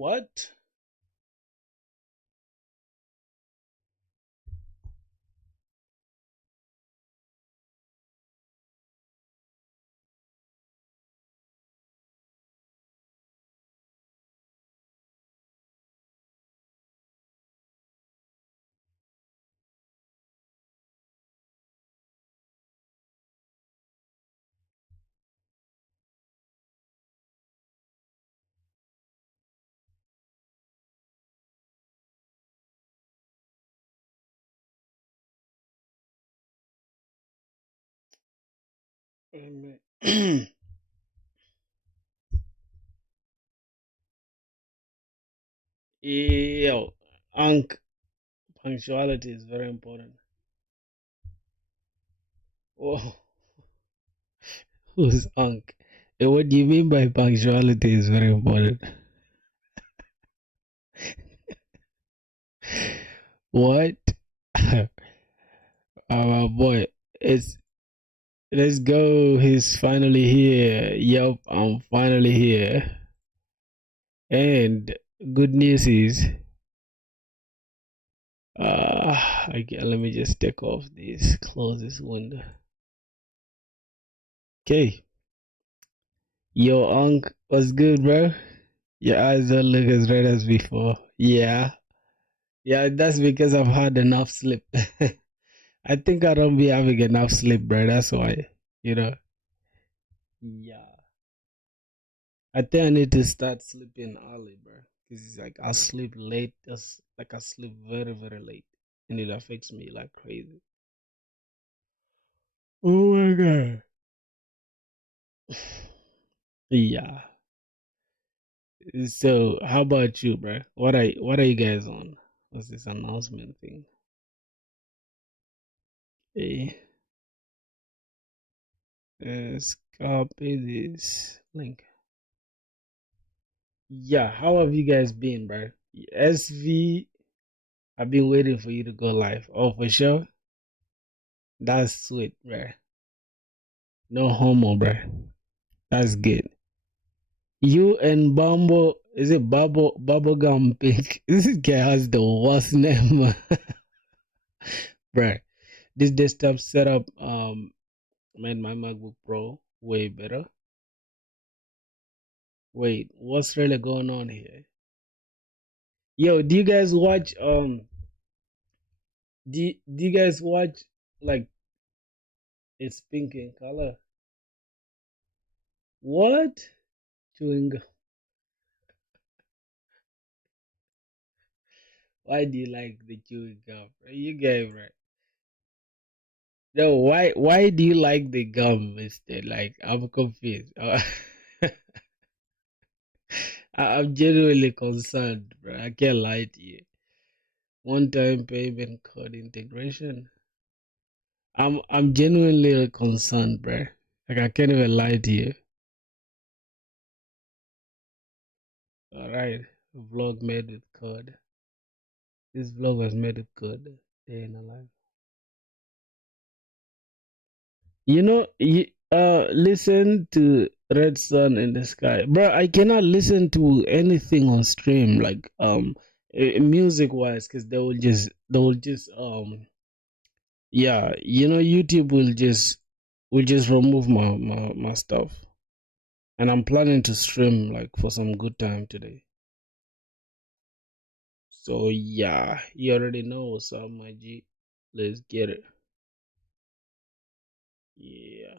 What? Yo, Unc, punctuality is very important. Oh, who's Unc? And what do you mean by punctuality is very important? What? Oh boy, it's let's go. He's finally here. Yup, I'm finally here. And good news is, let me just take off this, close this window. Okay, yo, Unc, what's good, bro? Your eyes don't look as red as before. Yeah, yeah, that's because I've had enough sleep. I think I don't be having enough sleep, bro. That's why, you know. Yeah, I think I need to start sleeping early, bro. Cause it's like I sleep late, just like I sleep very, very late, and it affects me like crazy. Oh my god. Yeah. So, how about you, bro? What are you guys on? What's this announcement thing? Hey, let's copy this link. Yeah, how have you guys been, bro? SV, I've been waiting for you to go live. Oh, for sure. That's sweet, bro. No homo, bro. That's good. You and Bumble, is it Bubblegum Pink? This guy has the worst name, bro. This desktop setup made my MacBook Pro way better. Wait, what's really going on here? Yo, do you guys watch do you guys watch like it's pink in color? What? Chewing gum. Why do you like the chewing gum? You guys right. No, why do you like the gum instead? Like I'm confused. I'm genuinely concerned, bro. I can't lie to you. One time payment code integration. I'm genuinely concerned, bro. Like I can't even lie to you. All right, vlog made with code. This vlog was made with code. Day in a life. Listen to Red Sun in the Sky, bro. I cannot listen to anything on stream, like music wise, because they will just yeah, YouTube will just remove my stuff, and I'm planning to stream like for some good time today. So yeah, you already know what's up, my G. Let's get it. Yeah.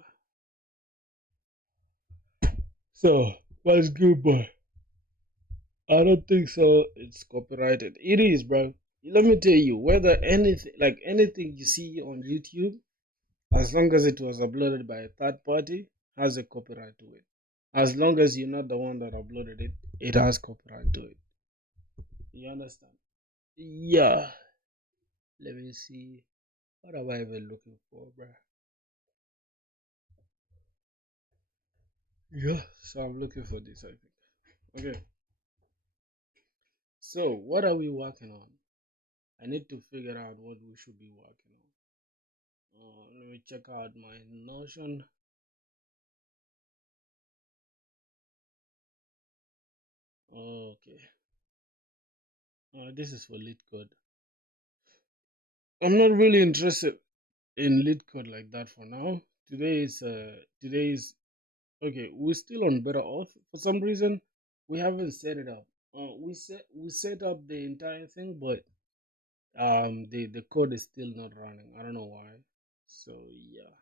So what's good, boy? I don't think so. It's copyrighted. It is, bro. Let me tell you, whether anything you see on YouTube, as long as it was uploaded by a third party, has a copyright to it. As long as you're not the one that uploaded it, it has copyright to it. You understand? Yeah. Let me see. What am I even looking for, bro? Yeah. So I'm looking for this, I think. Okay. So what are we working on? I need to figure out what we should be working on. Let me check out my Notion. Okay. This is for lead code. I'm not really interested in lead code like that for now. Today is okay. We're still on better off. For some reason, we haven't set it up. We set up the entire thing, but the code is still not running. I don't know why. So yeah.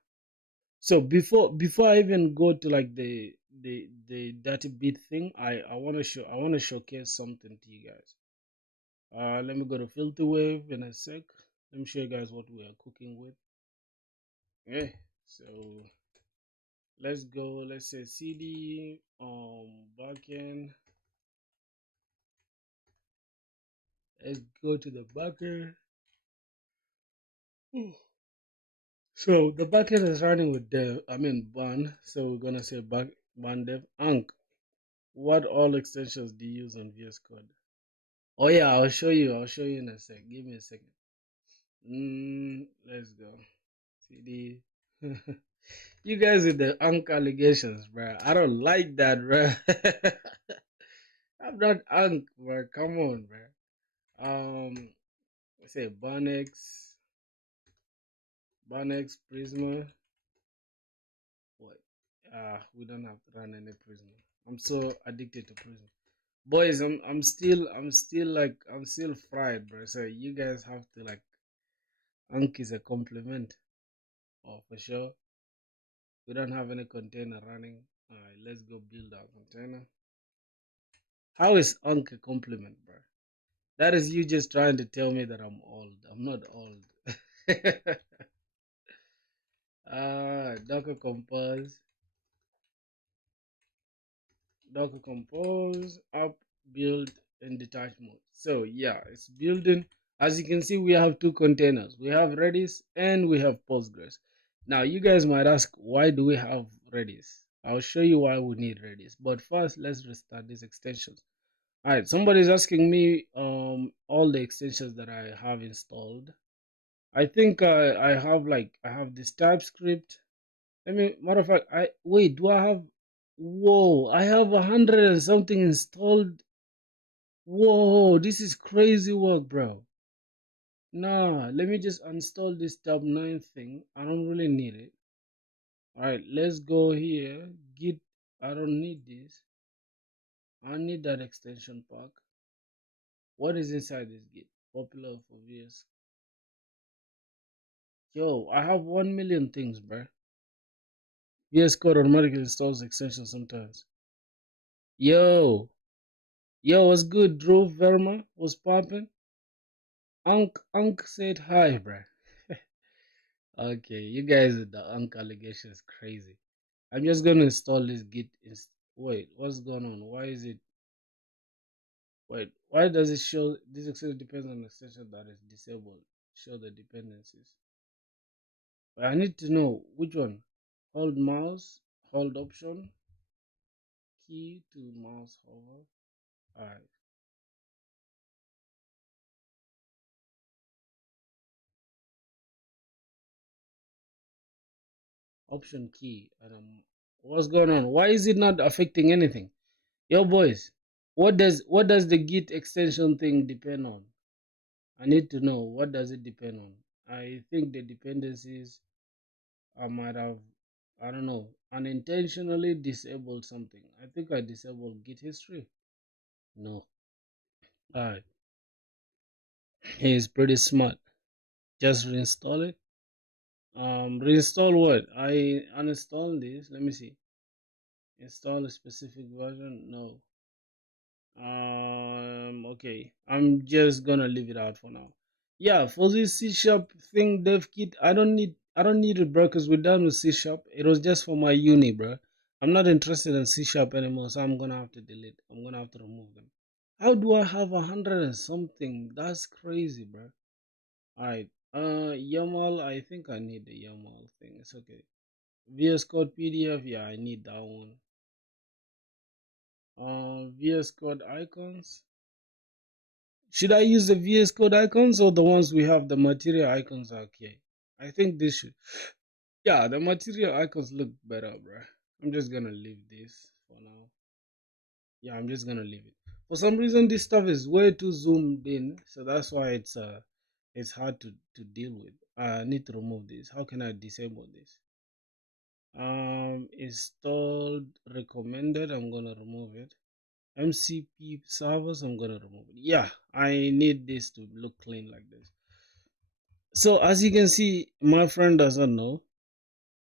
So before I even go to like the dirty bit thing, I want to showcase something to you guys. Let me go to filter wave in a sec. Let me show you guys what we are cooking with. Okay, so let's go. Let's say cd backend. Let's go to the backend. So the backend is running with dev. I mean ban. So we're gonna say back ban dev ank. What all extensions do you use on VS Code? Oh yeah, I'll show you. I'll show you in a sec. Give me a second. Let's go. CD. You guys with the unk allegations, bro. I don't like that, bro. I'm not unk, bro. Come on, bro. Let's say Banex, Prisma. What? We don't have to run any Prisma. I'm so addicted to Prisma. Boys, I'm still fried, bro. So you guys have to like, unk is a compliment. Oh, for sure. We don't have any container running. Alright, let's go build our container. How is unk a compliment, bro? That is you just trying to tell me that I'm old. I'm not old. Docker compose, up, build, and detach mode. So yeah, it's building. As you can see, we have two containers. We have Redis and we have Postgres. Now you guys might ask, why do we have Redis? I'll show you why we need Redis. But first, let's restart these extensions. All right, somebody's asking me all the extensions that I have installed. I think I have this TypeScript. I mean, matter of fact, I wait. Do I have? Whoa! I have 100 and something installed. Whoa! This is crazy work, bro. Nah, let me just uninstall this tab 9 thing. I don't really need it. All right, let's go here. Git. I don't need this. I need that extension pack. What is inside this Git? Popular for VS. Yo, I have 1 million things, bro. VS Code automatically installs extensions sometimes. Yo, what's good, Drew Verma? What's poppin'? Unk said hi, bruh. Okay, you guys with the Unk allegation is crazy. I'm just gonna install this Git. Wait, what's going on? Why is it? Wait, why does it show this extension depends on the extension that is disabled? Show the dependencies. But I need to know which one. Hold mouse, hold option, key to mouse hover. Alright. Option key and what's going on? Why is it not affecting anything? Yo boys, what does the Git extension thing depend on? I need to know, what does it depend on? I think the dependencies, I might have, I don't know, unintentionally disabled something. I think I disabled Git history. No. Alright. He's pretty smart. Just reinstall it. Reinstall what? I uninstall this. Let me see. Install a specific version. No. Okay. I'm just gonna leave it out for now. Yeah, for this C sharp thing, dev kit, I don't need it, bro, because we're done with C sharp. It was just for my uni, bro. I'm not interested in C sharp anymore, so I'm gonna have to delete. I'm gonna have to remove them. How do I have 100 and something? That's crazy, bro. Alright. YAML, I think I need the YAML thing. It's okay. VS Code PDF, yeah, I need that one. VS Code icons. Should I use the VS Code icons or the ones we have? The material icons are okay. I think this should. Yeah, the material icons look better, bro. I'm just gonna leave this for now. Yeah, I'm just gonna leave it. For some reason, this stuff is way too zoomed in, so that's why it's hard to deal with. I need to remove this. How can I disable this? Installed recommended. I'm gonna remove it. MCP servers. I'm gonna remove it. Yeah, I need this to look clean like this. So as you can see, my friend doesn't know.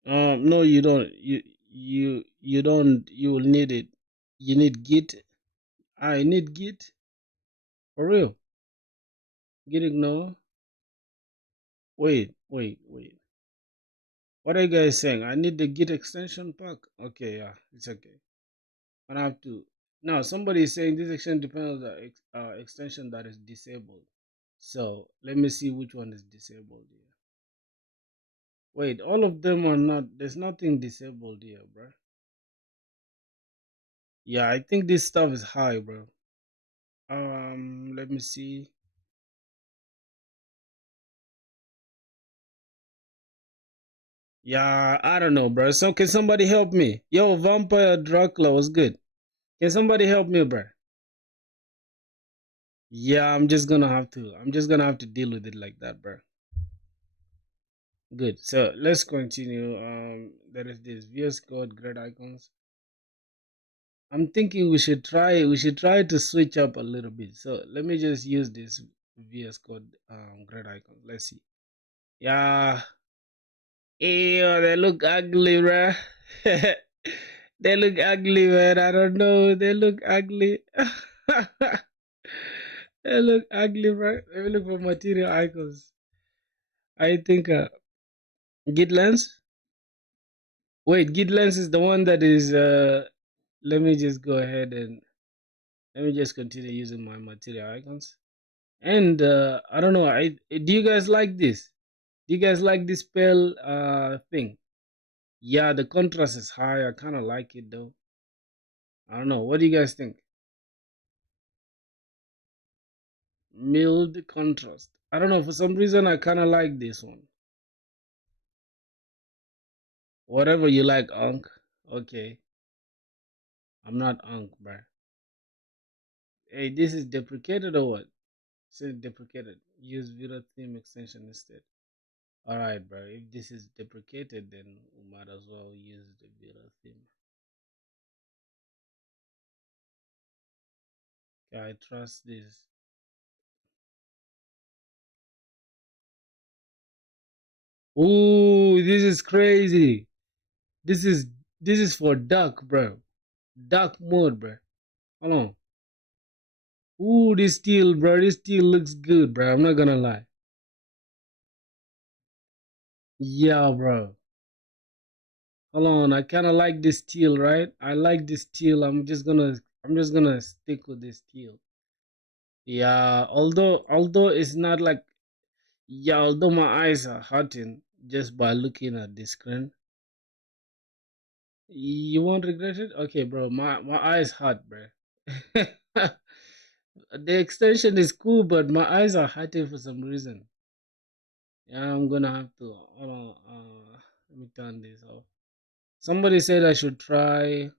No, you don't. You don't. You will need it. You need Git. I need Git for real. Git ignore. Wait. What are you guys saying? I need the Git extension pack. Okay, yeah, it's okay. I don't have to. Now somebody is saying this extension depends on the extension that is disabled. So let me see which one is disabled here. Wait, all of them are not. There's nothing disabled here, bro. Yeah, I think this stuff is high, bro. Let me see. Yeah, I don't know, bro. So can somebody help me? Yo, Vampire Dracula was good. Can somebody help me, bro? Yeah, I'm just gonna have to. I'm just gonna have to deal with it like that, bro. Good. So let's continue. There is this VS Code grid icons. I'm thinking we should try. We should try to switch up a little bit. So let me just use this VS Code grid icon. Let's see. Yeah. Ew, they look ugly, bro. They look ugly, man. I don't know. They look ugly. They look ugly, bro. Let me look for material icons. I think Git lens. Wait, Git lens is the one that is. Let me just go ahead and let me just continue using my material icons. And I don't know. I do you guys like this? Do you guys like this spell thing? Yeah, the contrast is high. I kind of like it though. I don't know. What do you guys think? Mild contrast. I don't know. For some reason, I kind of like this one. Whatever you like, Unc. Okay. I'm not Unc, bruh. Hey, this is deprecated or what? Says deprecated. Use Vira theme extension instead. Alright, bro. If this is deprecated, then we might as well use the Vira theme. Okay, I trust this. Ooh, this is crazy. This is this is for dark, bro. Dark mode, bro. Hold on. Ooh, this steel, bro. This steel looks good, bro. I'm not gonna lie. Yeah, bro. Hold on. I kind of like this steel, right? I like this steel. I'm just gonna stick with this steel. Yeah. Although it's not like yeah. Although my eyes are hurting just by looking at the screen. You won't regret it. Okay, bro. My eyes hurt, bro. The extension is cool, but my eyes are hurting for some reason. Yeah, I'm gonna have to. Hold on. Let me turn this off. Somebody said I should try.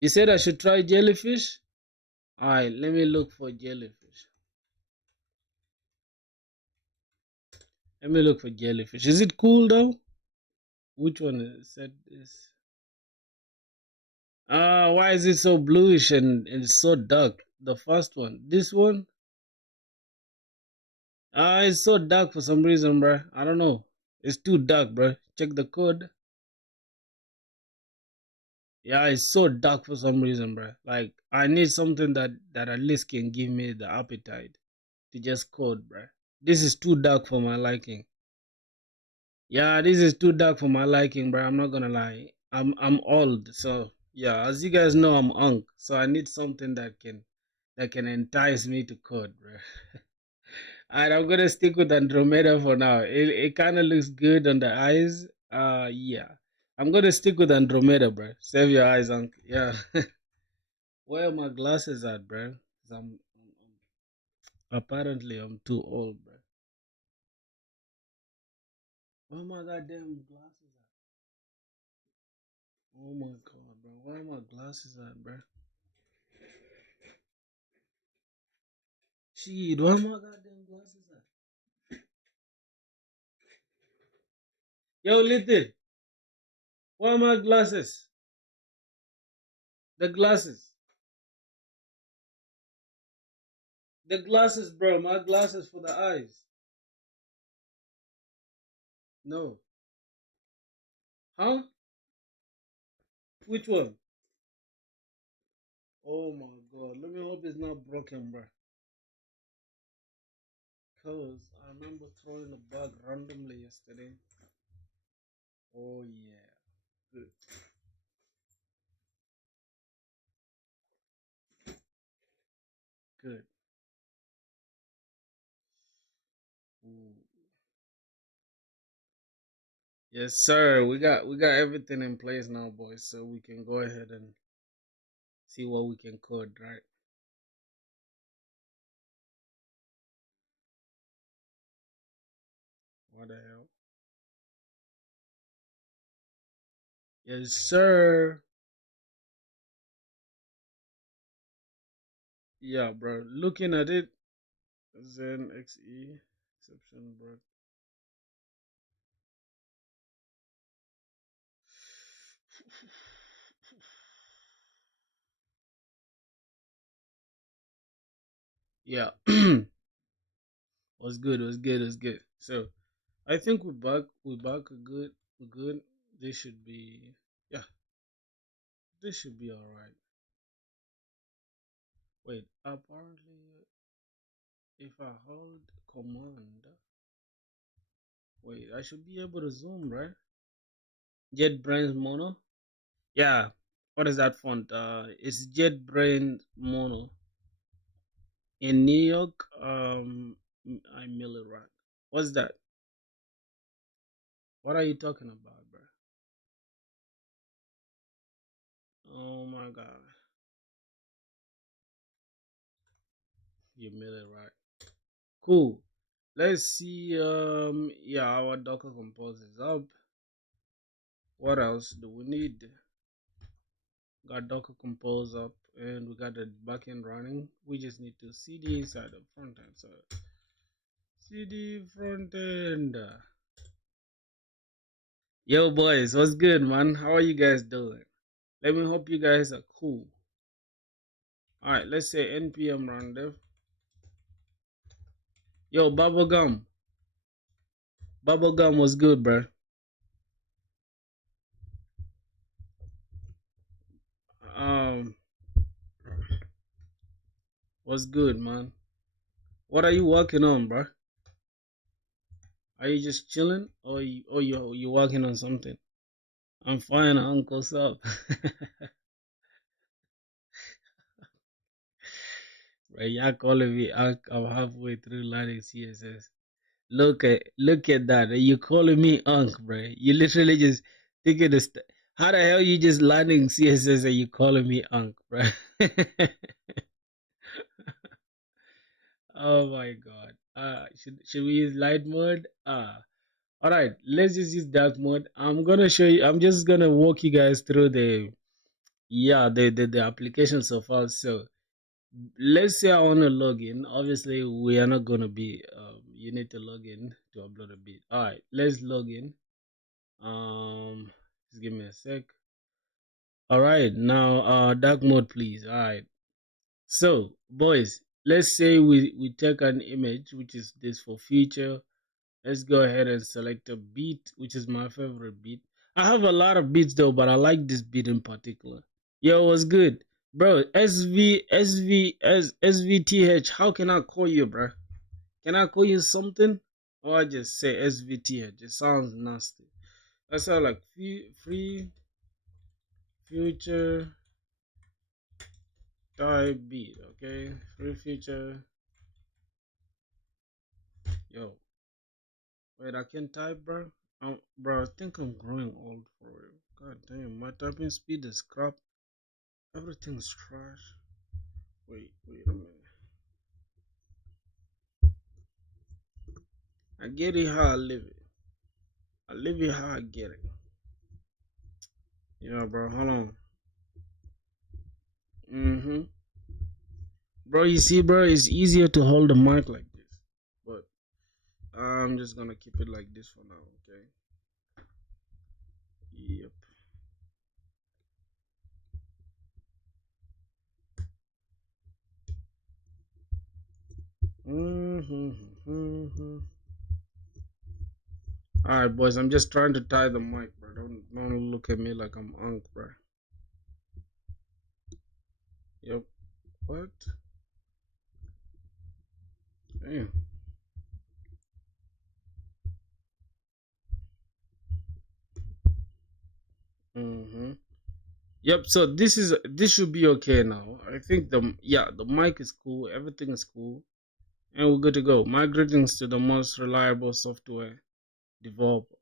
You said I should try jellyfish? Alright, let me look for jellyfish. Let me look for jellyfish. Is it cool though? Which one said this? Why is it so bluish and it's so dark? The first one. This one? It's so dark for some reason, bruh. I don't know. It's too dark, bruh. Check the code. Yeah, it's so dark for some reason, bruh. Like, I need something that at least can give me the appetite to just code, bruh. This is too dark for my liking. Yeah, this is too dark for my liking, bro. I'm not gonna lie. I'm old, so yeah. As you guys know, I'm unk, so I need something that can entice me to code, bro. Alright, I'm gonna stick with Andromeda for now. It kind of looks good on the eyes. Yeah. I'm gonna stick with Andromeda, bro. Save your eyes, unk. Yeah. Where are my glasses at, bro? 'Cause apparently I'm too old, bro. Where are my goddamn glasses at? Oh my god, bro. Where are my glasses at, bro? Shit, where my goddamn glasses at? Yo, Little, where my glasses? The glasses. The glasses, bro. My glasses for the eyes. No. Huh? Which one? Oh my god. Let me hope it's not broken, bro. Cause I remember throwing a bag randomly yesterday. Oh yeah. Good. Good. Ooh. Yes, sir. We got everything in place now, boys, so we can go ahead and see what we can code, right? What the hell? Yes, sir. Yeah, bro. Looking at it, Zen XE exception, bro. Yeah. Was good, was good, was good. So I think we're back good, we're good. This should be, yeah, this should be alright. Wait, apparently if I hold command, wait, I should be able to zoom, right? JetBrains Mono. Yeah. What is that font? It's JetBrains Mono. In New York, I'm Milliran. What's that? What are you talking about, bro? Oh my god. You Milliran. Cool. Let's see. Yeah, our Docker Compose is up. What else do we need? Got Docker Compose up, and we got the backend running. We just need to CD inside the front end. So CD front end. Yo, boys, what's good, man? How are you guys doing? Let me hope you guys are cool. All right, let's say npm run dev. Yo, bubblegum. Bubblegum was good, bro. Um, was good, man. What are you working on, bro? Are you just chilling, or you working on something? I'm fine, Uncle Sup. Right, y'all calling me. I'm halfway through learning CSS. Look at that. You calling me Unc, bro? You literally just thinking this. How the hell you just learning CSS and you calling me Unc, bro? Oh my god. Should we use light mode? All right. Let's just use dark mode. I'm gonna show you. I'm just gonna walk you guys through the application so far. So let's say I want to log in. Obviously, we are not gonna be. You need to log in to upload a bit. All right. Let's log in. Just give me a sec. All right. Now, dark mode, please. All right. So, boys, let's say we take an image, which is this for feature. Let's go ahead and select a beat, which is my favorite beat. I have a lot of beats though, but I like this beat in particular. Yo, what's good? Bro, SVTH, how can I call you, bro? Can I call you something? Or I just say SVTH? It sounds nasty. That sounds like free future type beat, okay? Free future. Yo, wait, I can type, bro? Bro, I think I'm growing old for real. God damn, my typing speed is crap. Everything's trash. Wait a minute. I get it how I live it. I live it how I get it. Yeah, bro, hold on. Mm-hmm. Bro, you see, bro, it's easier to hold the mic like this. But I'm just gonna keep it like this for now, okay? Yep. Alright, boys, I'm just trying to tie the mic, bro. Don't look at me like I'm unk, bro. Yep. What? Damn. Yep. So this should be okay now. I think the mic is cool. Everything is cool, and we're good to go. My greetings to the most reliable software developer.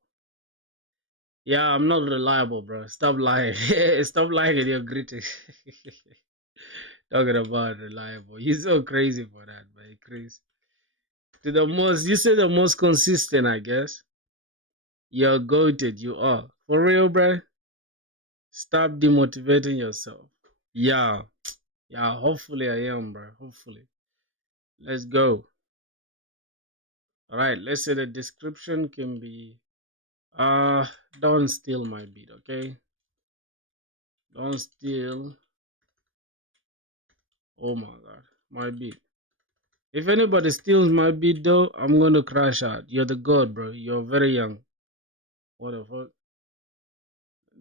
Yeah, I'm not reliable, bro. Stop lying. Stop lying in your greetings. Talking about reliable. You're so crazy for that, man. Chris. To the most, you say the most consistent, I guess. You're goated. You are. For real, bro. Stop demotivating yourself. Yeah. Yeah, hopefully I am, bro. Hopefully. Let's go. All right, let's say the description can be don't steal my beat, okay? Don't steal. Oh my god, my beat. If anybody steals my beat though, I'm gonna crash out. You're the god, bro. You're very young. What the fuck?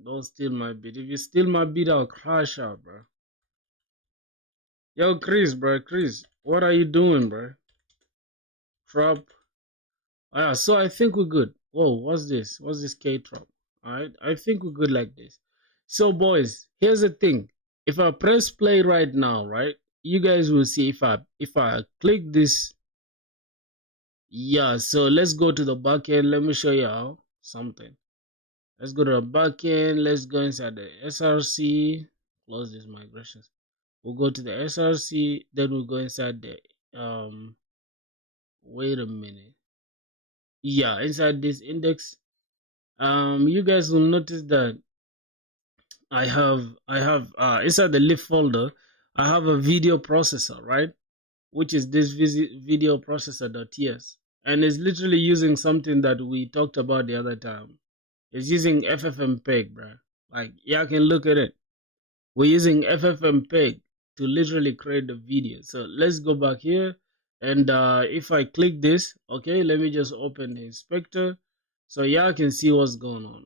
Don't steal my beat. If you steal my beat, I'll crash out, bro. Yo, Chris, bro. Chris, what are you doing, bro? Drop. Yeah, so I think we're good. Whoa, what's this? What's this K drop? Alright, I think we're good like this. So, boys, here's the thing. If I press play right now, right, you guys will see if I click this. Yeah, so let's go to the backend. Let me show you how something. Let's go to the backend. Let's go inside the SRC. Close these migrations. We'll go to the SRC. Then we'll go inside the wait a minute. Yeah, inside this index. You guys will notice that I have inside the lib folder, I have a video processor, right? Which is this video processor.ts, and it's literally using something that we talked about the other time. It's using FFmpeg, bro. Like, yeah, I can look at it. We're using FFmpeg to literally create the video. So let's go back here, and if I click this, okay, let me just open the inspector, so yeah, I can see what's going on.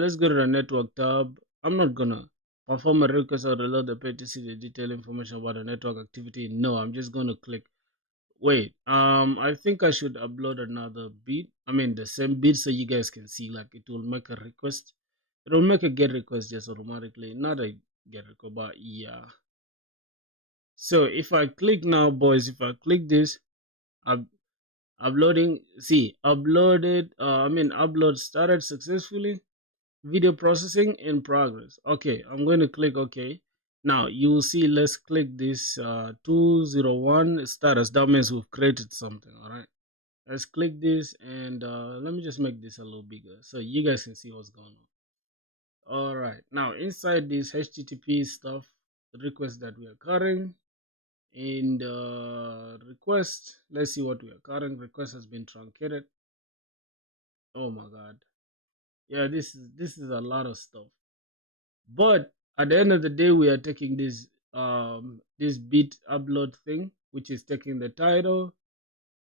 Let's go to the network tab. I'm not gonna perform a request or reload the page to see the detailed information about the network activity. No, I'm just gonna click. Wait, I think I should upload another beat. I mean the same beat so you guys can see. Like, it will make a request. It will make a get request just automatically, not a get request, but yeah. So if I click now, boys, if I click this, uploading. See, uploaded. Upload started successfully. Video processing in progress. Okay, I'm going to click OK. Now you will see, let's click this 201 status. That means we've created something. All right, let's click this, and let me just make this a little bigger so you guys can see what's going on. All right, now inside this HTTP stuff, the request that we are carrying, and request, let's see what we are carrying. Request has been truncated. Oh my god, yeah, this is a lot of stuff. But at the end of the day, we are taking this bit upload thing, which is taking the title,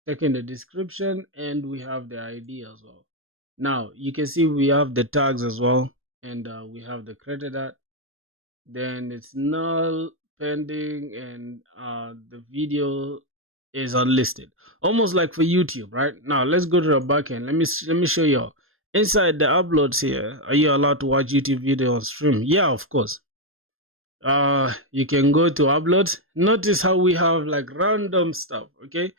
taking the description, and we have the ID as well. Now you can see we have the tags as well, and we have the created at. Then it's null, pending, and the video is unlisted, almost like for YouTube, right? Now let's go to the backend. Let me show you. Inside the uploads here, are you allowed to watch YouTube video on stream? Yeah, of course. You can go to uploads. Notice how we have like random stuff. Okay,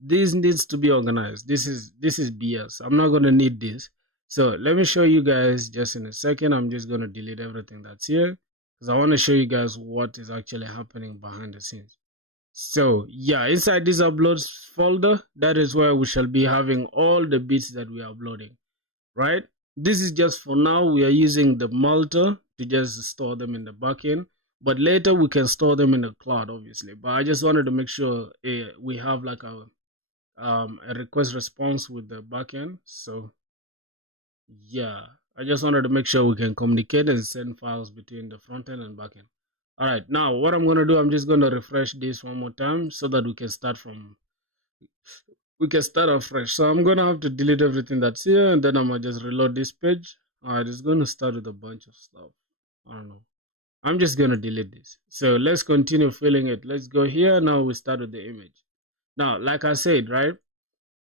this needs to be organized. This is BS. I'm not gonna need this. So let me show you guys just in a second. I'm just gonna delete everything that's here because I want to show you guys what is actually happening behind the scenes. So yeah, inside this uploads folder, that is where we shall be having all the bits that we are uploading, right? This is just for now. We are using the Malta to just store them in the backend. but later we can store them in the cloud, obviously. But I just wanted to make sure we have like a request response with the backend. So yeah, I just wanted to make sure we can communicate and send files between the front end and backend. All right, now what I'm gonna do, I'm just gonna refresh this one more time so that we can start afresh. So I'm gonna have to delete everything that's here, and then I'm gonna just reload this page. All right, it's gonna start with a bunch of stuff. I don't know. I'm just gonna delete this. So let's continue filling it. Let's go here. Now we start with the image. Now, like I said, right?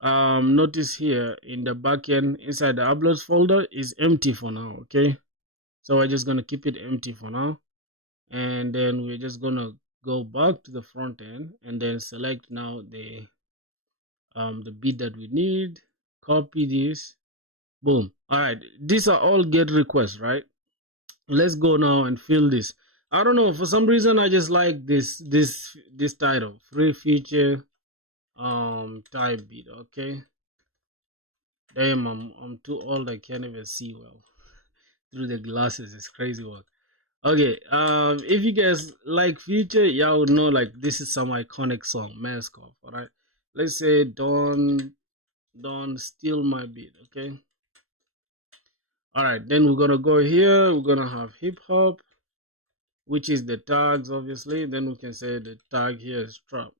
Notice here in the backend inside the uploads folder is empty for now. Okay, so we're just gonna keep it empty for now, and then we're just gonna go back to the front end and then select now the bit that we need. Copy this. Boom. All right, these are all get requests, right? Let's go now and fill this. I don't know, for some reason I just like this title, free feature type beat. Okay, damn, I'm too old, I can't even see well through the glasses. It's crazy work. Okay, if you guys like feature, y'all would know like this is some iconic song, Mask Off. All right, let's say don't steal my beat. Okay, all right, then we're gonna go here, we're gonna have hip hop, which is the tags, obviously. Then we can say the tag here is trap.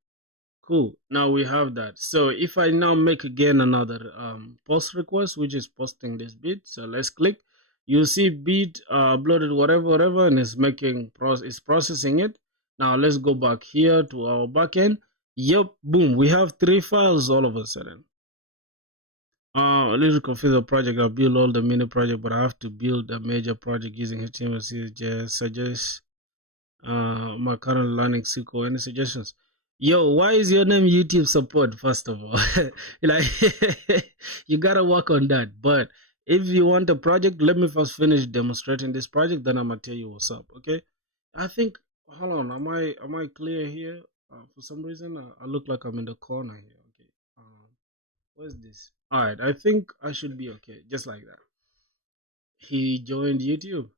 Cool, now we have that. So if I now make again another post request, which is posting this bit, so let's click, you see beat uploaded, whatever, and it's processing it. Now let's go back here to our backend. Yep, boom, we have 3 files all of a sudden. A little confused the project. I'll build all the mini project, but I have to build a major project using HTML, CSS. Suggest my current learning SQL. Any suggestions? Yo, why is your name YouTube support? First of all, like you gotta work on that. But if you want a project, let me first finish demonstrating this project. Then I'm gonna tell you what's up. Okay? I think. Hold on. Am I clear here? For some reason, I look like I'm in the corner here. Okay. What's this? All right. I think I should be okay. Just like that. He joined YouTube.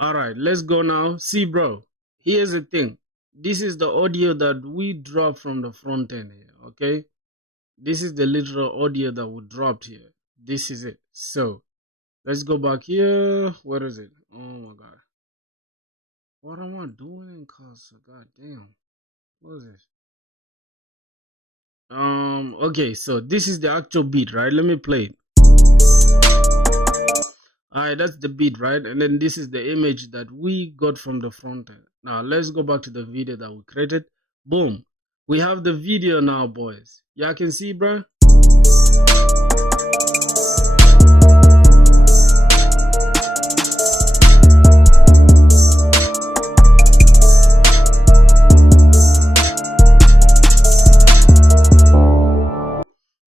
All right, let's go now. See, bro, here's the thing. This is the audio that we dropped from the front end here, okay? This is the literal audio that we dropped here. This is it. So, let's go back here. Where is it? Oh my God. What am I doing? Cause, God damn. What is this? Okay, so this is the actual beat, right? Let me play it. Alright, that's the beat, right? And then this is the image that we got from the front end. Now let's go back to the video that we created. Boom. We have the video now, boys. Y'all can see, bro?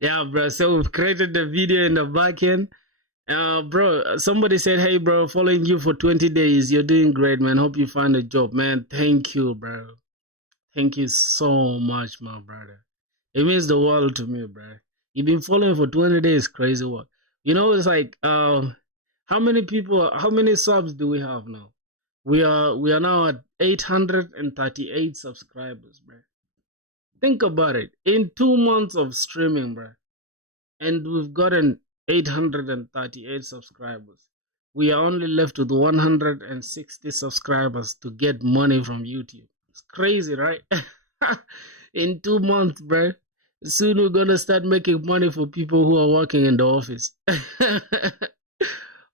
Yeah, bro. So we've created the video in the backend. Bro, somebody said, hey, bro, following you for 20 days. You're doing great, man. Hope you find a job, man. Thank you, bro. Thank you so much, my brother. It means the world to me, bro. You've been following for 20 days, crazy work. You know, it's like, how many subs do we have now? We are now at 838 subscribers, bro. Think about it. In 2 months of streaming, bro, and we've gotten 838 subscribers. We are only left with 160 subscribers to get money from YouTube. It's crazy, right? In 2 months, bro. Soon we're gonna start making money for people who are working in the office.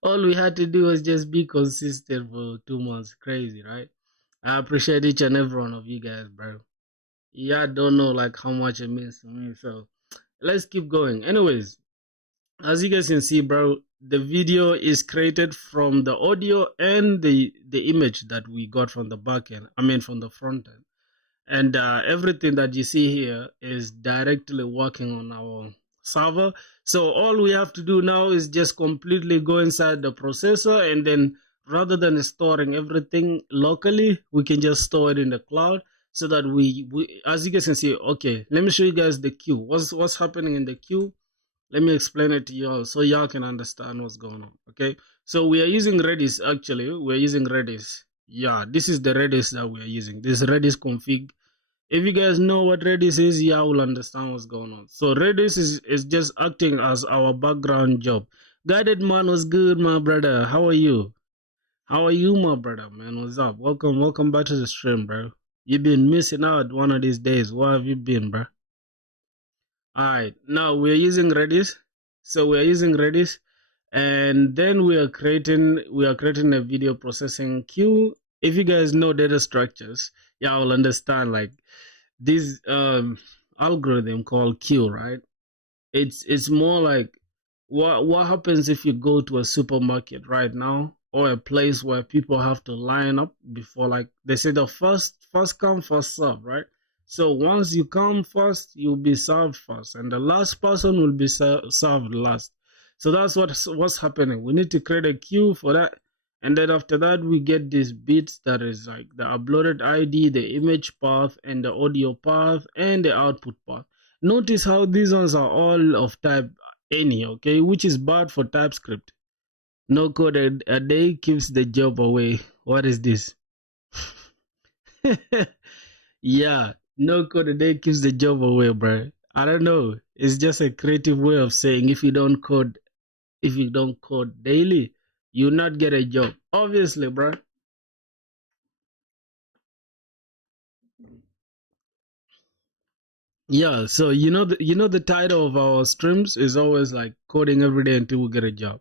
All we had to do was just be consistent for 2 months. Crazy, right? I appreciate each and every one of you guys, bro. Yeah, I don't know like how much it means to me. So let's keep going. Anyways, as you guys can see, bro, the video is created from the audio and the image that we got from the backend. I mean, from the front end. And everything that you see here is directly working on our server. So all we have to do now is just completely go inside the processor, and then rather than storing everything locally, we can just store it in the cloud so that we as you guys can see. Okay, let me show you guys the queue. What's happening in the queue? Let me explain it to y'all so y'all can understand what's going on. Okay, so we are using Redis. Actually, we're using Redis. Yeah, this is the Redis that we are using. This Redis config. If you guys know what Redis is, yeah, will understand what's going on. So Redis is just acting as our background job. Guided man was good, my brother. How are you? How are you, my brother, man? What's up? Welcome back to the stream, bro. You've been missing out one of these days. Where have you been, bro? Alright, now we're using Redis. So we're using Redis, and then we are creating a video processing queue. If you guys know data structures, yeah, will understand like this algorithm called queue, right? It's more like what happens if you go to a supermarket right now, or a place where people have to line up before, like they say, the first come first serve, right? So once you come first, you'll be served first, and the last person will be served last. So that's what's happening. We need to create a queue for that, and then after that we get this bits that is like the uploaded ID, the image path, and the audio path, and the output path. Notice how these ones are all of type any, okay, which is bad for TypeScript. No code a day keeps the job away. What is this? Yeah, no code a day keeps the job away, bro. I don't know. It's just a creative way of saying if you don't code daily, you'll not get a job. Obviously, bro. Yeah, so you know the title of our streams is always like coding every day until we get a job.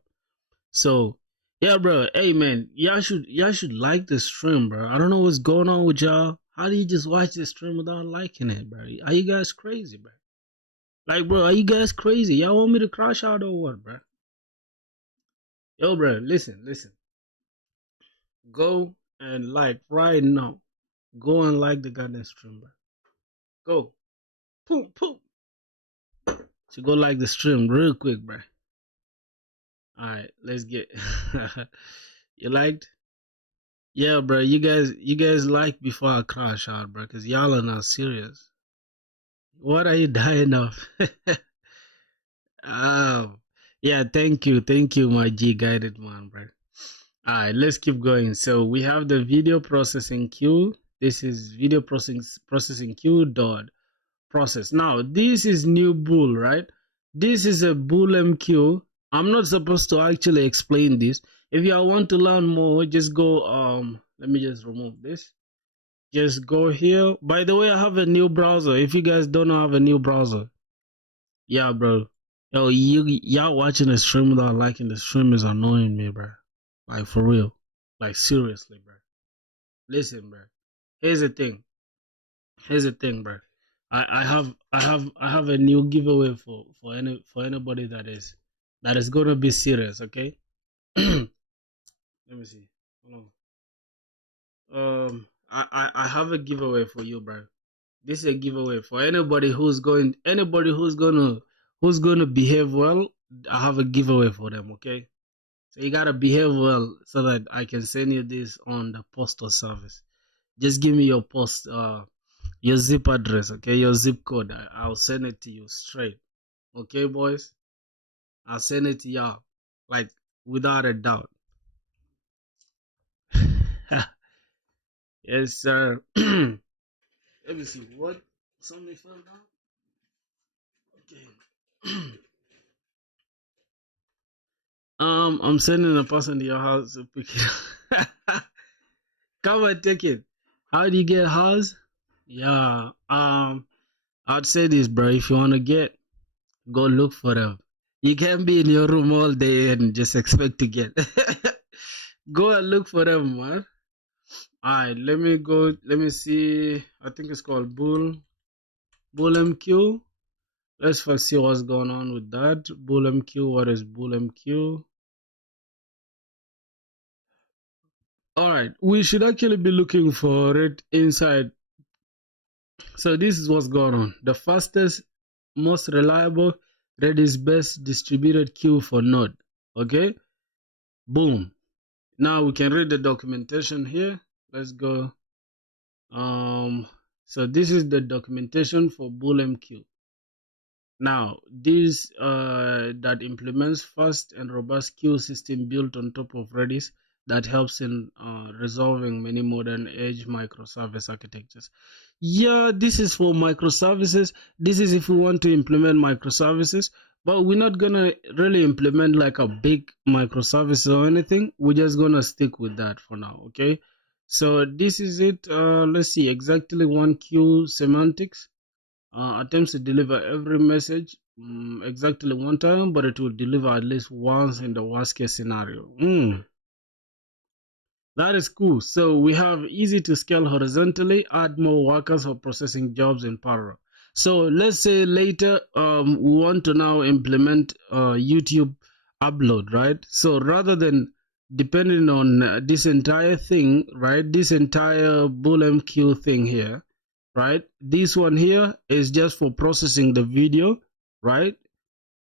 So, yeah, bro. Hey, man, y'all should like the stream, bro. I don't know what's going on with y'all. How do you just watch the stream without liking it, bro? Are you guys crazy, bro? Like, bro, are you guys crazy? Y'all want me to crash out or what, bro? Yo, bro, listen. Go and like right now. Go and like the goddamn stream, bro. Go. Boom, boom. So go like the stream real quick, bro. All right, let's get. You liked? Yeah, bro. You guys like before I crash out, bro, because y'all are not serious. What are you dying of? Oh, yeah. Thank you, my G guided man, bro. All right, let's keep going. So we have the video processing queue. This is video processing queue dot process. Now this is new bool, right? This is a BullMQ. I'm not supposed to actually explain this. If you want to learn more, just go. Let me just remove this. Just go here. By the way, I have a new browser. If you guys don't know, I have a new browser. Yeah, bro. Yo, y'all watching the stream without liking the stream is annoying me, bro. Like for real. Like seriously, bro. Listen, bro. Here's the thing. Here's the thing, bro. I have a new giveaway for anybody that is gonna be serious, okay? Let me see. Hold on. I have a giveaway for you, bro. This is a giveaway for anybody who's gonna behave well. I have a giveaway for them, okay? So you gotta behave well so that I can send you this on the postal service. Just give me your zip address, okay? Your zip code. I'll send it to you straight. Okay, boys? I'll send it to y'all. Like without a doubt. Yes, sir. Let me see. What? Something fell down? Okay. I'm sending a person to your house to pick it up. Come and take it. How do you get house? Yeah. I'd say this, bro. If you wanna get, go look for them. You can't be in your room all day and just expect to get. Go and look for them, man. Alright, let me go. Let me see. I think it's called BullMQ. Let's first see what's going on with that. BullMQ. What is BullMQ? Alright, we should actually be looking for it inside. So this is what's going on. The fastest, most reliable, Redis best distributed queue for Node. Okay? Boom. Now we can read the documentation here. Let's go. So this is the documentation for BullMQ. Now, this that implements fast and robust queue system built on top of Redis. that helps in resolving many modern edge microservice architectures. Yeah, this is for microservices. This is if we want to implement microservices, but we're not gonna really implement like a big microservice or anything. We're just gonna stick with that for now, okay? So this is it. Let's see, exactly one queue semantics attempts to deliver every message exactly one time, but it will deliver at least once in the worst case scenario. That is cool. So we have easy to scale horizontally, add more workers for processing jobs in parallel. So let's say later we want to now implement YouTube upload, right? So rather than depending on this entire thing, right? This entire BullMQ thing here, right? This one here is just for processing the video, right?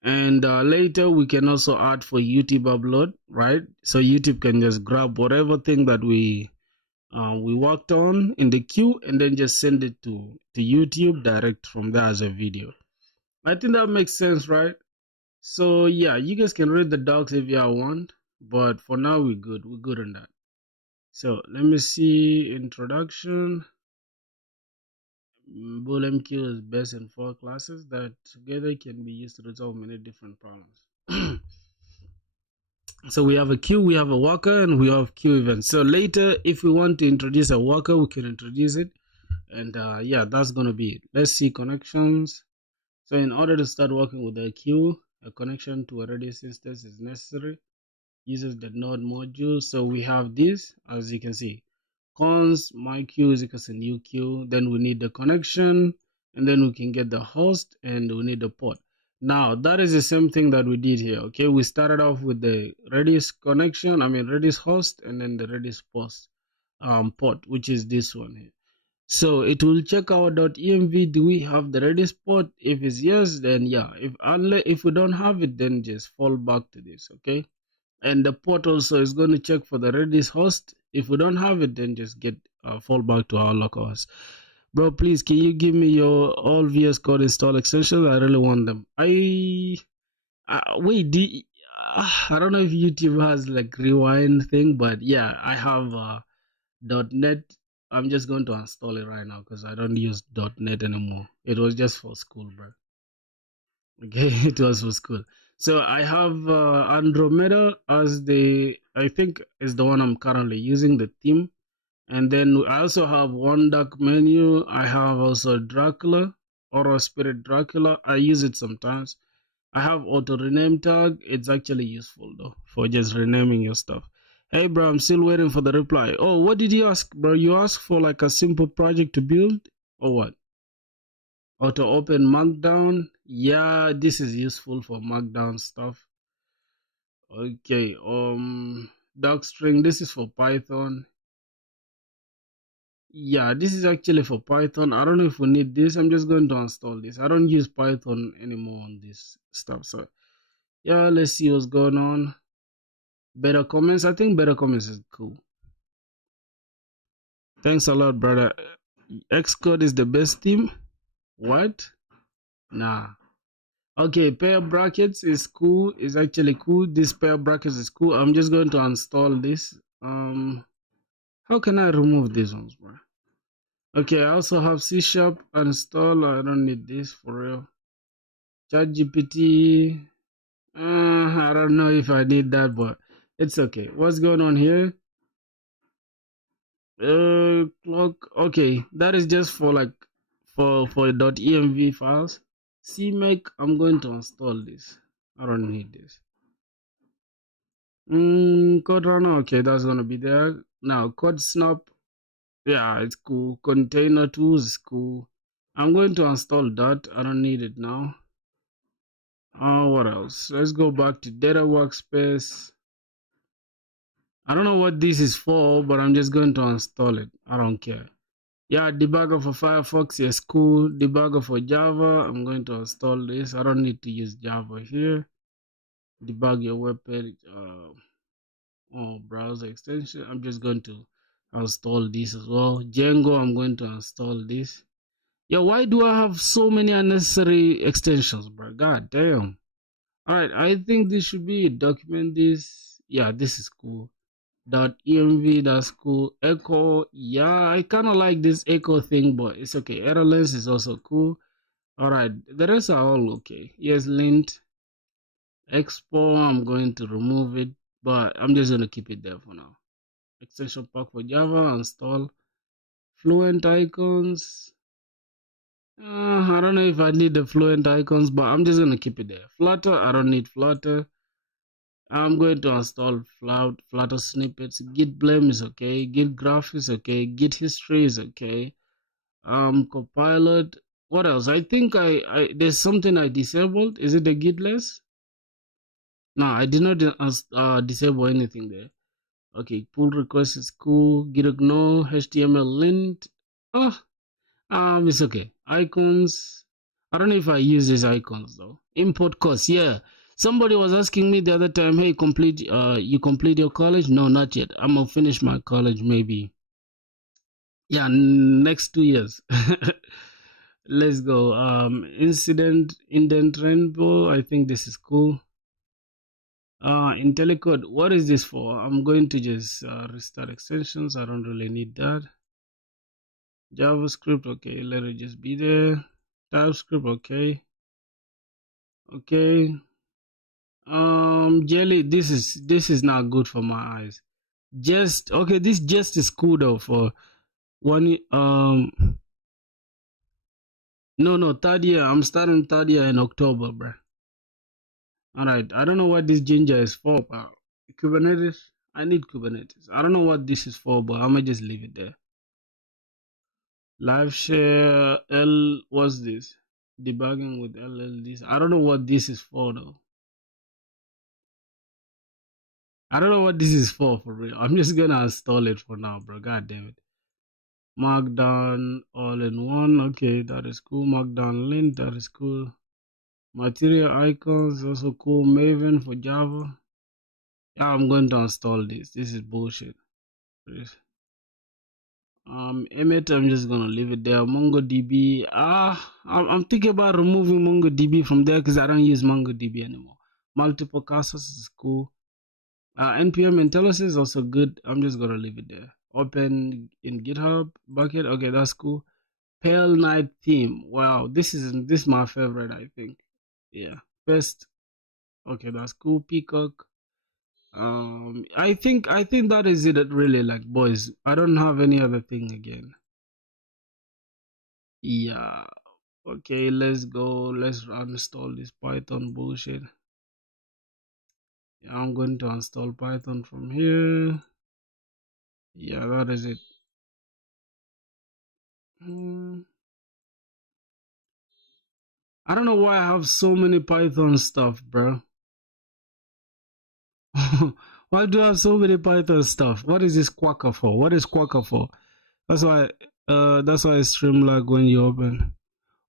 And later we can also add for YouTube upload, right? So YouTube can just grab whatever thing that we worked on in the queue and then just send it to YouTube direct from there as a video. I think that makes sense, right? So yeah, you guys can read the docs if you want, but for now we're good. We're good on that. So let me see introduction. BullMQ is based in 4 classes that together can be used to resolve many different problems. So we have a queue, we have a worker, and we have queue events. So later, if we want to introduce a worker, we can introduce it. And yeah, that's going to be it. Let's see connections. So in order to start working with a queue, a connection to a Redis instance is necessary. Uses the node module. So we have this, as you can see, cons my queue is equals to new queue. Then we need the connection, and then we can get the host, and we need the port. Now that is the same thing that we did here. Okay, we started off with the Redis connection, Redis host, and then the Redis post port, which is this one here. So it will check our .env. Do we have the Redis port? If it's yes, then yeah. If we don't have it, then just fall back to this. Okay, and the port also is going to check for the Redis host. If we don't have it, then just get fall back to our localhost. Bro, please, can you give me your all VS Code install extensions? I really want them. Wait, I don't know if YouTube has like rewind thing, but yeah, I have .NET. I'm just going to install it right now because I don't use .NET anymore. It was just for school, bro. Okay, it was for school. So I have Andromeda as I think is the one I'm currently using, the theme. And then I also have one dark menu. I have also Dracula, Aura Spirit Dracula. I use it sometimes. I have auto rename tag. It's actually useful though for just renaming your stuff. Hey bro, I'm still waiting for the reply. Oh, what did you ask, bro? You asked for like a simple project to build or what? Auto open Markdown. Yeah, this is useful for Markdown stuff. Okay, docstring. This is for Python. Yeah, this is actually for Python. I don't know if we need this. I'm just going to install this. I don't use Python anymore on this stuff. So yeah, let's see what's going on. Better comments. I think better comments is cool. Thanks a lot, brother. Xcode is the best theme. What? Nah. Okay, pair brackets is cool. It's actually cool. This pair brackets is cool. I'm just going to install this. How can I remove these ones, bro? Okay, I also have C# installed. I don't need this for real. ChatGPT. I don't know if I need that, but it's okay. What's going on here? Clock. Okay, that is just for like for .env files. CMake. I'm going to install this. I don't need this. Code runner. Okay, that's gonna be there now. Code snap. Yeah, it's cool. Container tools is cool. I'm going to install that. I don't need it now. What else? Let's go back to data workspace. I don't know what this is for, but I'm just going to install it. I don't care. Yeah, debugger for Firefox, yes, cool. Debugger for Java, I'm going to install this. I don't need to use Java here. Debug your web page, browser extension. I'm just going to install this as well. Django, I'm going to install this. Yeah, why do I have so many unnecessary extensions, bro? God damn. All right, I think this should be it. Document this. Yeah, this is cool. .env, that's cool. Echo, yeah, I kind of like this echo thing, but it's okay. Errorless is also cool. All right, the rest are all okay. Yes, lint, expo, I'm going to remove it, but I'm just going to keep it there for now. Extension pack for Java, install. Fluent icons. I don't know if I need the fluent icons, but I'm just going to keep it there. Flutter, I don't need Flutter. I'm going to install Flutter snippets. Git blame is okay. Git graph is okay. Git history is okay. Copilot. What else? I think I there's something I disabled. Is it the gitless? No, I did not disable anything there. Okay, pull request is cool. Git ignore HTML lint. Oh, it's okay. Icons. I don't know if I use these icons though. Import course, yeah. Somebody was asking me the other time, hey, you complete your college? No, not yet. I'm gonna finish my college maybe. Yeah, next 2 years. Let's go. Incident indent rainbow. I think this is cool. IntelliCode. What is this for? I'm going to just restart extensions. I don't really need that. JavaScript. Okay, let it just be there. TypeScript. Okay. Jelly. This is not good for my eyes. Just okay. This just is cool though for one. No, third year. I'm starting third year in October, bro. All right. I don't know what this ginger is for, but Kubernetes. I need Kubernetes. I don't know what this is for, but I'm gonna just leave it there. Live share L. What's this? Debugging with LLDs. I don't know what this is for though. I don't know what this is for real. I'm just gonna install it for now, bro. God damn it. Markdown all in one. Okay, that is cool. Markdown lint. That is cool. Material icons also cool. Maven for Java. Yeah, I'm going to install this. This is bullshit. Emmet, I'm just gonna leave it there. MongoDB. I'm thinking about removing MongoDB from there because I don't use MongoDB anymore. Multiple classes is cool. NPM IntelliSys is also good. I'm just gonna leave it there. Open in GitHub bucket. Okay, that's cool. Pale Night theme. Wow, this is my favorite. I think. Yeah. First. Okay, that's cool. Peacock. I think that is it. Really, like boys. I don't have any other thing again. Yeah. Okay, let's go. Let's uninstall this Python bullshit. Yeah, I'm going to install Python from here. Yeah, that is it. I don't know why I have so many Python stuff, bro. Why do I have so many Python stuff? What is this Quacker for? What is Quacker for? That's why I stream lag when you open.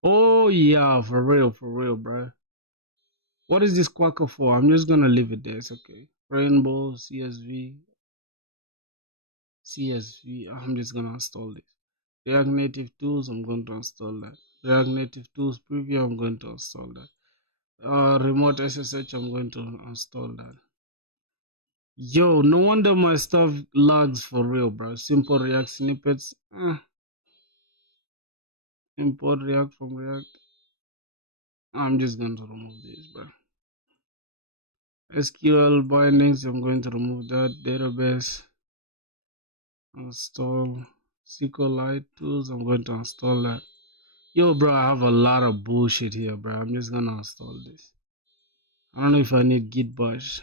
Oh yeah, for real, bro. What is this Quacker for? I'm just gonna leave it there. It's okay. Rainbow, CSV. I'm just gonna install this. React Native Tools, I'm going to install that. React Native Tools Preview, I'm going to install that. Remote SSH, I'm going to install that. Yo, no wonder my stuff lags for real, bro. Simple React snippets. Import React from React. I'm just going to remove this, bro. SQL bindings, I'm going to remove that. Database. Install SQLite tools, I'm going to install that. Yo, bro, I have a lot of bullshit here, bro. I'm just gonna install this. I don't know if I need git bash.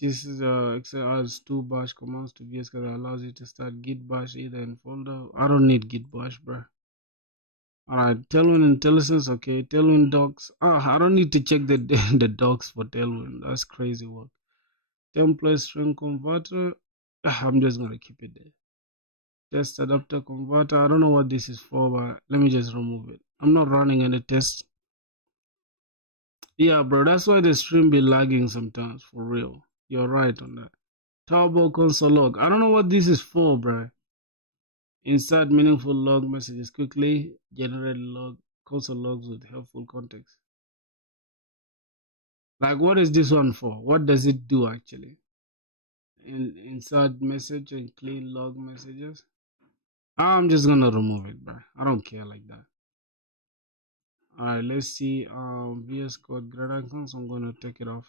This is Excel adds 2 bash commands to VS Code that allows you to start git bash either in folder. I don't need git bash, bro. Alright, Tailwind IntelliSys, okay. Tailwind docs. I don't need to check the the docs for Tailwind. That's crazy work. Template string converter. I'm just gonna keep it there. Test adapter converter. I don't know what this is for, but let me just remove it. I'm not running any tests. Yeah, bro, that's why the stream be lagging sometimes, for real. You're right on that. Turbo console log. I don't know what this is for, bro. Insert meaningful log messages quickly. Generate log console logs with helpful context. Like, what is this one for? What does it do actually? insert message and clean log messages. I'm just gonna remove it, bro. I don't care like that. All right, let's see. VS Code grid icons. I'm gonna take it off.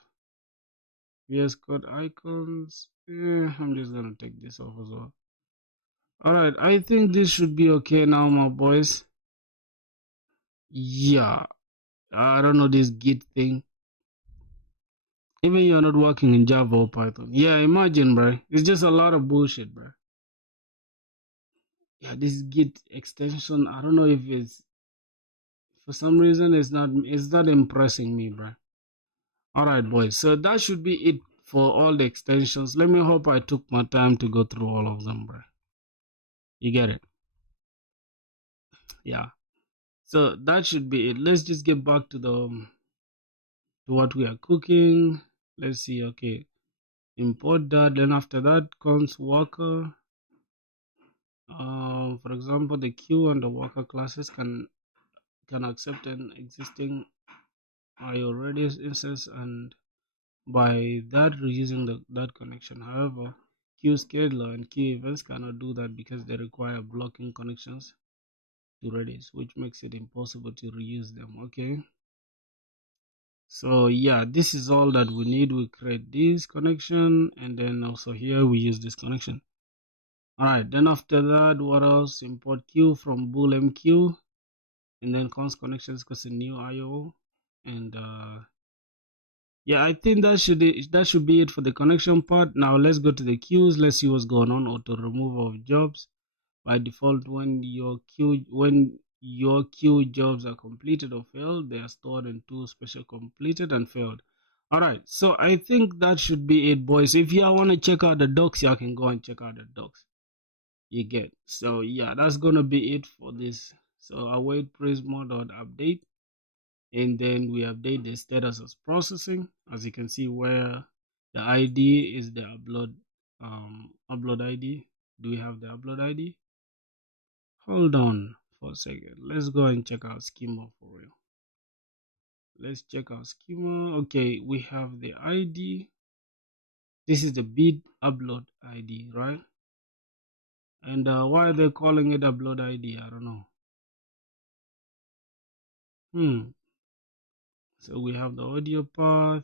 VS Code icons. I'm just gonna take this off as well. All right, I think this should be okay now, my boys. Yeah, I don't know this Git thing. Even you're not working in Java or Python. Yeah, imagine, bro. It's just a lot of bullshit, bro. Yeah, this Git extension. I don't know if it's for some reason it's not impressing me, bro. All right, boys. So that should be it for all the extensions. Let me hope I took my time to go through all of them, bro. You get it? Yeah. So that should be it. Let's just get back to the to what we are cooking. Let's see. Okay, import that. Then after that comes worker. For example, the queue and the worker classes can accept an existing IO Redis instance, and by that reusing that connection. However, queue scheduler and queue events cannot do that because they require blocking connections to Redis, which makes it impossible to reuse them. Okay. So yeah, this is all that we need. We create this connection, and then also here we use this connection. All right, then after that, what else? Import queue from BullMQ, and then const connections because a new IO, and yeah, I think that should be it for the connection part. Now let's go to the queues. Let's see what's going on. Auto removal of jobs. By default, when your queue jobs are completed or failed, they are stored in two special completed and failed. All right, so I think that should be it, boys. If you want to check out the docs, you can go and check out the docs. You get. So yeah, that's gonna be it for this. So await Prisma.update, and then we update the status as processing. As you can see, where the ID is the upload ID. Do we have the upload ID? Hold on for a second. Let's go and check out schema for real. Let's check out schema. Okay, we have the ID. This is the bid upload ID, right? And why are they calling it upload ID? I don't know. So we have the audio path.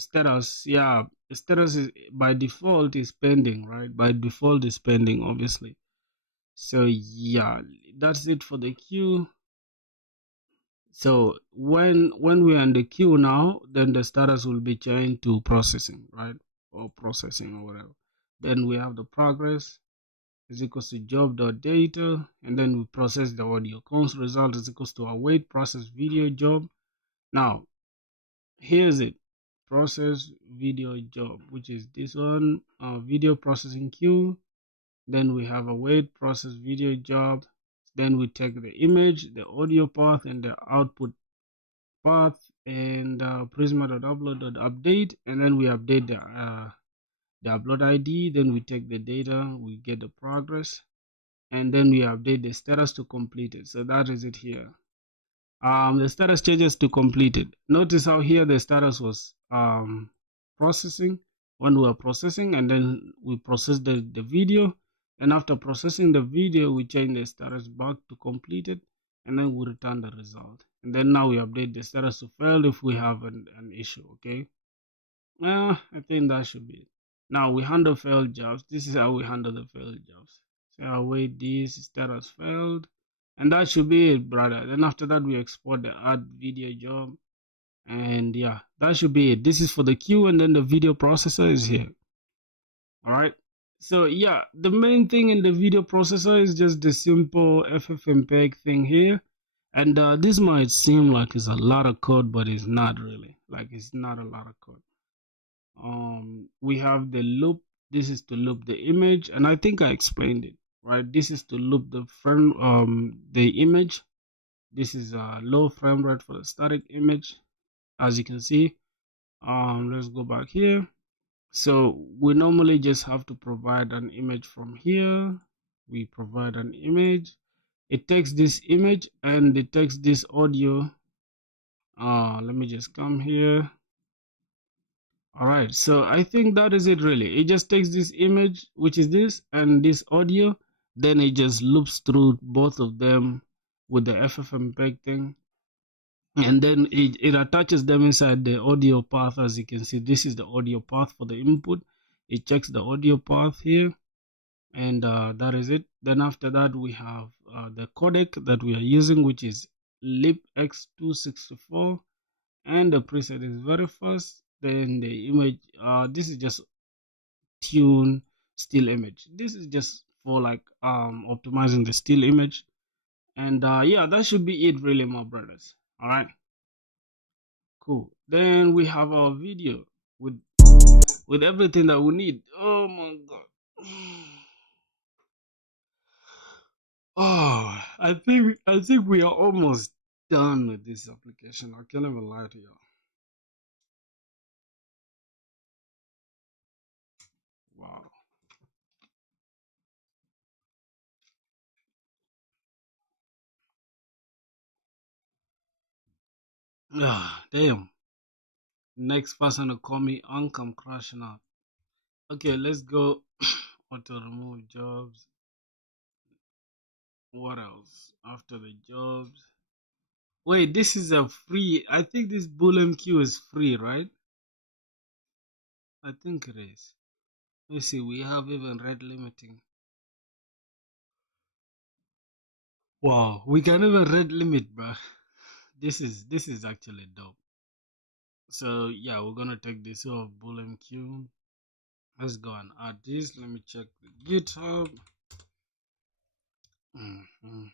Status. Yeah, status is by default is pending, right? By default is pending, obviously. So yeah, that's it for the queue. So when we're in the queue now, then the status will be changed to processing, right? Or processing or whatever. Then we have the progress is equals to job.data, and then we process the audio. Const result is equals to await process video job. Now, here's it. Process video job, which is this one, video processing queue. Then we have await process video job. Then we take the image, the audio path, and the output path, and prisma.upload.update, and then we update the upload ID. Then we take the data, we get the progress, and then we update the status to completed. So that is it here. The status changes to completed. Notice how here the status was processing when we were processing, and then we processed the video, and after processing the video we change the status back to completed, and then we return the result, and then now we update the status to failed if we have an issue. Okay, I think that should be it. Now we handle failed jobs. This is how we handle the failed jobs. So I'll wait, this status failed, and that should be it, brother. Then after that we export the add video job, and yeah, that should be it. This is for the queue, and then the video processor is here. All right, so yeah, the main thing in the video processor is just the simple ffmpeg thing here, and this might seem like it's a lot of code, but it's not really. Like, it's not a lot of code. We have the loop. This is to loop the image, and I think I explained it, right? This is to loop the image. This is a low frame rate for the static image, as you can see. Let's go back here. So we normally just have to provide an image from here. We provide an image. It takes this image and it takes this audio. Let me just come here. All right, so I think that is it really. It just takes this image, which is this, and this audio, then it just loops through both of them with the FFmpeg thing, and then it attaches them inside the audio path. As you can see, this is the audio path for the input. It checks the audio path here, and that is it. Then after that, we have the codec that we are using, which is libx264, and the preset is very fast. Then the image, this is just tune still image. This is just for like optimizing the still image. And yeah, that should be it really, my brothers. All right, cool. Then we have our video with everything that we need. Oh my god. Oh, I think we are almost done with this application. I can't even lie to you. Wow. Ah, damn. Next person to call me Unc, I'm crashing out. Okay, let's go. Auto remove jobs. What else? After the jobs. Wait, this is a free. I think this BullMQ is free, right? I think it is. Let's see, we have even red limiting. Wow, we can even red limit, bro. This is actually dope. So yeah, we're gonna take this off BullMQ. Let's go and add this. Let me check the GitHub. Mhm.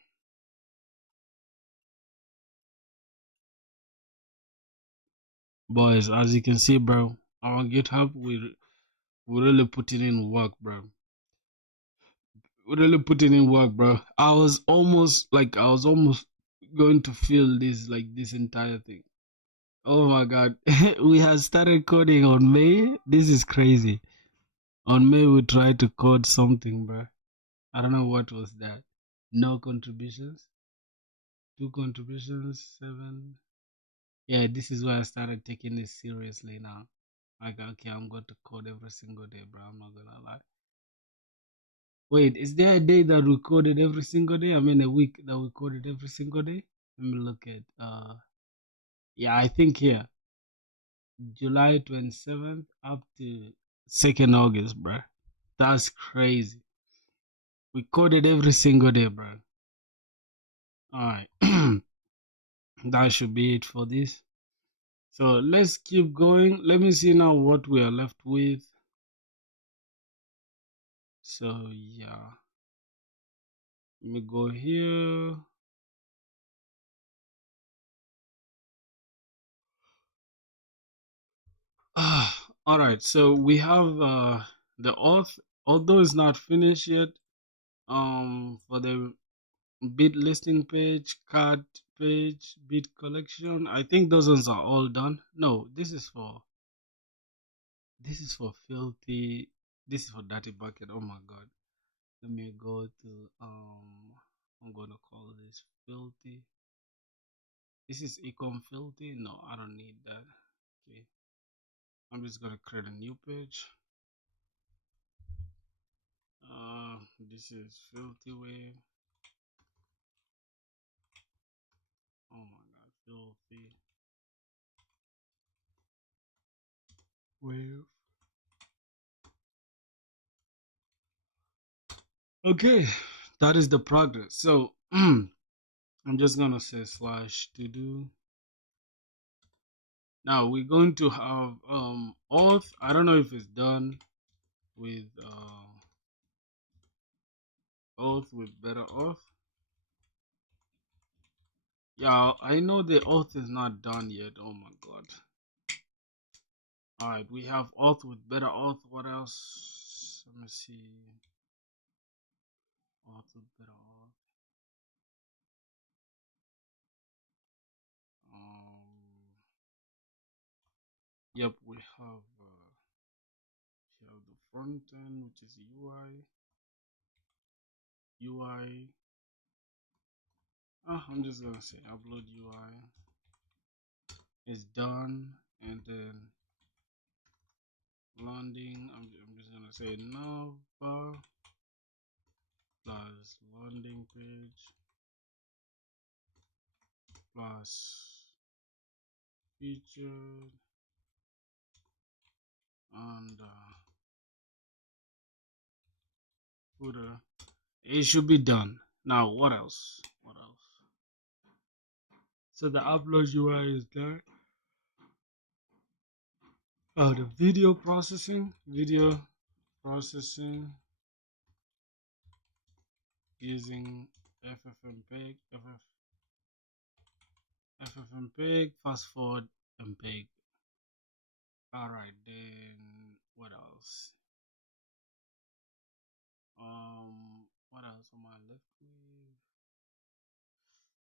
Boys, as you can see, bro, our GitHub, we really putting in work, bro. We really putting in work, bro. I was almost going to feel this entire thing. Oh my god. We had started coding on May. This is crazy. On May we tried to code something, bro. I don't know what was that. No contributions. Two contributions, seven. Yeah, this is why I started taking this seriously now. Like, okay, I'm going to code every single day, bro. I'm not gonna lie. Wait, is there a day that we coded every single day? I mean, a week that we coded every single day? Let me look at, yeah, I think here, July 27th up to 2nd August, bro. That's crazy. We coded every single day, bro. Alright. That should be it for this. So let's keep going. Let me see now what we are left with. So yeah, let me go here. All right, so we have the auth, although it's not finished yet. For the bit listing page, card page, bit collection, I think those ones are all done. No, this is for filthy. This is for dirty bucket. Oh my god. Let me go to I'm gonna call this filthy. This is ecom filthy. No, I don't need that. Okay, I'm just gonna create a new page. This is filthy wave. Oh my god, filthy wave. Okay, that is the progress. So I'm just gonna say slash to do. Now we're going to have auth. I don't know if it's done with auth with better auth. Yeah, I know the auth is not done yet. Oh my god. Alright, we have auth with better auth. What else? Let me see. Auth with better auth. Yep, we have the front end, which is UI. UI. I'm just gonna say upload UI is done, and then landing. I'm just gonna say navbar plus landing page plus featured and footer. It should be done. Now what else? What else? So the upload UI is there. Oh, the video processing using ffmpeg, ffmpeg, fast forward mpeg. All right, then what else? What else am I left with?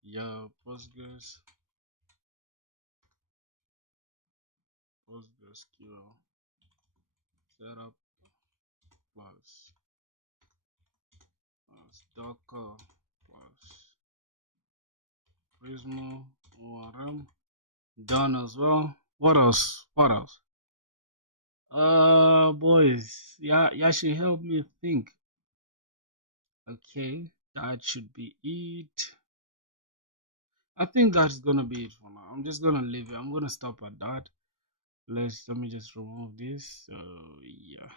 Yeah, PostgreSQL setup plus Docker plus Prisma ORM done as well. What else? What else? Boys, yeah, should help me think. Okay, that should be it. I think that's gonna be it for now. I'm just gonna leave it. I'm gonna stop at that. Let me just remove this. So yeah.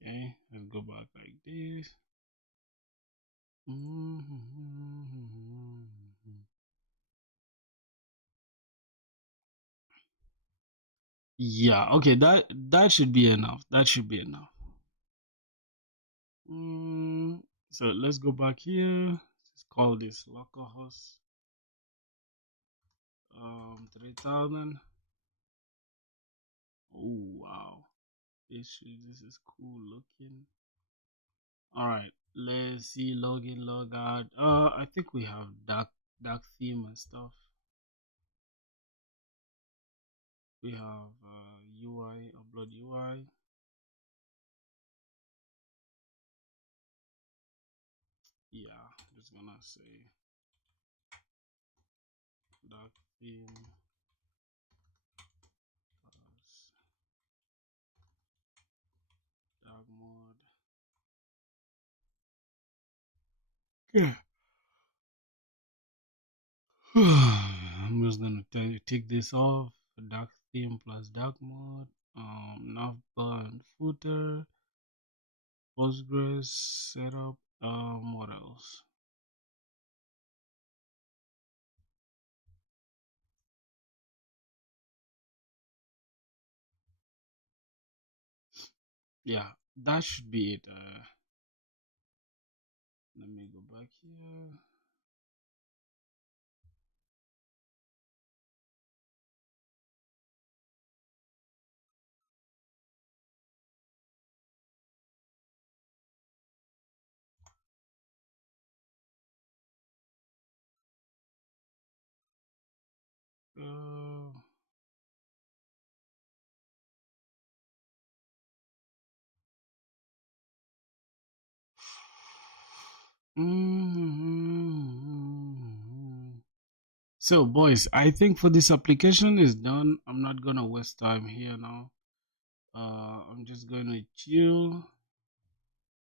Okay, let's go back like this. Yeah, okay, that should be enough. That should be enough. So let's go back here. Let's call this localhost 3000. Oh wow, this is cool looking. All right, let's see login, log out. I think we have dark theme and stuff. We have UI, upload UI. Yeah, just gonna say dark theme plus dark mode. Yeah. I'm just gonna take this off. Dark theme plus dark mode. Navbar and footer. Postgres setup. What else? Yeah, that should be it. Let me go back here. Uh, So, boys, I think for this application is done. I'm not gonna waste time here now. I'm just gonna chill.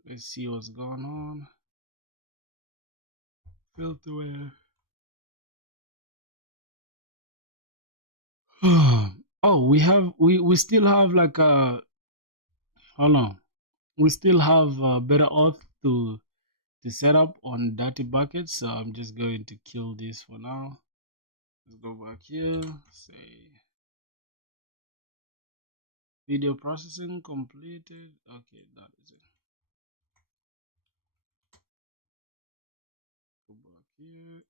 Let's see what's going on. Filterware. Oh, we still have like a hold on. We still have better auth to set up on dirty buckets. So I'm just going to kill this for now. Let's go back here. Say video processing completed. Okay, that is it. Go back here.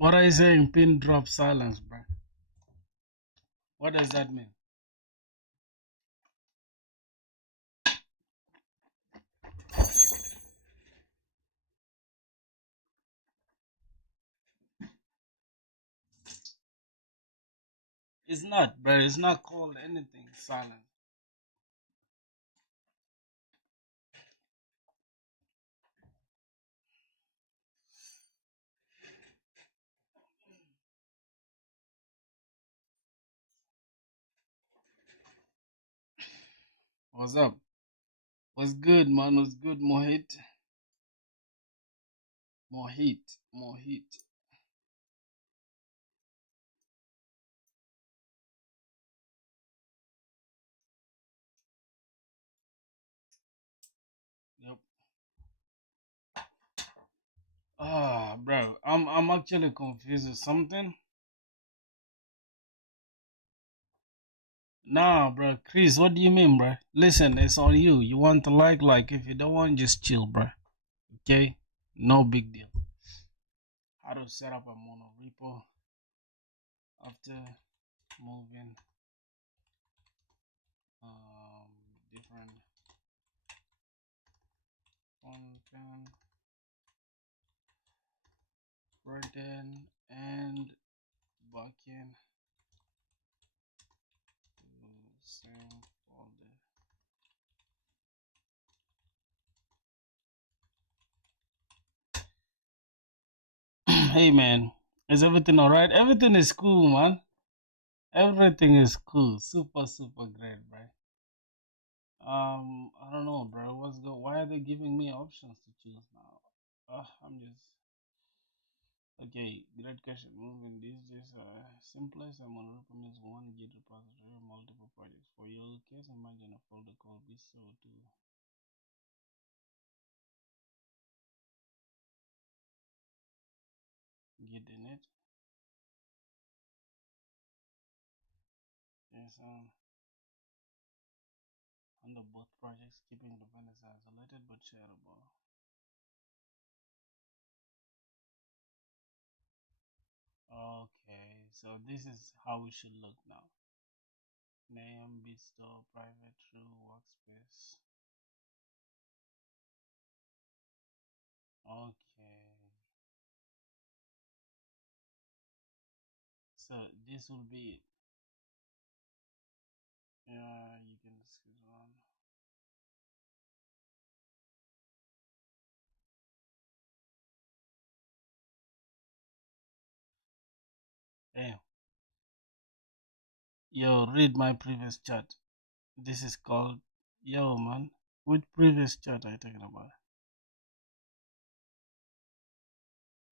What are you saying? Pin drop silence, bro. What does that mean? It's not, bro. It's not called anything silent. What's up? What's good, man? What's good, Mohit? Mohit. Mohit. Yep. Ah, bro. I'm actually confused with something. Nah, bro. Chris, what do you mean, bro? Listen, it's on you. You want to like. If you don't want, just chill, bro. Okay? No big deal. How to set up a monorepo after moving different frontend, frontend, and backend to same folder. Hey, man. Is everything alright? Everything is cool, man. Everything is cool. Super, super great, bro. I don't know, bro. Why are they giving me options to choose now? I'm just okay. Great question. Moving this just simplest. I'm gonna recommend one Git repository, multiple projects. For your case, imagine a folder called bistro to Git in it. Yes, under both projects, keeping dependencies isolated but shareable. Okay, so this is how we should look now. Name, bistro, private, true, workspace. Okay, so this will be you can discuss one. Hey, yo, read my previous chat. This is called yo man. Which previous chat are you talking about?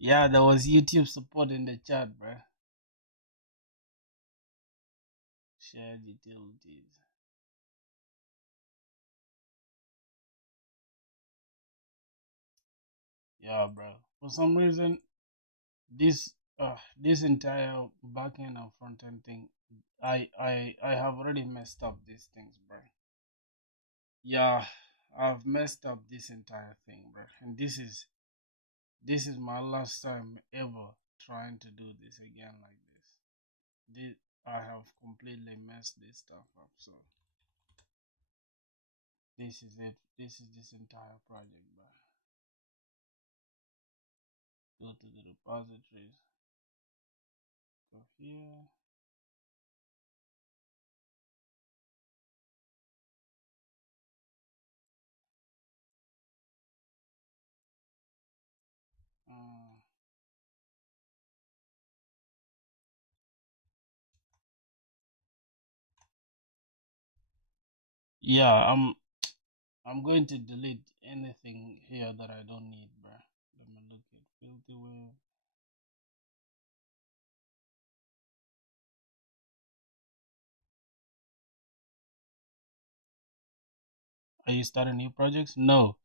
Yeah, there was YouTube support in the chat, bruh. Shared utilities. Yeah, bro. For some reason, this entire backend and frontend thing, I have already messed up these things, bro. Yeah, I've messed up this entire thing, bro. And this is my last time ever trying to do this again like this. This I have completely messed this stuff up. So this is it. This is this entire project, bro. Go to the repositories. Go here. Uh, yeah, I'm going to delete anything here that I don't need, bro. Let me look at filthy wave. Are you starting new projects? No,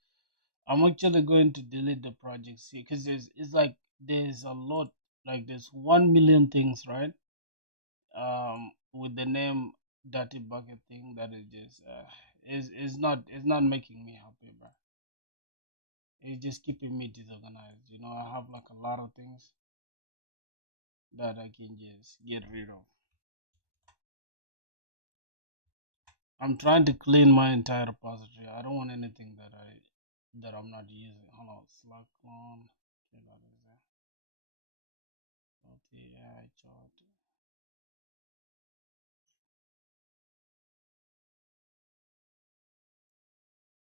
I'm actually going to delete the projects here because it's like there's a lot, like there's 1 million things, right? With the name dirty bucket thing that is just is not making me happy, bro. It's just keeping me disorganized. I have like a lot of things. that I can just get rid of. I'm trying to clean my entire repository. I don't want anything that I'm not using. Hold on, Slack clone. Okay, that is there. Okay, AI chart.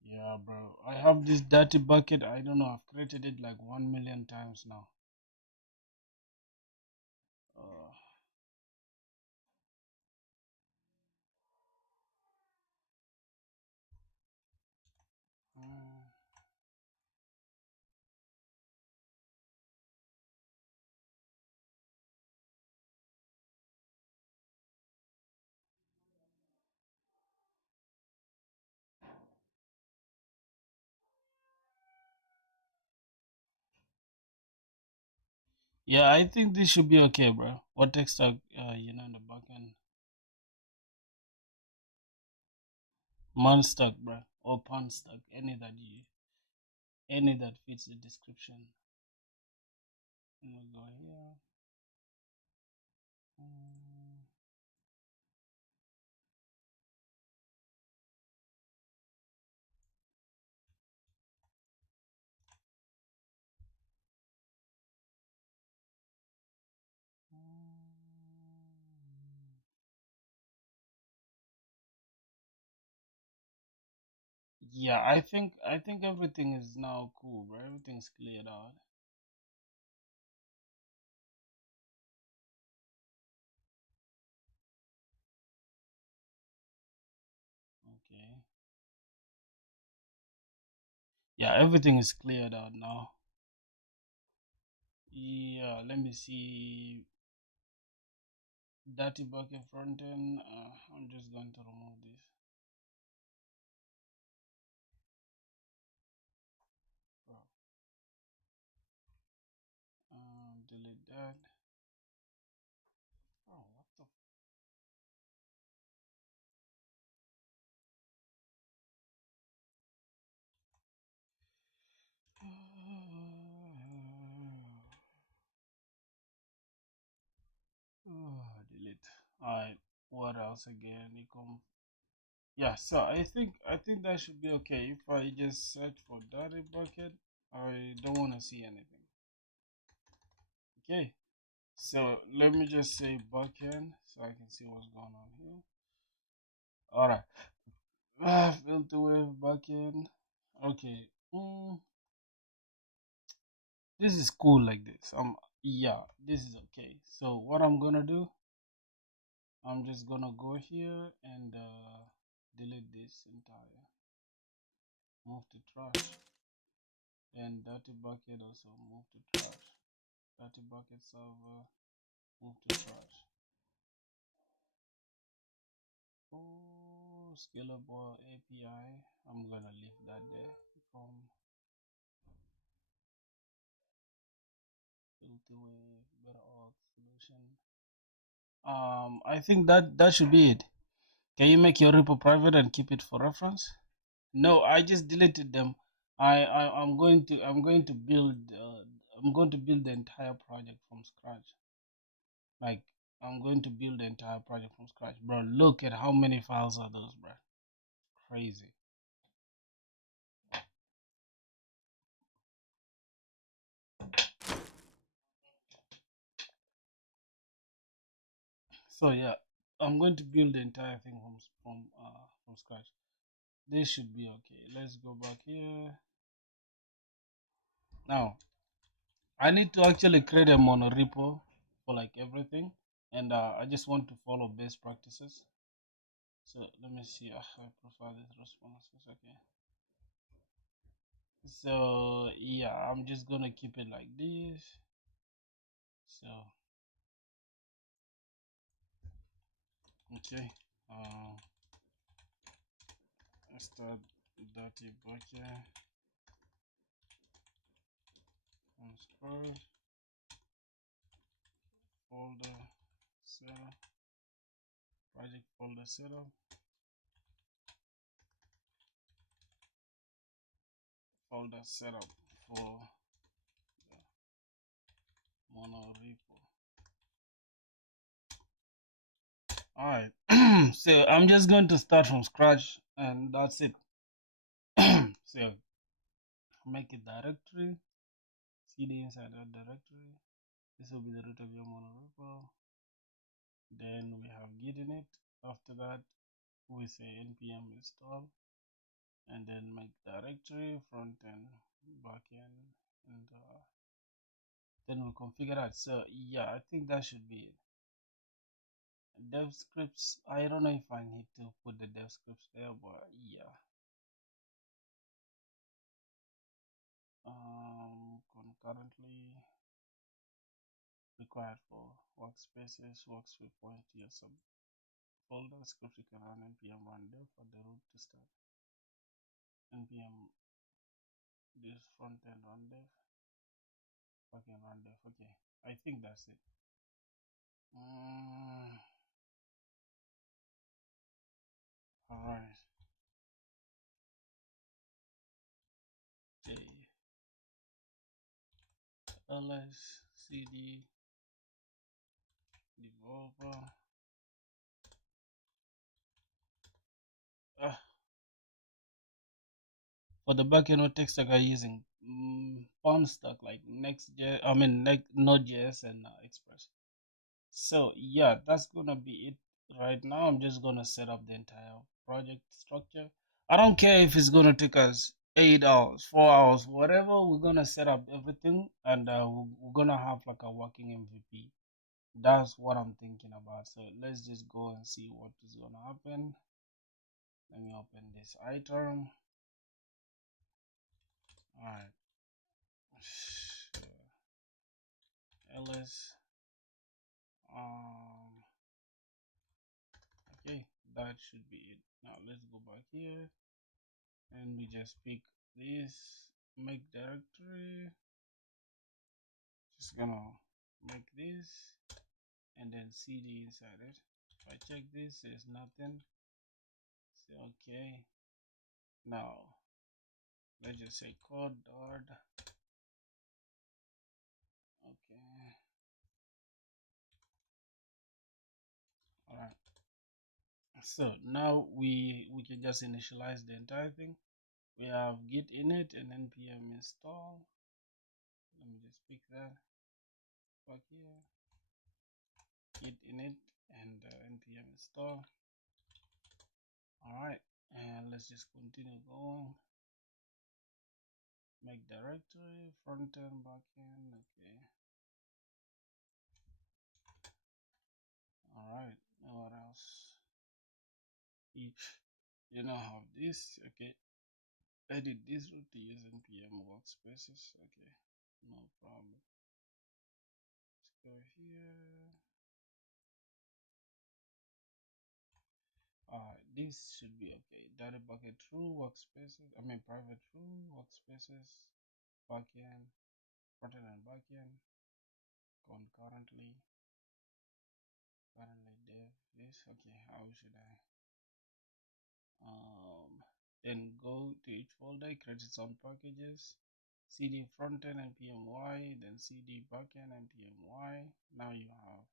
Yeah, bro. I have this dirty bucket. I don't know. I've created it like 1 million times now. Uh, mm, yeah, I think this should be okay, bro. What text stack, in the backend? Man stack, bro, or pan stack, any that fits the description. We'll go here. Mm, Yeah, I think everything is now cool, bro. Everything's cleared out. Okay. Yeah, everything is cleared out now. Yeah, let me see. Dirty bucket front end. I'm just going to remove this. Bro. Delete that. Oh, what the? Delete. Alright. What else again? Yeah. So I think that should be okay. If I just search for dirty bucket, I don't want to see anything. Okay. So let me just say backend so I can see what's going on here. Alright. Filter wave backend. Okay. This is cool like this. Yeah, this is okay. So what I'm gonna do, I'm just gonna go here and delete this entire. Move to trash. And dirty bucket also move to trash. Dirty bucket server move to trash. Oh, scalable API. I'm gonna leave that there. From filter wave, better auth solution. I think that should be it. Can you make your repo private and keep it for reference? No, I just deleted them. I'm going to build the entire project from scratch. Like I'm going to build the entire project from scratch, bro. Look at how many files are those, bro. Crazy. So yeah, I'm going to build the entire thing from scratch. This should be okay. Let's go back here. Now I need to actually create a monorepo for like everything, and I just want to follow best practices. So let me see. I profile this responses. Okay. So yeah, I'm just gonna keep it like this. So okay. Start dirty bucket on scroll folder setup project folder setup folder setup for the mono repo. All right. So I'm just going to start from scratch, and that's it. So make a directory, cd inside that directory. This will be the root of your monorepo. Then we have git in it. After that, we say npm install, and then make directory frontend, backend, and then we configure that. So yeah, I think that should be it. Dev scripts. I don't know if I need to put the dev scripts there, but yeah. Concurrently required for workspaces, works will point to your sub folder script. You can run npm run dev for the root to start. Npm this front end run dev, backend run dev. Okay, I think that's it. All right. Okay. ls cd developer. Ah, for the backend, what tech stack are you using? Palm stack like Next.js, I mean Node.js and Express. So yeah, that's gonna be it right now. I'm just gonna set up the entire project structure. I don't care if it's gonna take us 8 hours, 4 hours, whatever. We're gonna set up everything, and we're gonna have like a working MVP. That's what I'm thinking about. So let's just go and see what is gonna happen. Let me open this item. All right. ls um okay, that should be it. Now let's go back here and we just pick this make directory. Just gonna make this and then cd inside it. If I check this, there's nothing. Say okay. Now let's just say code dot. Okay. All right. So now we can just initialize the entire thing. We have git init and npm install. Let me just pick that back here. Git init and npm install. All right, and let's just continue going. Make directory frontend backend. Okay. All right. Now what else? If you now have this, okay. Edit this route to use npm workspaces. Okay, no problem. Let's go here. This should be okay. Data bucket true workspaces. I mean private true workspaces. Backend, frontend and backend. Concurrently. Currently dev this. Okay, how should I? Then go to each folder, create its own packages. Cd frontend npmy, then cd backend npmy. Now you have.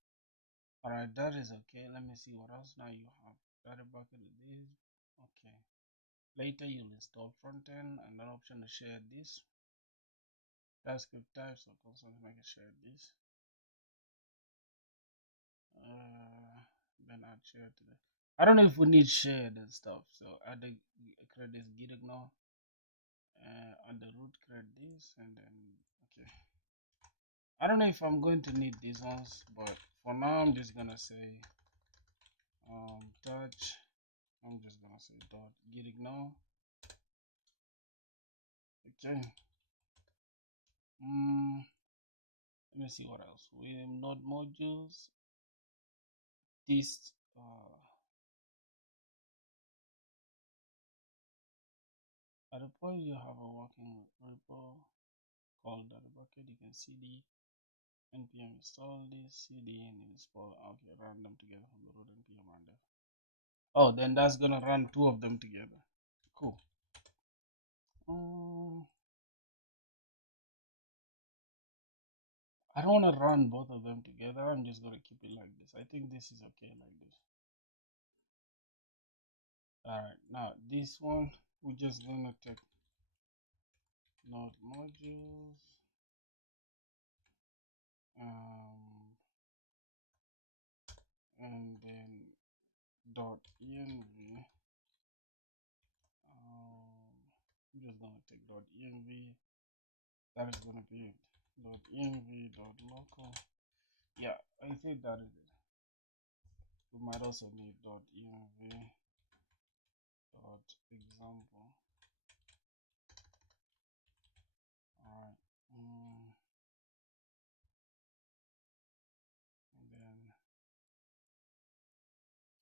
Alright, that is okay. Let me see what else. Now you have data bucket with this. Okay. Later you'll install frontend and an option to share this. TypeScript types or constants make it share this. Then add share to the. I don't know if we need shared and stuff. So add the create this git ignore. And the root create this and then okay. I don't know if I'm going to need these ones, but for now I'm just gonna say touch. I'm just gonna say dot git ignore. Okay. Let me see what else. We have node modules. This at the point you have a working repo called data bucket. You can cd npm install this cd and install. Okay, run them together from the root npm run dev. Oh, then that's gonna run two of them together. Cool. I don't want to run both of them together. I'm just gonna keep it like this. I think this is okay like this. Alright, now this one we're just gonna take node modules, and then dot env. I'm just gonna take dot env. That is gonna be it. Dot env dot local. Yeah, I think that is it. We might also need dot env dot example. Alright. And then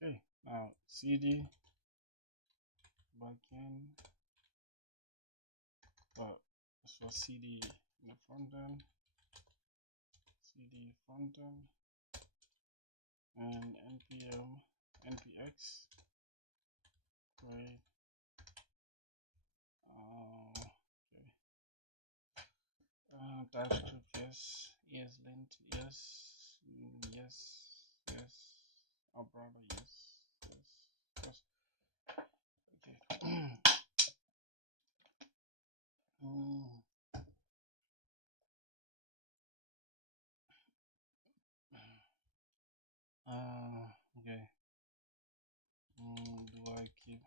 okay, now cd backend. So cd in the front end, cd front end, and npm npx create. Okay. TypeScript, yes. ESLint, yes. Yes, yes. Umbrella, yes, yes, yes. Okay. Okay. Do I keep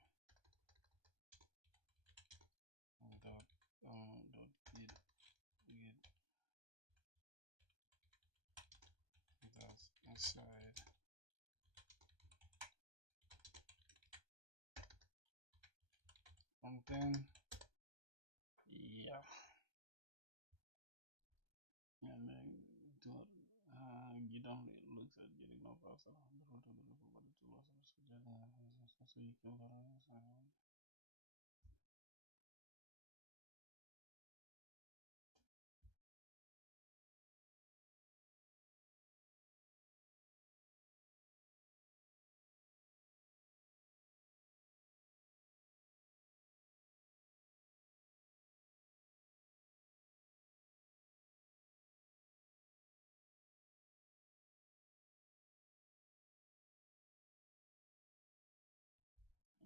dot git that's inside content? Yeah. And then do git only looks at getting no faster. So you can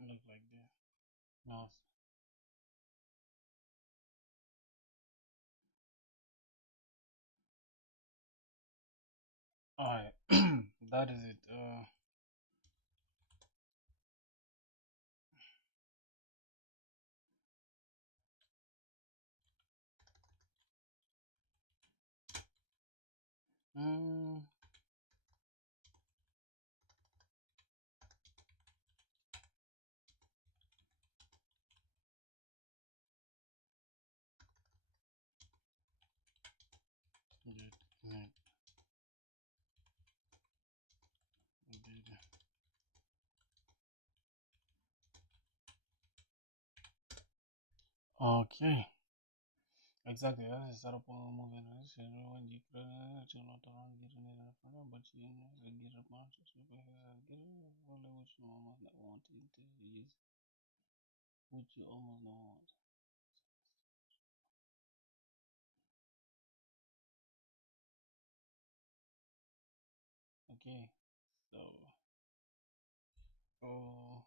look like this. No. Alright, that is it. Mm, Git commit did. Okay, exactly. That's a setup on moving. When you to not around getting it in a front, but you know, get a bunch of people get it, which you almost not wanting to use, which you almost don't want. Okay, so oh.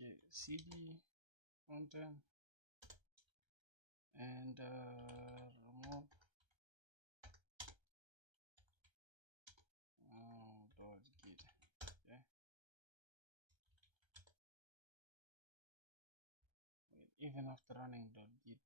Okay, cd content and remove dot git. Okay, wait, even after running dot git.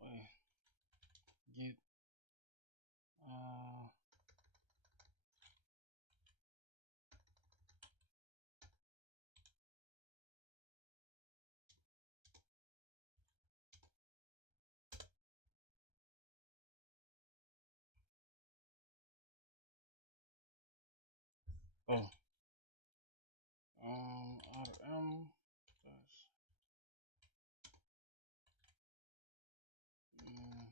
Wait, git Oh, RM dash, mm,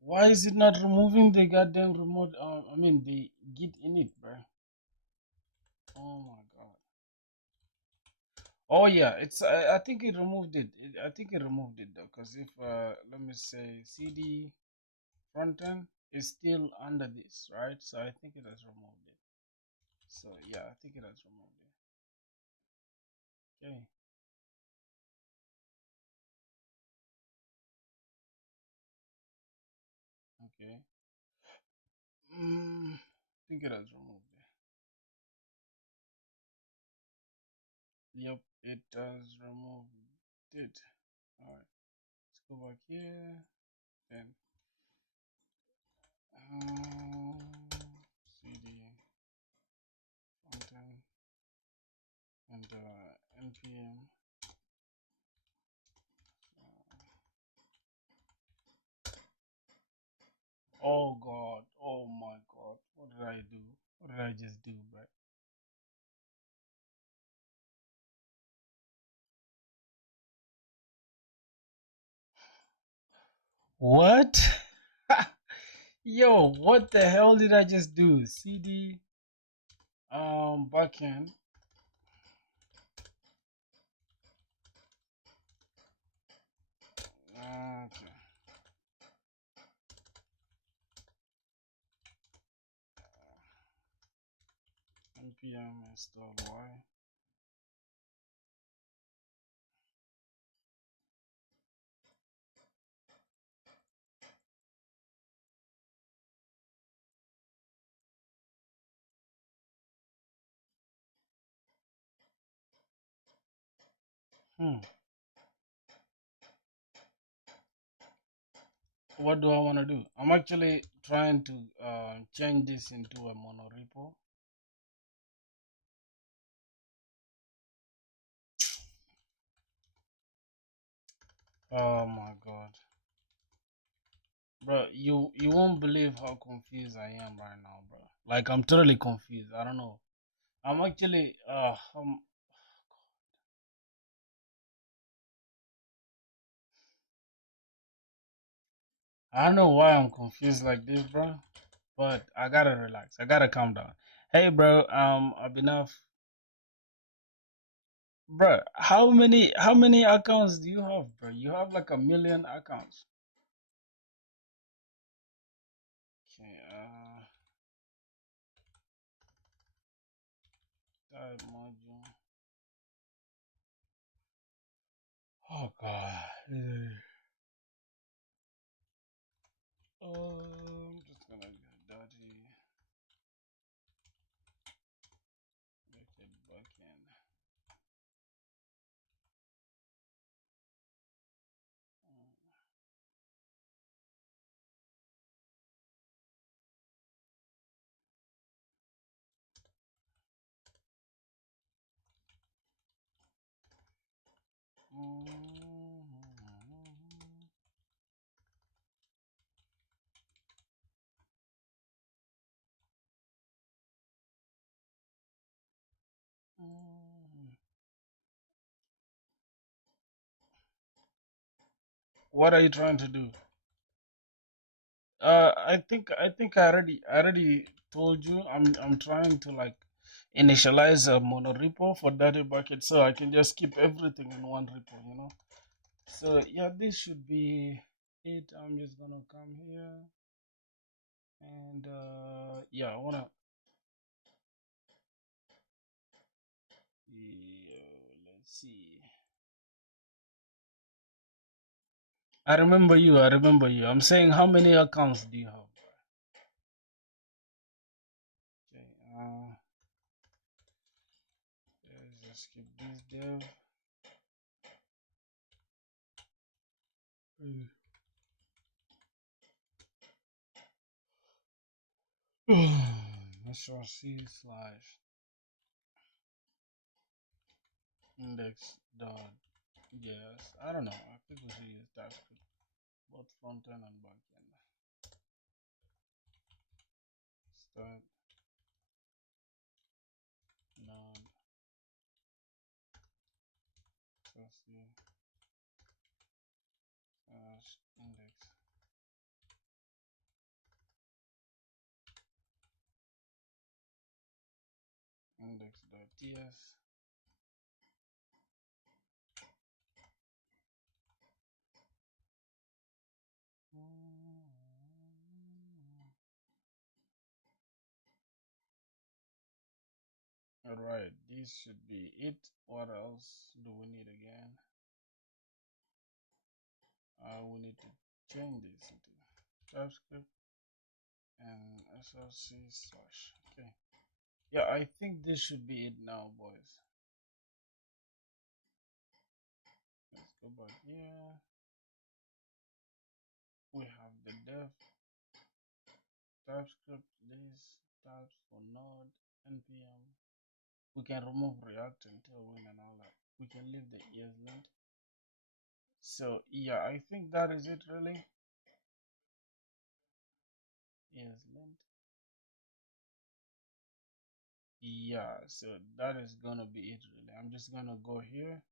why is it not removing the goddamn remote? I mean the git init, bro. Oh my god. Oh yeah, it's. I think it removed it. I think it removed it though, because if let me say cd frontend is still under this, right? So I think it has removed it. So yeah, I think it has removed it. Okay. Okay. I think it has removed it. Yep, it has removed it. All right. Let's go back here. Then um, cd frontend and npm. Oh god. Oh my god. What did I do? What did I just do, bro? What? Yo, what the hell did I just do? CD backend. Okay. npm install y. Hmm. What do I want to do? I'm actually trying to change this into a monorepo. Oh my god. Bro, you won't believe how confused I am right now, bro. Like I'm totally confused. I don't know. I'm actually I don't know why I'm confused like this, bro. But I gotta relax. I gotta calm down. Hey, bro. Abhinav, bro. How many accounts do you have, bro? You have like a million accounts. Okay. Type module. Oh God. Just gonna get dirty. Make it backend. What are you trying to do? I think I already told you I'm trying to like initialize a monorepo for data bucket so I can just keep everything in one repo. So yeah, this should be it. I'm just gonna come here and yeah, I wanna let's see. I remember you. I'm saying how many accounts do you have? Okay, let's just skip this dev. src slash index dot yes. I don't know. I think we should use TypeScript. both frontend and backend. Start node chassis index index.ts. All right, this should be it. What else do we need again? We need to change this into TypeScript and src slash. Okay. Yeah, I think this should be it now, boys. Let's go back here. We have the dev TypeScript, this types for node, npm. We can remove React and Tailwind and all that. We can leave the ESLint. So yeah, I think that is it really. ESLint. Yeah, so that is gonna be it really. I'm just gonna go here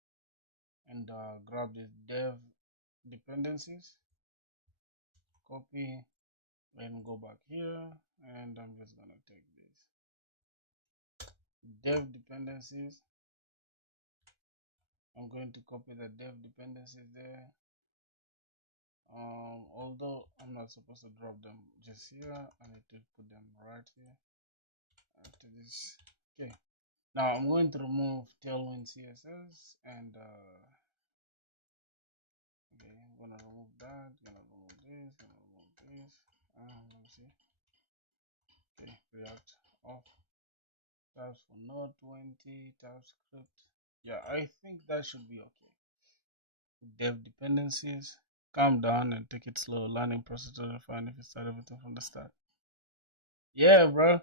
and grab this dev dependencies, copy, and go back here, and I'm just gonna take this dev dependencies. I'm going to copy the dev dependencies there. Although I'm not supposed to drop them just here, I need to put them right here after this. Okay, now I'm going to remove Tailwind CSS and okay, I'm gonna remove that, gonna remove this, gonna remove this. Let me see. Okay, React off, types for node 20, TypeScript. Yeah, I think that should be okay. Dev dependencies. Calm down and take it slow. Learning process to refine if you start everything from the start. Yeah, bro.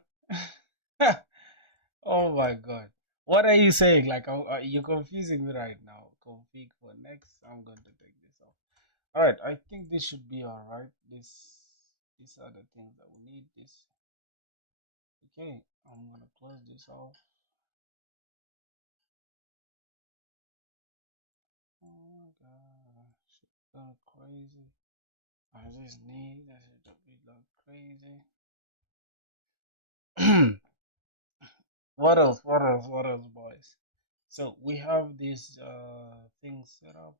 Oh my god. What are you saying? Like, you're confusing me right now. Config for next. I'm going to take this off. All right. I think this should be all right. These are the things that we need. This. Okay. I'm gonna close this off. Oh my god. Shit going crazy. I just need that shit to be like crazy. What else? What else? What else, boys? So we have this thing set up.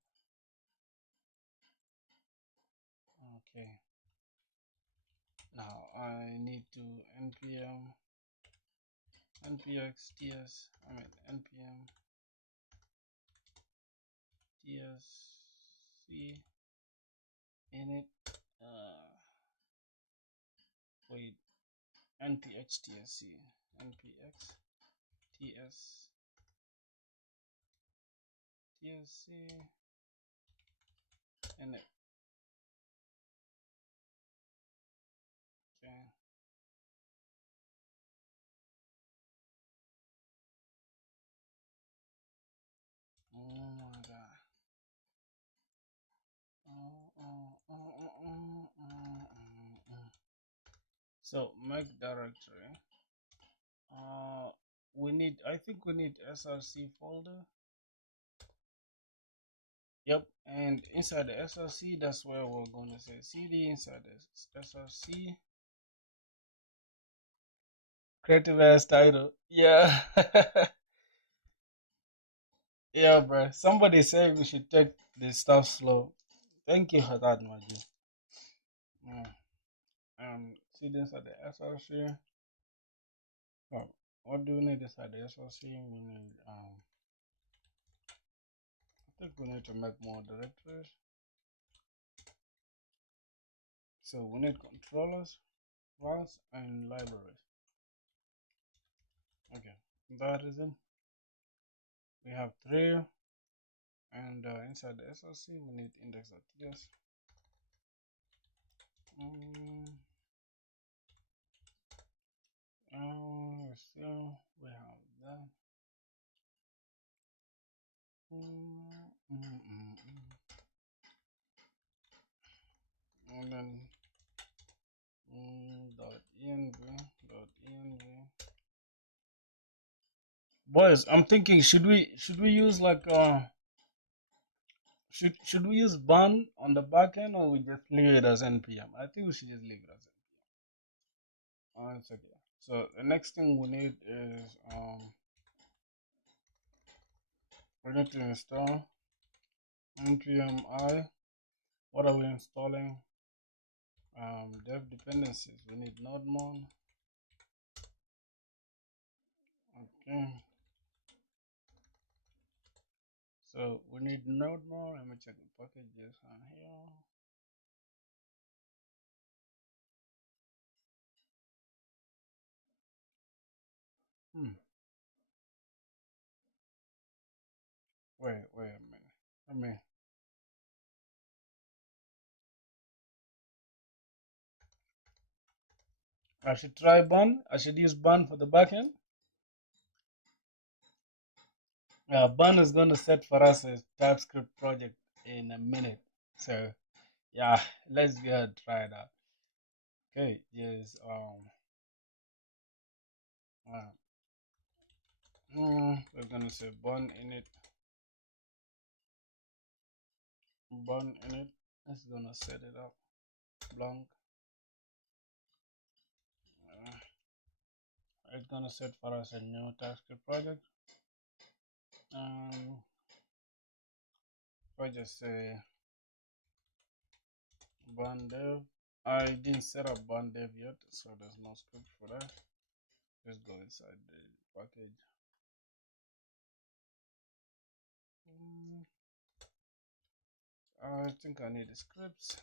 Okay. Now I need to npm npx ts. I mean npm tsc init. Wait. npx tsc npx ts tsc init. Okay. Oh my god. So make directory. We need. I think we need src folder. Yep, and inside the src, that's where we're going to say cd inside the src. Creative ass title. Yeah. Yeah, bro. Somebody said we should take this stuff slow. Thank you for that, Maji. Mm. CD inside the src. Oh, what do we need inside the src? We need I think we need to make more directories. So we need controllers, files, and libraries. Okay, that is it. We have three, and inside the src we need index.ts. So we have that. and then .env. Boys, I'm thinking, should we use like should we use bun on the back end, or we just leave it as npm? I think we should just leave it as npm. It's okay. So the next thing we need is we need to install npm I. What are we installing? Dev dependencies. We need nodemon. Okay. So we need nodemon. Let me check the packages on here. Wait a minute. I should try bun. I should use bun for the backend. Bun is going to set for us a TypeScript project in a minute. So yeah, let's go ahead and try it out. Okay, yes. We're gonna say bun init. Bun init. It's gonna set it up. Blank. It's gonna set for us a new TypeScript project. If I just say bun dev, I didn't set up bun dev yet, so there's no script for that. Just go inside the package. I think I need the scripts.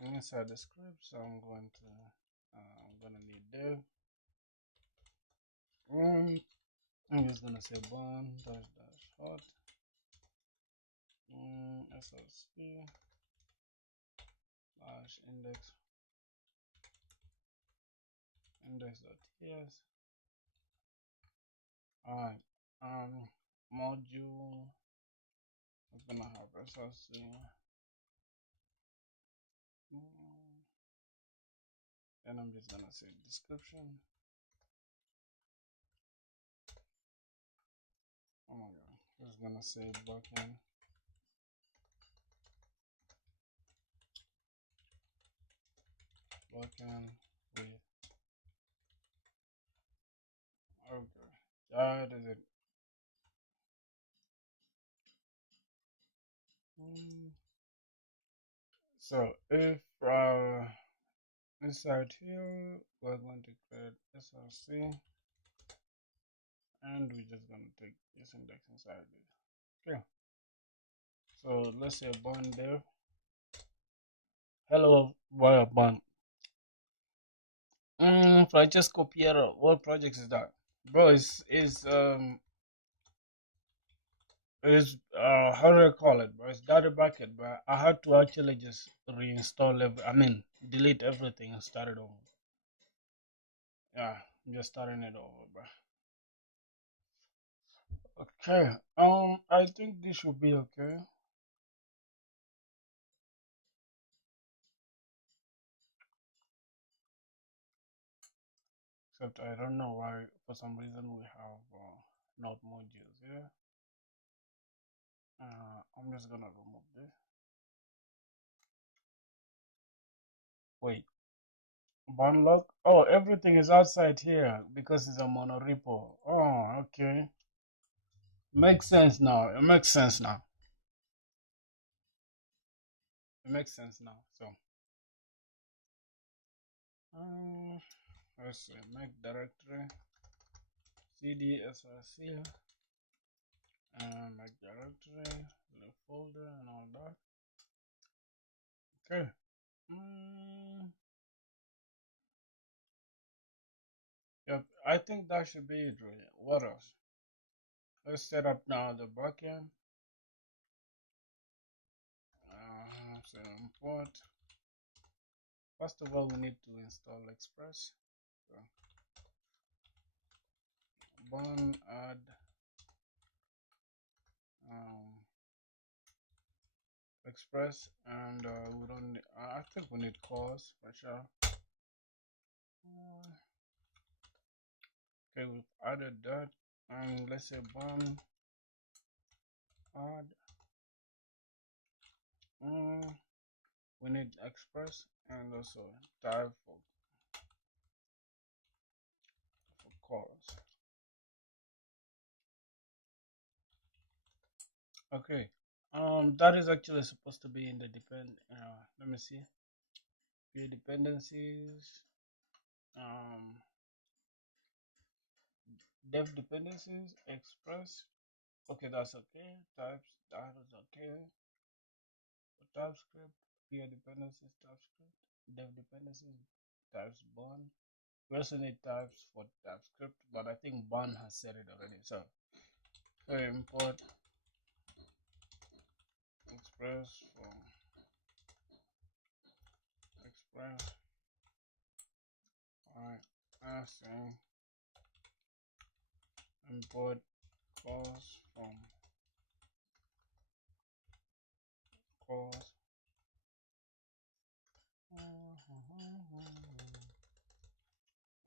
And inside the scripts, I'm gonna need dev. I'm just gonna say bun dash hot src slash index.ts. Alright, module is gonna have src. And I'm just gonna say description. Oh my god, just gonna say backend. Backend with. Okay, that is it. So if inside here we're going to create src, and we're just going to take this index inside it. Okay, so let's say bun dev. Hello via bun. Francesco Piero, what project is that? Bro, how do I call it, bro? It's data bucket, but I had to actually just reinstall delete everything and start it over. Yeah, I'm just starting it over, bro. Okay, I think this should be okay. Except I don't know why, for some reason, we have not modules here. I'm just gonna remove this. Wait, Bunlock? Oh, everything is outside here because it's a monorepo. Oh, okay. Makes sense now. It makes sense now. It makes sense now. So, let's see, make directory cd src, make directory, the folder, and all that. Okay. Yep, I think that should be it, really. What else? Let's set up now the backend. So import. First of all, we need to install Express. So bun add Express, and we don't think we need calls for sure. Okay, we've added that, and let's say bond add. We need express and also type for calls. Okay, that is actually supposed to be in the let me see, view dependencies, dev dependencies, express. Okay, that's okay. Types, that is okay. For TypeScript, view dependencies, TypeScript, dev dependencies, types bond. We also need types for TypeScript, but I think bond has said it already. So import express from express. Alright, asking import calls from calls.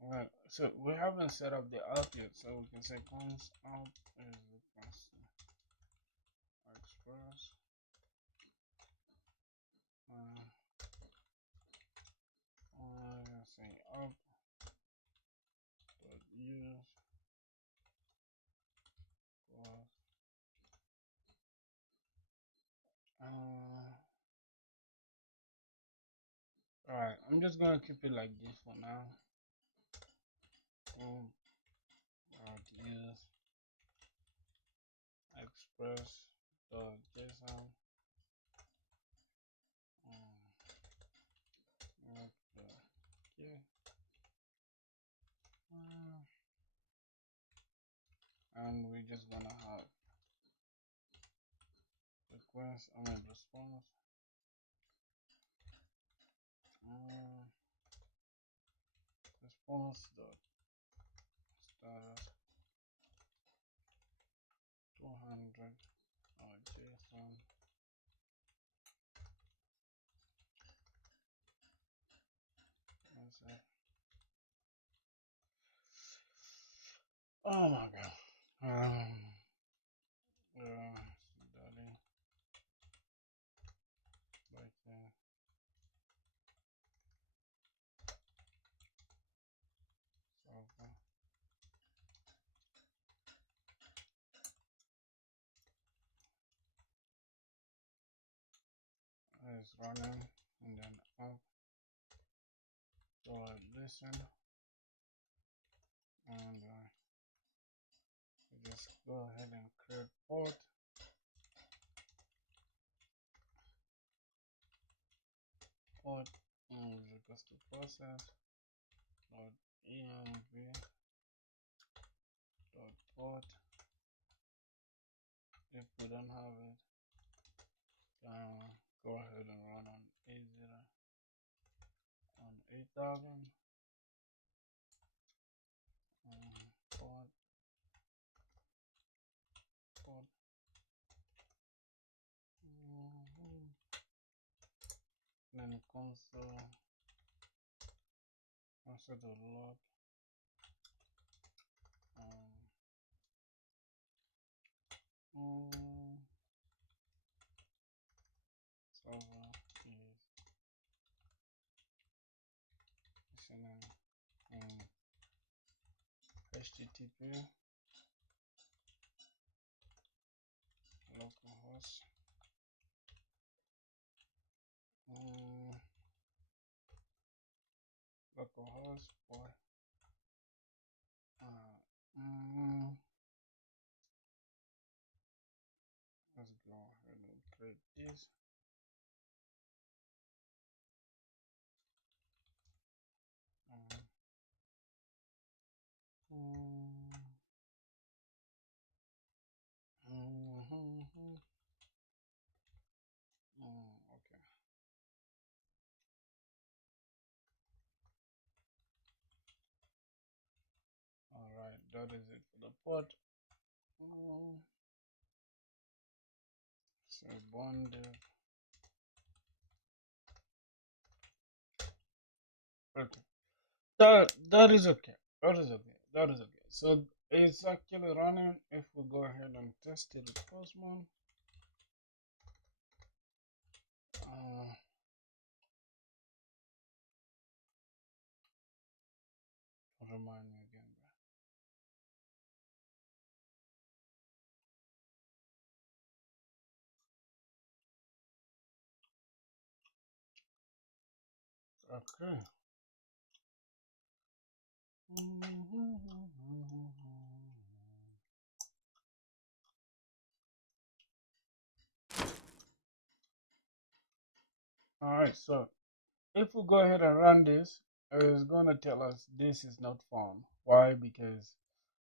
Alright, so we haven't set up the out yet, so we can say cons out is equals to express. Say up dot use class. Alright, I'm just gonna keep it like this for now. Use express dot json. Okay. And we're just gonna have request, response. Response dot status 200 JSON. That's it. Oh my god. Study Backend server. It's running, and then up. So I listen, and just go ahead and create port. Port is equals to process dot env dot port. If we don't have it, go ahead and run on A0 on 8000. Port port. Then console the log server is listening in HTTP localhost localhost or let's go ahead and create this. Okay. Alright, that is it for the port. So bond Okay. That is okay. That is okay. That is okay. So it's actually running. If we go ahead and test it with Postman, uh, remind me again. Okay. All right. So if we go ahead and run this, it's gonna tell us this is not found. Why? Because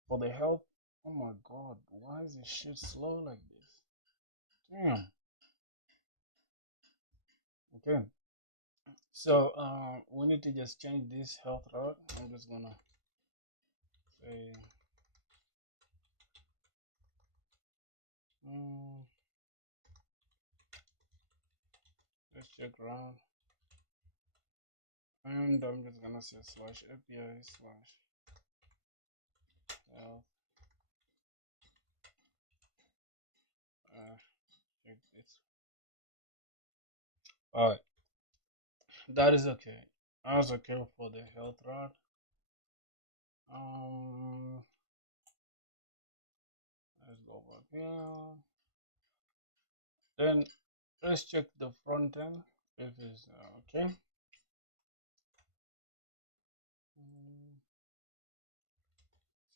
for the help. Oh my God! Why is this shit slow like this? Damn. Okay. So we need to just change this health route. I'm just gonna say mm, let's check around, and I'm just gonna say slash API slash health. Check this. All right, that is okay. That's okay for the health route. Um, let's go back here. Then let's check the front end if it's okay.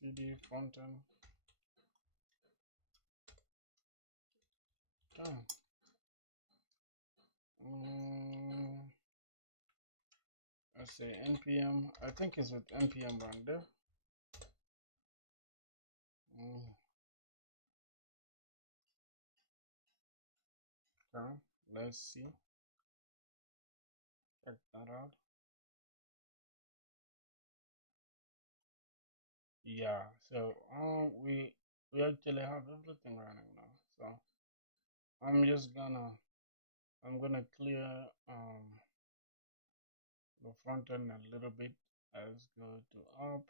CD front end. Done. Mm, let's say npm. I think it's with npm render. Mm, okay. Let's see. Check that out. Yeah. So we actually have everything running now. So I'm just gonna clear the front end a little bit. Let's go to up.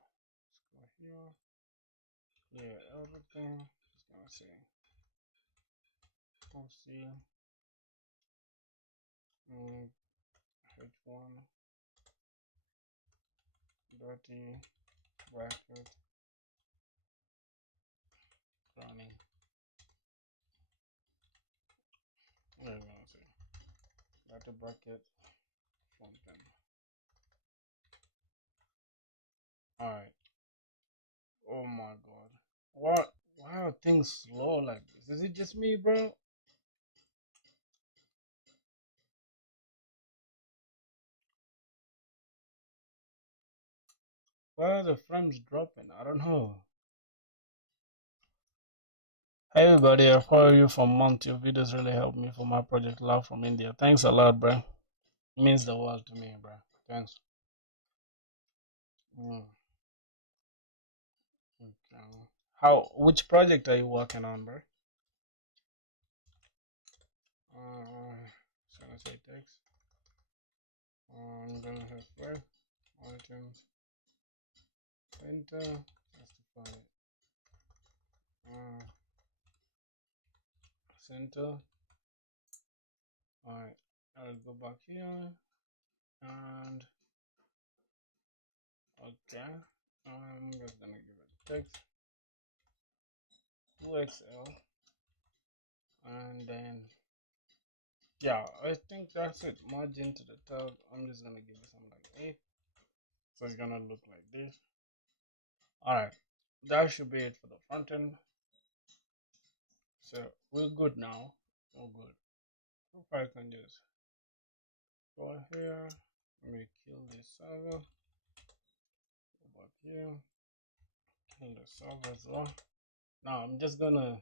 Let's go here. Clear everything. Just gonna say OC H1 dirty bracket running. What are you gonna say? Dirty bracket front end. Alright. Oh my god. What? Why are things slow like this? Is it just me, bro? Why are the frames dropping? I don't know. Hey everybody, I follow you for months. Your videos really help me for my project Love from India. Thanks a lot, bro. It means the world to me, bro. Thanks. Mm, okay. Which project are you working on, bro? So I say text. I'm gonna have where items enter justify uh, center. Alright, I'll go back here and okay. I'm just gonna give it text 2xl and then yeah, I think that's it. Margin to the tab. I'm just gonna give it something like 8. So it's gonna look like this. Alright, that should be it for the front end. So we're good now. We're good. If I can just go here, let me kill this server. Go back here, kill the server as well. Now I'm just gonna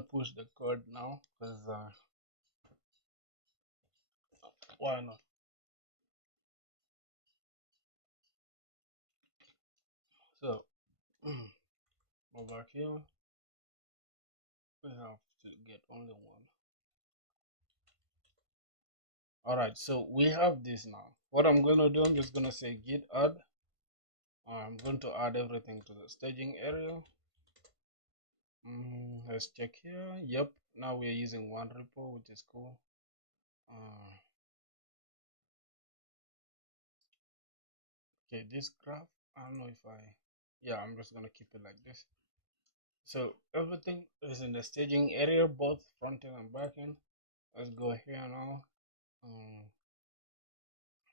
push the code now because why not? So over here we have to get only one. All right, so we have this now. What I'm gonna do, I'm just gonna say git add. I'm going to add everything to the staging area. Let's check here. Yep, now we're using one repo, which is cool. Uh, okay, this graph, I don't know if yeah, I'm just gonna keep it like this. So everything is in the staging area, both front end and back end. Let's go here now.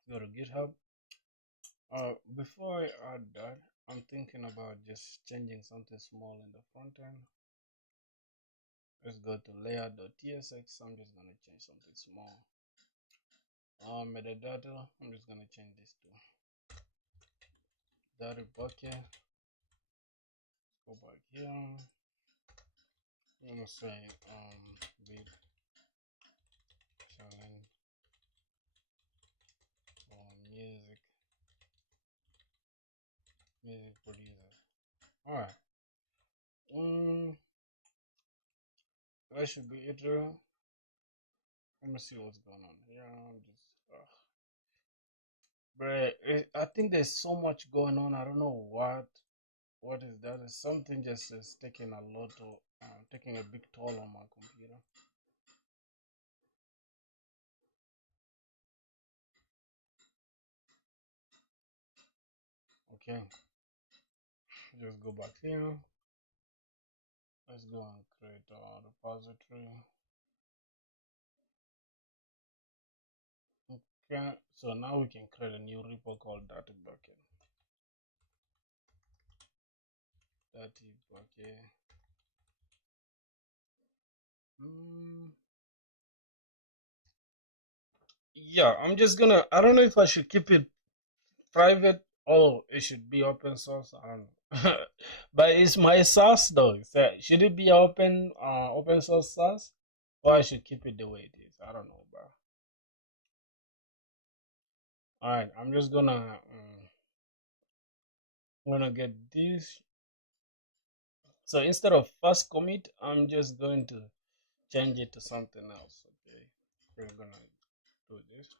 Go to GitHub. Before I add that, I'm thinking about just changing something small in the front end. Let's go to layer.tsx. I'm just gonna change something small. Metadata. I'm just gonna change this to data bucket. Go back here. I'm gonna say big challenge for music producer. All right. That should be it. Let me see what's going on here. I'm just, but I think there's so much going on. I don't know what is that. Is something just is taking a lot of taking a big toll on my computer. Okay, just go back here. Let's go and create a repository. Okay, so now we can create a new repo called data bucket. Data bucket. Yeah, I'm just gonna. I don't know if I should keep it private or it should be open source. I don't know. But it's my SaaS though. So should it be open source SaaS, or I should keep it the way it is? I don't know, bro. All right, I'm just gonna get this. So instead of first commit, I'm just going to change it to something else. Okay, we're gonna do this.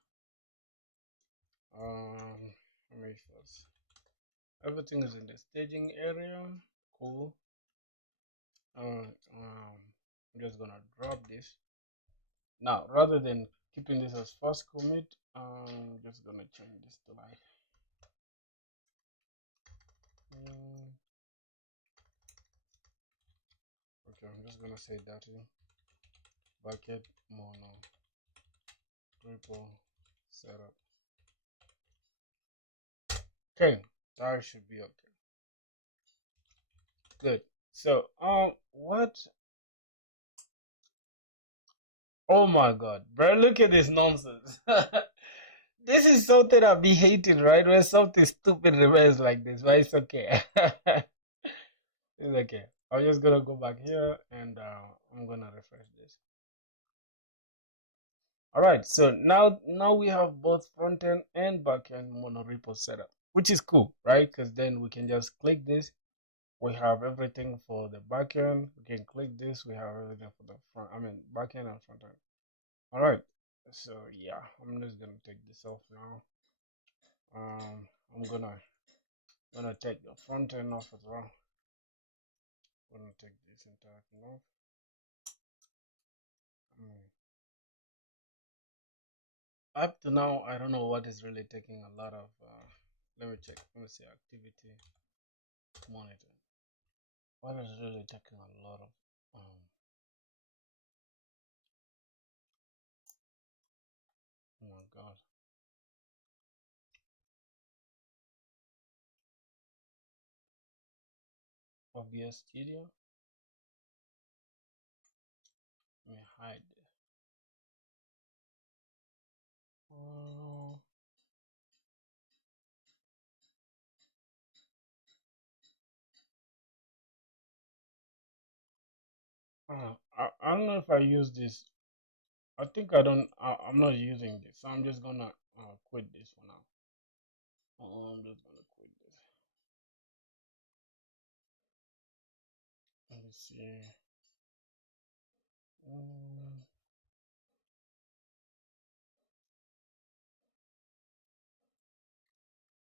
Let me first. Everything is in the staging area. Cool. I'm just gonna drop this. Now, rather than keeping this as first commit, I'm just gonna change this to like okay, I'm just gonna say that in bucket mono repo setup. Okay, that should be okay. Good. So what, oh my god, bro, look at this nonsense. This is something I'll be hating, right? When something stupid remains like this, but it's okay. It's okay. I'm just gonna go back here and I'm gonna refresh this. All right, so now we have both front end and back end monorepo setup, which is cool, right? Because then we can just click this. We have everything for the back end. We can click this. We have everything for the front. I mean, back end and front end. All right. So yeah, I'm just gonna take this off now. I'm gonna take the front end off as well. I'm gonna take this entire thing off. Mm. Up to now, I don't know what is really taking a lot of. Let me check. Let me see activity monitor. What is really taking a lot of. Oh my god. OBS Studio. Let me hide this. Oh. I don't know if I use this. I think I don't. I'm not using this. So I'm just gonna quit this for now. I'm just gonna quit this. Let me see. Um,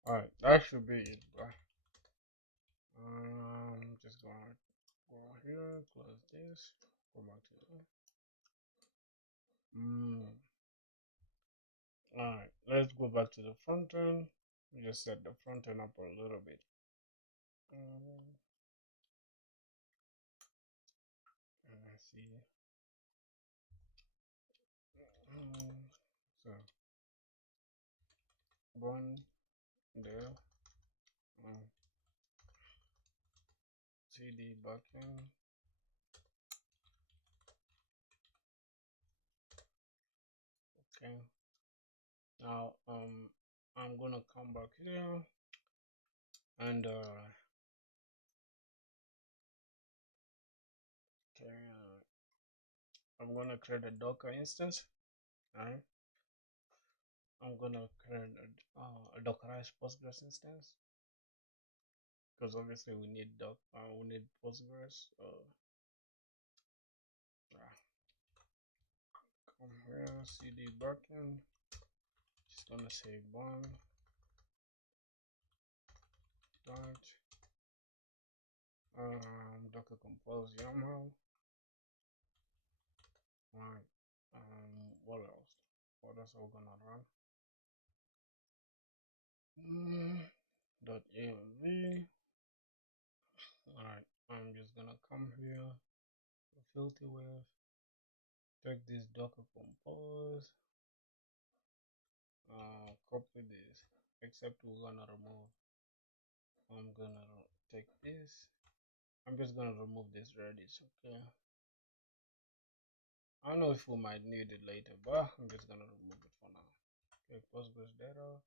Alright, that should be it, bro. Just gonna go here, close this, go back to the. Alright, let's go back to the front end. Just set the front end up a little bit. And I see. So one there. CD backend. Okay. Now I'm gonna come back here and okay, I'm gonna create a Docker instance. Alright. I'm gonna create a Dockerized Postgres instance because obviously we need we need Postgres. Come here, CD backend. Just gonna say one dot Docker compose YAML. Right. What else? What else are we gonna run? .env. Alright, I'm just gonna come here, filter with, take this Docker compose, copy this, except we're gonna remove. I'm gonna take this. I'm just gonna remove this Redis, okay? I don't know if we might need it later, but I'm just gonna remove it for now. Okay, Postgres data,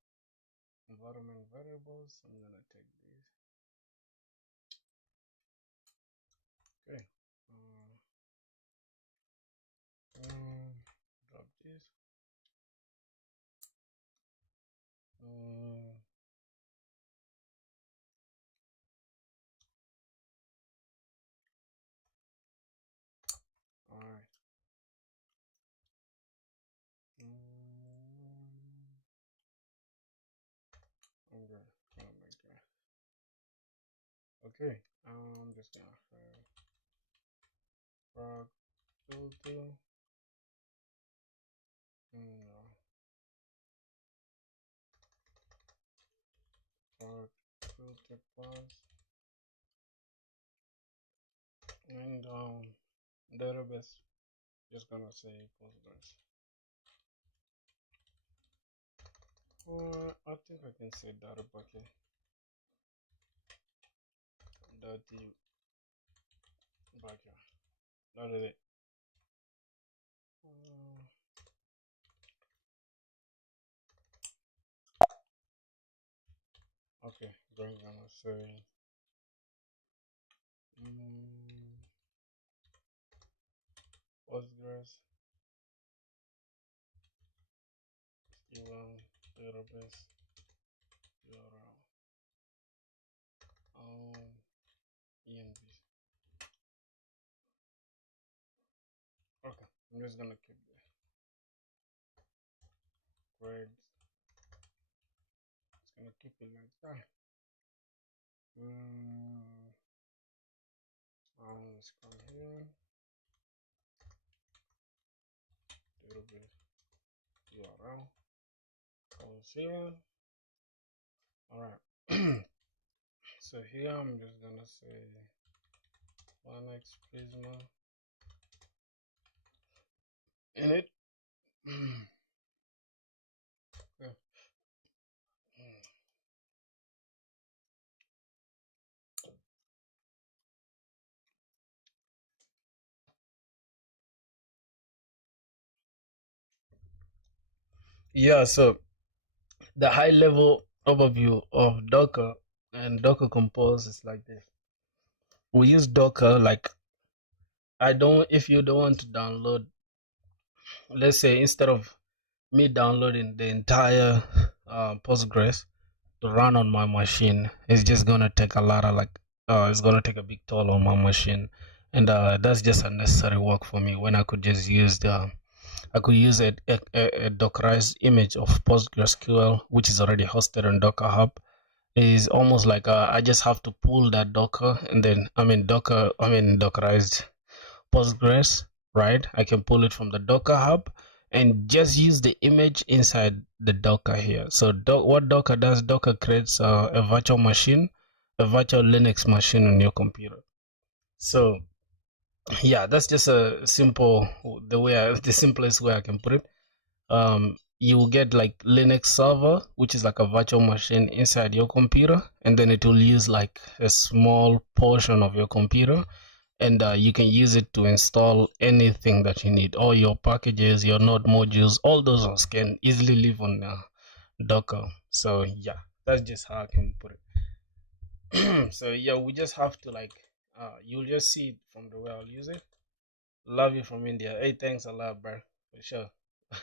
environment variables. I'm gonna take this. Okay. Drop this. Alright. Okay, I'm just gonna frog filter. Frog filter plus and database. Just gonna say Postgres. Or I think I can say data bucket. Dirty bucket. That is it. Okay, then I'm gonna say Postgres SQL database URL env. Okay, I'm just gonna keep the grades. It's gonna keep it like that. Let's come here. Database URL. Goes here. Alright. So here I'm just gonna say Linux Prisma in it. Okay. Yeah, so the high level overview of Docker and Docker Compose is like this. We use Docker like if you don't want to download, let's say instead of me downloading the entire Postgres to run on my machine, it's just gonna take a lot of it's gonna take a big toll on my machine, and that's just unnecessary work for me when I could just use a Dockerized image of PostgreSQL, which is already hosted on Docker Hub, is almost like I just have to pull that Docker and then Dockerized Postgres, right? I can pull it from the Docker hub and just use the image inside the Docker here. So what Docker does, Docker creates a virtual machine, a virtual Linux machine on your computer. So yeah, that's just a simple, the simplest way I can put it. You will get like Linux server, which is like a virtual machine inside your computer, and then it will use like a small portion of your computer, and you can use it to install anything that you need. All your packages, your node modules, all those can easily live on Docker. So yeah, that's just how I can put it. So yeah, we just have to like, you'll just see it from the way I'll use it. Love you from India. Hey, thanks a lot, bro. For sure.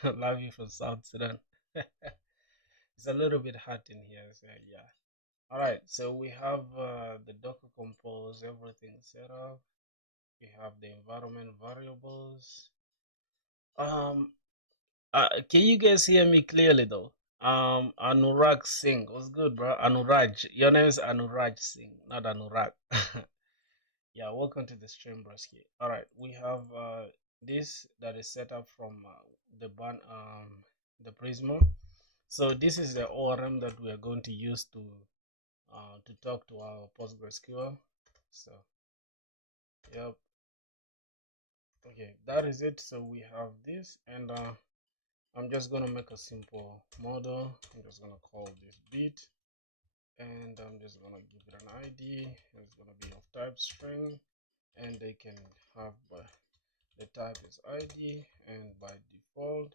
Love you from South Sudan. It's a little bit hot in here, so yeah. All right, so we have the Docker Compose, everything set up. We have the environment variables. Um, can you guys hear me clearly though? Anurag Singh, what's good, bro? Anuraj, your name is Anuraj Singh, not Anurag. Yeah, welcome to the stream, broski. All right, we have this that is set up from the Prisma. So this is the ORM that we are going to use to talk to our PostgreSQL. So yep, okay, that is it. So we have this, and I'm just gonna make a simple model. I'm just gonna call this bit, and I'm just gonna give it an ID. It's gonna be of type string, and they can have the type is ID, and by default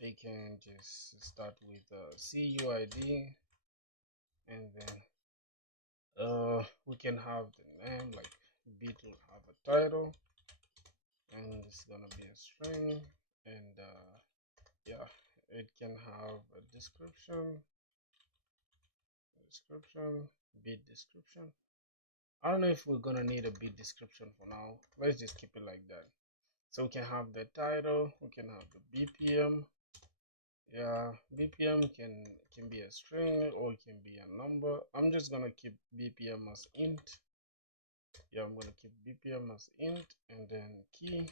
they can just start with CUID, and then we can have the name, like bit will have a title, and it's gonna be a string, and yeah, it can have a description, bit description. I don't know if we're gonna need a bit description for now. Let's just keep it like that. So we can have the title, we can have the BPM. Yeah, BPM can be a string or it can be a number. I'm just gonna keep BPM as int. Yeah, I'm gonna keep BPM as int, and then key.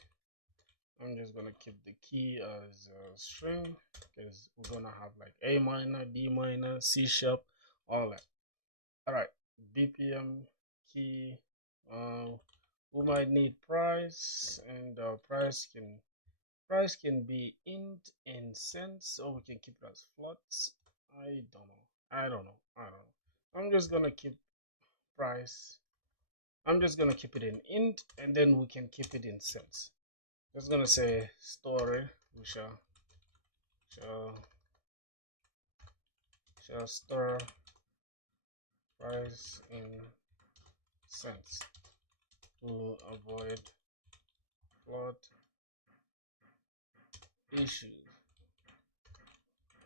I'm just gonna keep the key as a string because we're gonna have like A minor, D minor, C sharp, all that. All right, BPM key. We might need price, and price can be int in cents, or we can keep it as floats. I don't know. I don't know. I don't know. I'm just gonna keep price. I'm just gonna keep it in int, and then we can keep it in cents. Just gonna say story. We shall shall store price in cents to avoid float issues.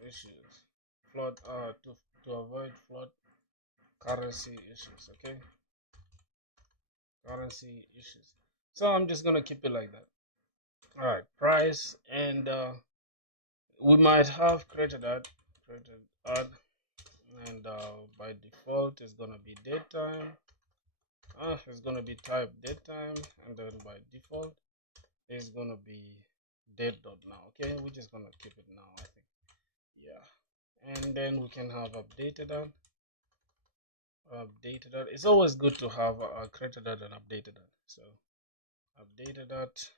Issues. Float to avoid float currency issues. Okay, currency issues. So I'm just gonna keep it like that. All right, price, and we might have created add, and by default it's gonna be date time. It's gonna be type date time, and then by default it's gonna be date dot now. Okay, we're just gonna keep it now, I think. Yeah, and then we can have updated that. It's always good to have created that and updated that. So updated that,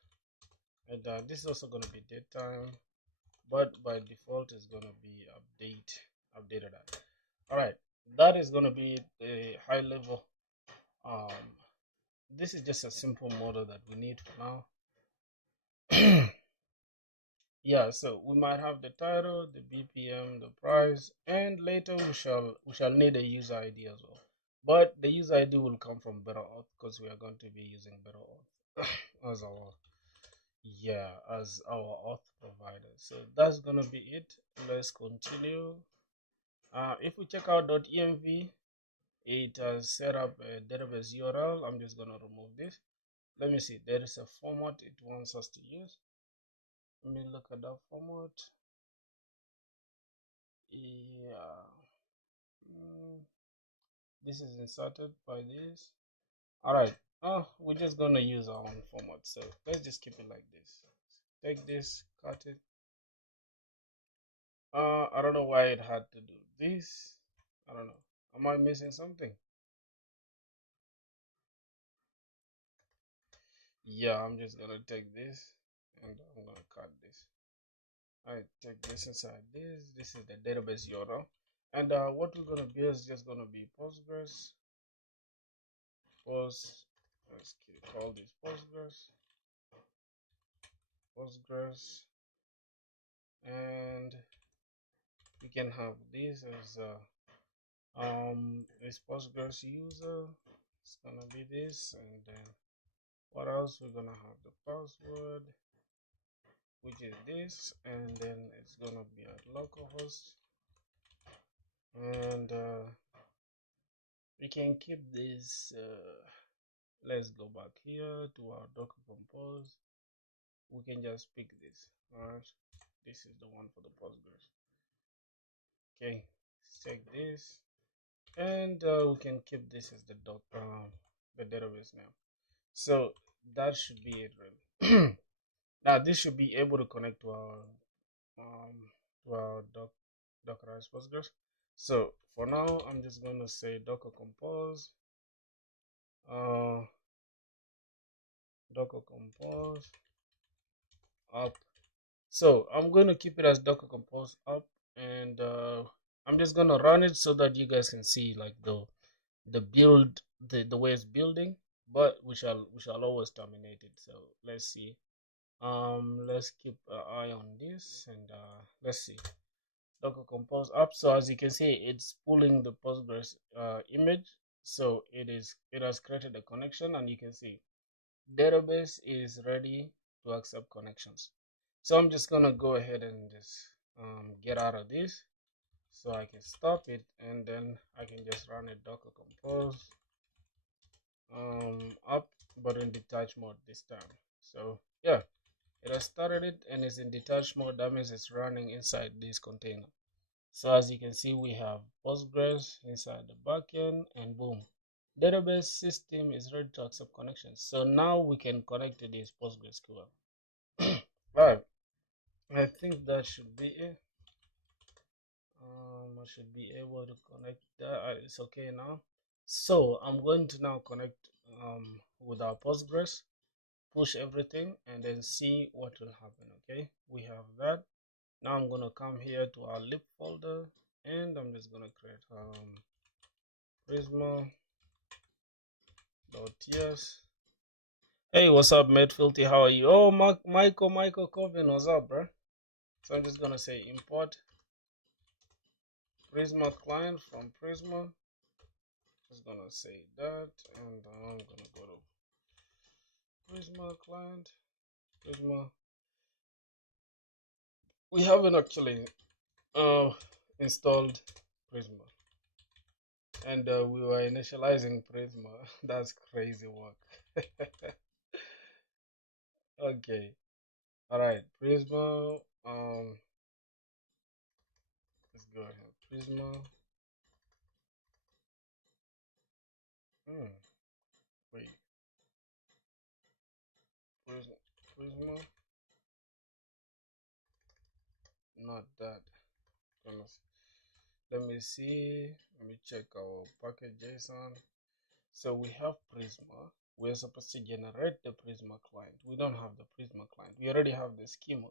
and this is also gonna be date time, but by default it's gonna be updated that. All right, that is gonna be a high level. Um, this is just a simple model that we need for now. Yeah, so we might have the title, the BPM, the price, and later we shall need a user ID as well. But the user ID will come from BetterAuth because we are going to be using BetterAuth as our auth provider. So that's gonna be it. Let's continue. If we check out .env, it has set up a database URL. I'm just gonna remove this. Let me see. There is a format it wants us to use. Let me look at that format. Yeah, This is inserted by this. All right. Oh, we're just gonna use our own format, so let's just keep it like this. Take this, cut it. I don't know why it had to do this. I don't know. Am I missing something? Yeah, I'm just gonna take this and I'm gonna cut this. Alright, take this inside this. This is the database URL. And what we're gonna build is just gonna be Postgres. Let's call this Postgres. And we can have this as this Postgres user. It's gonna be this, and then what else? We're gonna have the password, which is this, and then it's gonna be at localhost, and we can keep this. Let's go back here to our Docker Compose. We can just pick this. Alright, this is the one for the Postgres. Okay, let's take this, and we can keep this as the the database now. So that should be it, really. Now this should be able to connect to um our Dockerized Postgres. So for now, I'm just gonna say Docker Compose, uh, Docker Compose up. So I'm going to keep it as Docker Compose up, and I'm just gonna run it so that you guys can see like the build, the way it's building. But we shall always terminate it. So let's see. Let's keep an eye on this, and let's see. Docker Compose up. So as you can see, it's pulling the Postgres image. So it has created a connection, and you can see database is ready to accept connections. So I'm just gonna go ahead and just get out of this so I can stop it, and then I can just run a Docker Compose up, but in detached mode this time. So yeah, it has started it and it's in detached mode. That means it's running inside this container. So as you can see, we have Postgres inside the backend, and boom, database system is ready to accept connections. So now we can connect to this PostgreSQL. Right, I think that should be it. I should be able to connect that. It's okay now. So I'm going to now connect with our Postgres, push everything, and then see what will happen. Okay, we have that. Now I'm gonna come here to our lib folder, and I'm just gonna create Prisma.ts. Hey, what's up, Mate Filthy? How are you? Oh, Michael Coven, what's up, bro? So I'm just gonna say import Prisma client from Prisma. Just gonna say that, and I'm gonna go to Prisma client. Prisma. We haven't actually installed Prisma, and we were initializing Prisma. That's crazy work. Okay, all right, Prisma. Let's go ahead. Prisma. Hmm. Wait. Prisma. Not that. Let me see. Let me check our package JSON. So we have Prisma. We're supposed to generate the Prisma client. We don't have the Prisma client. We already have the schema.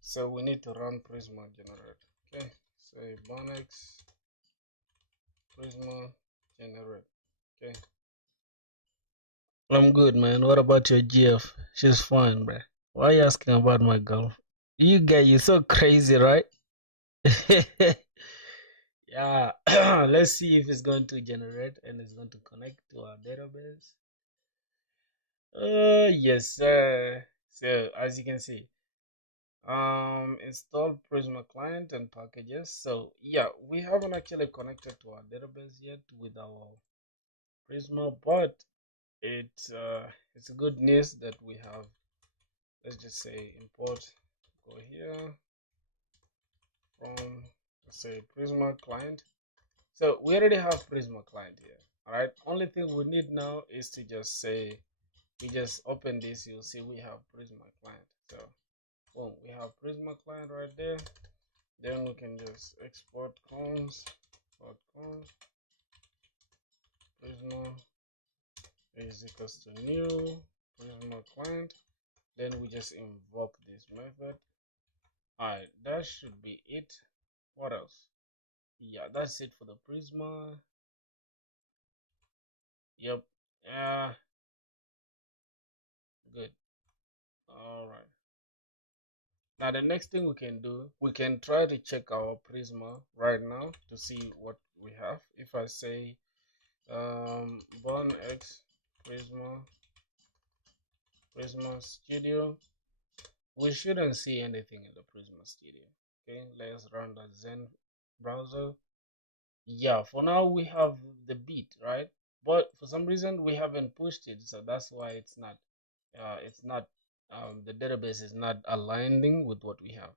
So we need to run Prisma generate. Okay. Say Bonex Prisma generate. Okay. I'm good, man. What about your GF? She's fine, bro. Why are you asking about my girl? You guys, you're so crazy, right? Yeah. Let's see if it's going to generate and it's going to connect to our database. Yes, sir. So as you can see, install Prisma client and packages. So yeah, we haven't actually connected to our database yet with our Prisma, but it's a good news that we have. Let's just say import, go here from, let's say, Prisma client, So we already have Prisma client here. All right. Only thing we need now is to just say, we just open this. You'll see we have Prisma client. So boom, we have Prisma client right there. Then we can just export cons, Prisma is equals to new Prisma client. Then we just invoke this method. Alright, that should be it. What else? Yeah, that's it for the Prisma. Yep. Yeah, good. Alright. Now the next thing we can do, we can try to check our Prisma right now to see what we have. If I say BullMX Prisma Studio, we shouldn't see anything in the Prisma Studio. Okay, let's run the Zen browser. Yeah, for now we have the beat, right? But for some reason we haven't pushed it, so that's why it's not the database is not aligning with what we have.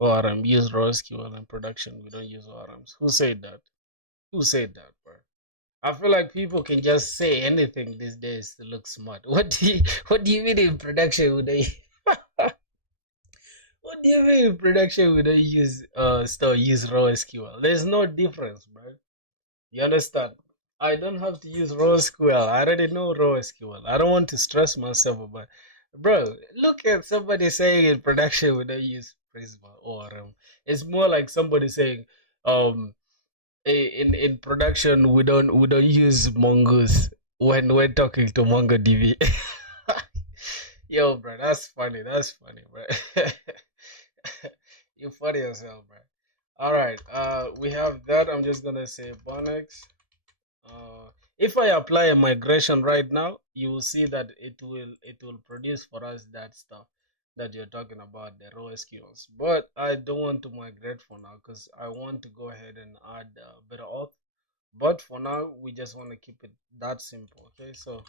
ORM use raw SQL in production. We don't use ORMs. Who said that? Who said that, bro? I feel like people can just say anything these days to look smart. What do you mean in production would they what do you mean in production we don't use raw SQL? There's no difference, bro. You understand? I don't have to use raw SQL. I already know raw SQL. I don't want to stress myself about. Bro, look at somebody saying in production we don't use Prisma or it's more like somebody saying um in production we don't use Mongoose when we're talking to MongoDB. Yo, bro, that's funny. That's funny, bro. You funny as hell, bro. All right, we have that. I'm just gonna say Bonex. If I apply a migration right now, you will see that it will produce for us that stuff that you're talking about, the raw SQLs. But I don't want to migrate for now because I want to go ahead and add better auth. But for now, we just want to keep it that simple. Okay, so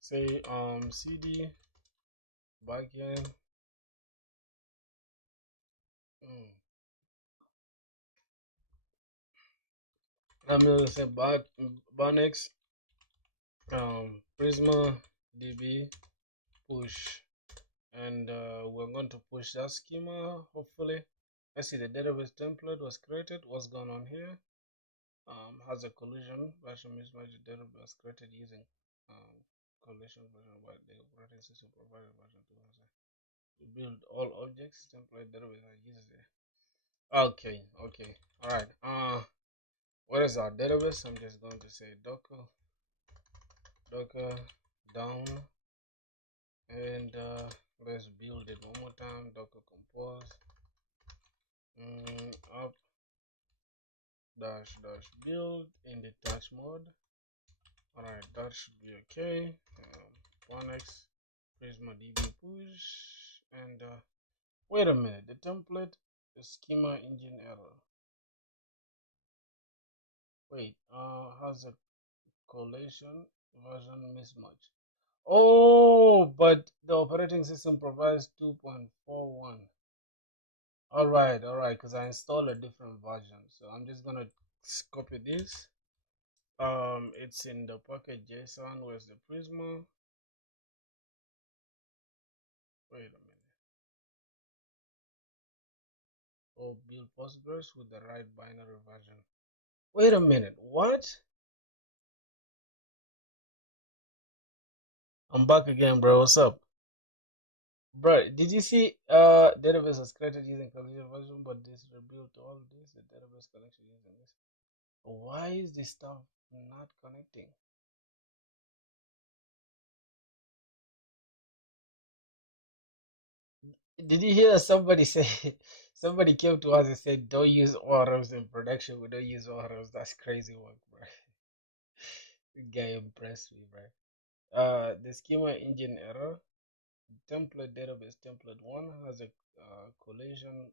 say cd backend. Mm, I'm gonna say Banex Prisma DB push, and we're going to push that schema. Hopefully, let's see, the database template was created. What's going on here? Has a collision version mismatch. The database was created using collision version by the operating system provided version 2. To build all objects template database that uses it. Okay, all right. What is our database? I'm just going to say docker down, and let's build it one more time. Docker compose up dash build in the touch mode. All right, that should be okay. Next, Prisma DB push, and wait a minute. The template, the schema engine error. Wait, has a collation version mismatch. Oh, but the operating system provides 2.41. All right, because I installed a different version. So I'm just gonna copy this. It's in the package JSON. Where's the Prisma? Wait a minute. Oh, build Postgres with the right binary version. Wait a minute. What? I'm back again, bro. What's up? Bro, did you see database was created using collision version, but this rebuilt all this, the database connection using this. Why is this stuff not connecting? Did you hear somebody say somebody came to us and said don't use ORMs in production, we don't use ORMs? That's crazy work, bro. The guy impressed me, bro. The schema engine error. Template database template 1 has a collision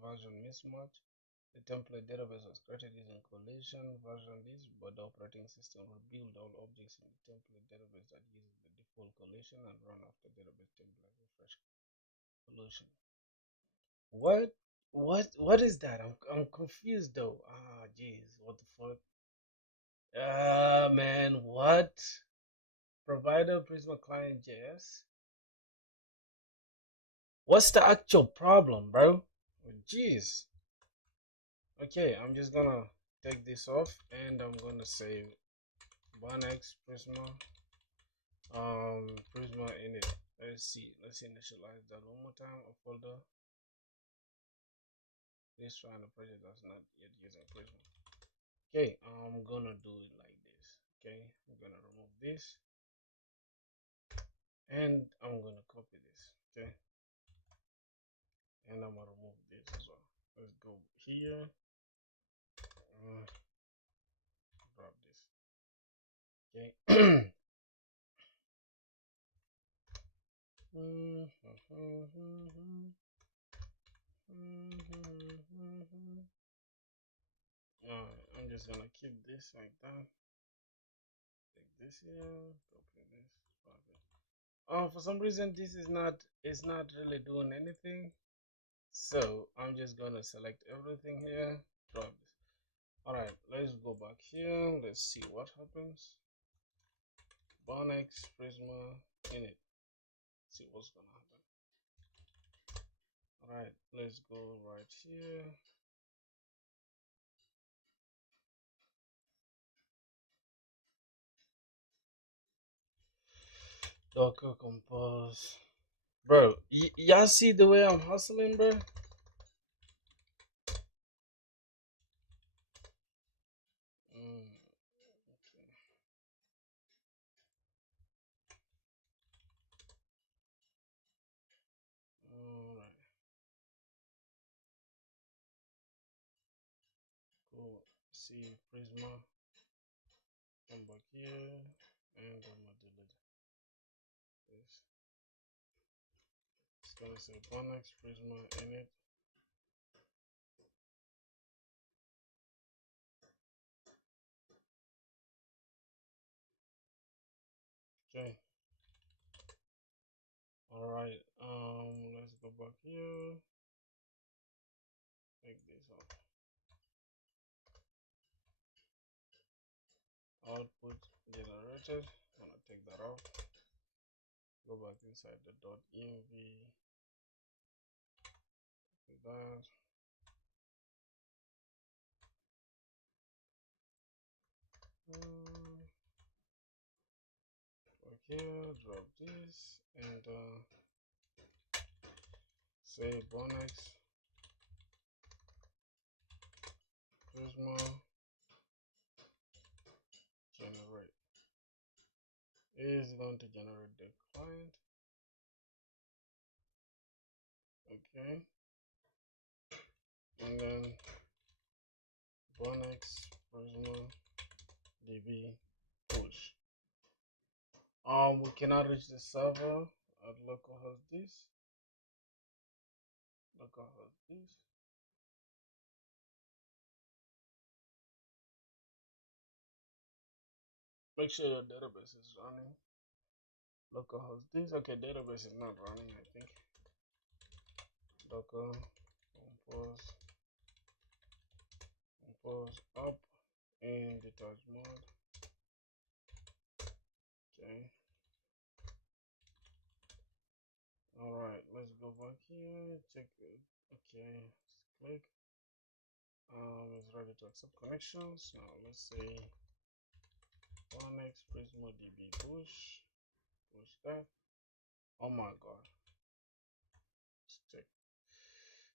version mismatch. The template database was created using collision version this, but the operating system will build all objects in the template database that uses the default collision and run after database template refresh collision. What? What is that? I'm confused though. jeez, what the fuck? Man, what? Provider Prisma client JS? What's the actual problem, bro? Jeez. Okay, I'm just gonna take this off and I'm gonna save Bonex Prisma Prisma init. Let's initialize that one more time. A folder. This trying a project that's not yet using Prisma. Okay, I'm gonna do it like this. Okay, I'm gonna remove this and I'm gonna copy this. Okay, and I'm gonna remove this as well. Let's go here. Drop this. Okay. I'm just gonna keep this like that. Take this here, copy this, drop it. For some reason this is not, it's not really doing anything. So I'm just gonna select everything here, drop this. Alright, let's go back here. Let's see what happens. Bonex Prisma init. See what's gonna happen. Alright, let's go right here. Docker compose. Bro, y'all see the way I'm hustling, bro? Okay. Alright. Cool. See Prisma. Come back here. And I'm gonna delete this. It's gonna say Bonex Prisma init. Okay. Alright. Let's go back here. Take this off. Output generated. I'm gonna take that off. Go back inside the .env. Like that. Okay, drop this and say Bonex Prisma generate. It is going to generate the client. Okay, and then Bonex Prisma DB push. We cannot reach the server at localhost this. Localhost this. Make sure your database is running. Localhost this. Okay, database is not running, I think. Docker compose up in detach mode. Okay. Alright, let's go back here. Check it. Okay, click. It's ready to accept connections. Now let's say Bonex Prisma DB push. Push that. Oh my god. Let's check.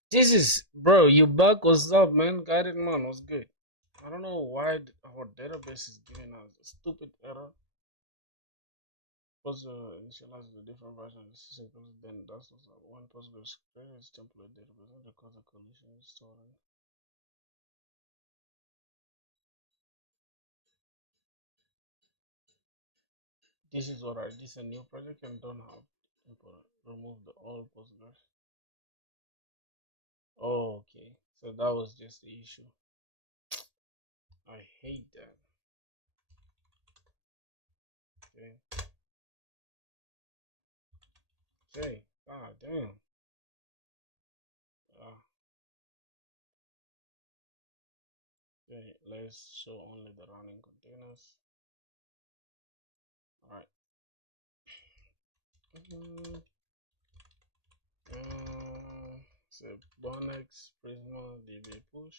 This is, bro, you bug. What's up, man? Guided man, what's good? I don't know why our database is giving us a stupid error. Postgres initializes the different version of the system because then that's also one Postgres creates template database and because the collision is stored. This is what this is a new project and don't have import. Remove the old Postgres. Oh, okay. So that was just the issue. I hate that. Okay. Okay. Ah, damn. Ah. Okay, let's show only the running containers. All right. Mm, so Bonex, Prisma, DB push.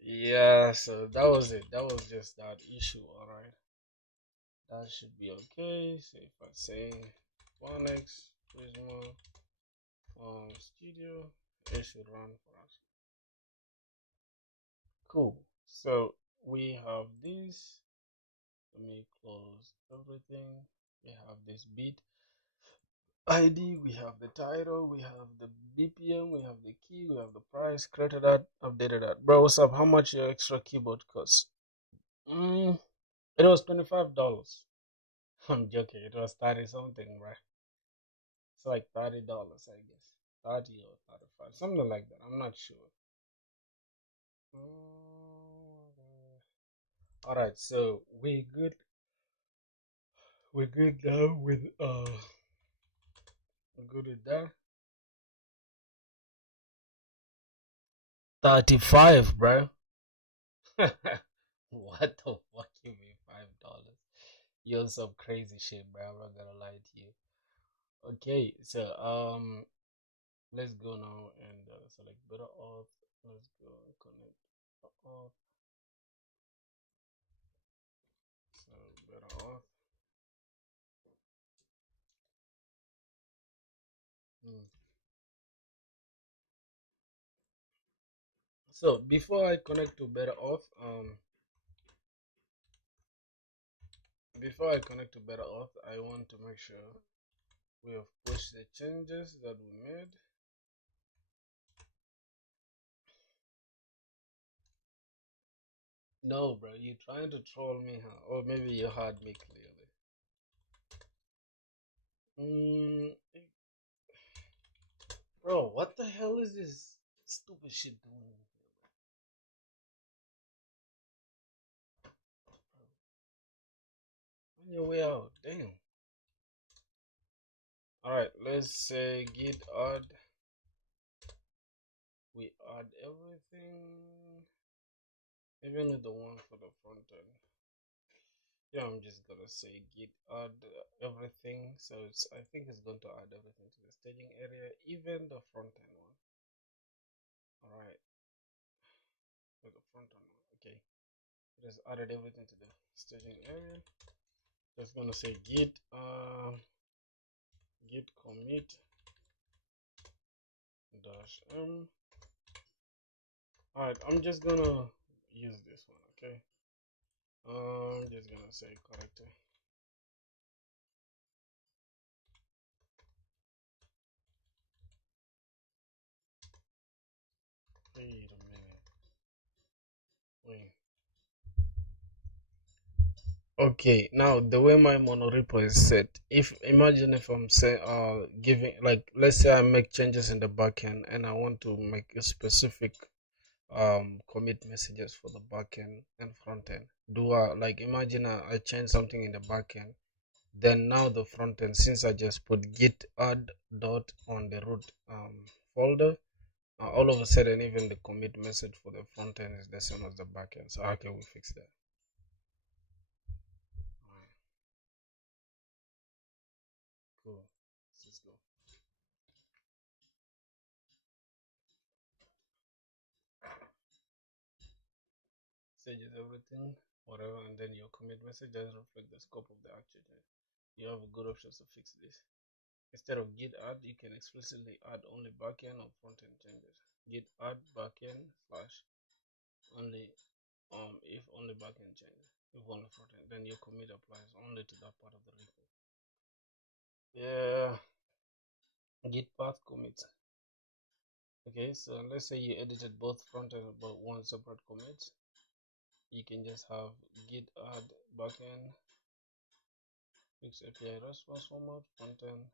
Yeah, so that was it. That was just that issue. All right, that should be okay. So if I say Bonex, Prisma, Studio, it should run for us. Cool. So we have this. Let me close everything. We have this beat ID, we have the title, we have the BPM, we have the key, we have the price, created that, updated that. Bro, what's up? How much your extra keyboard cost? Mm, it was $25. I'm joking. It was 30 something, right? It's like $30, I guess. 30 or 35, something like that. I'm not sure. All right, so we good. We're good now with we're good with that. 35, bro. What the fuck you mean $5? You're some crazy shit, bro. I'm not gonna lie to you. Okay, so let's go now and select better auth. Let's go and connect auth. So better auth. Hmm. So before I connect to better auth, before I connect to better auth, I want to make sure we have pushed the changes that we made. No, bro, you trying to troll me, huh? Or maybe you heard me clearly. Bro, what the hell is this stupid shit doing? On your way out, damn. Alright, let's say git add. We add everything, even with the one for the front end. Yeah, I'm just gonna say git add everything. So I think it's going to add everything to the staging area, even the front end one. Alright, with the front end one. Okay, it has added everything to the staging area. Just gonna say git commit dash m. Alright, I'm just gonna use this one, okay? I'm just gonna say character. Wait a minute. Wait. Okay, now the way my monorepo is set, if imagine if I'm say giving, like, let's say I make changes in the backend and I want to make a specific commit messages for the backend and frontend. Do I, like, imagine I change something in the backend, then now the frontend, since I just put git add dot on the root folder, all of a sudden even the commit message for the frontend is the same as the backend. So how can we fix that? Alright, cool. Let's go. Stages everything, whatever, and then your commit message doesn't reflect the scope of the actual change. You have a good options to fix this. Instead of git add, you can explicitly add only backend or frontend changes. Git add backend slash only if only backend changes. If only frontend, then your commit applies only to that part of the repo. Yeah, git path commit. Okay, so let's say you edited both frontend but one separate commit, you can just have git add backend fix API response format frontend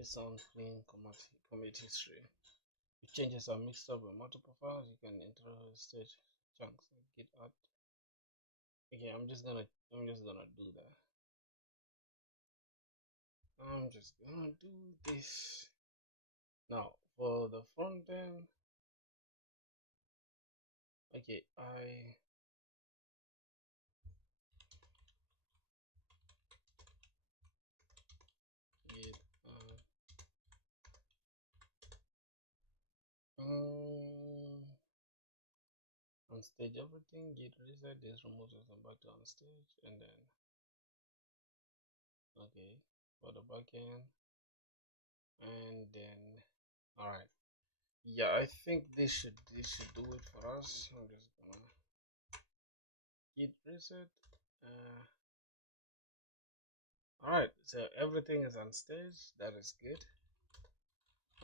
is sound clean commit history. If changes are mixed up by multiple files, you can enter stage chunks like git add. Okay, I'm just gonna do that. I'm just gonna do this. Now for the front end, Okay, I git on stage everything, git reset this removes us back to on stage, and then okay for the backend, and then all right. Yeah, I think this should do it for us. I'm just gonna git reset. Uh, all right, so everything is on stage. That is good.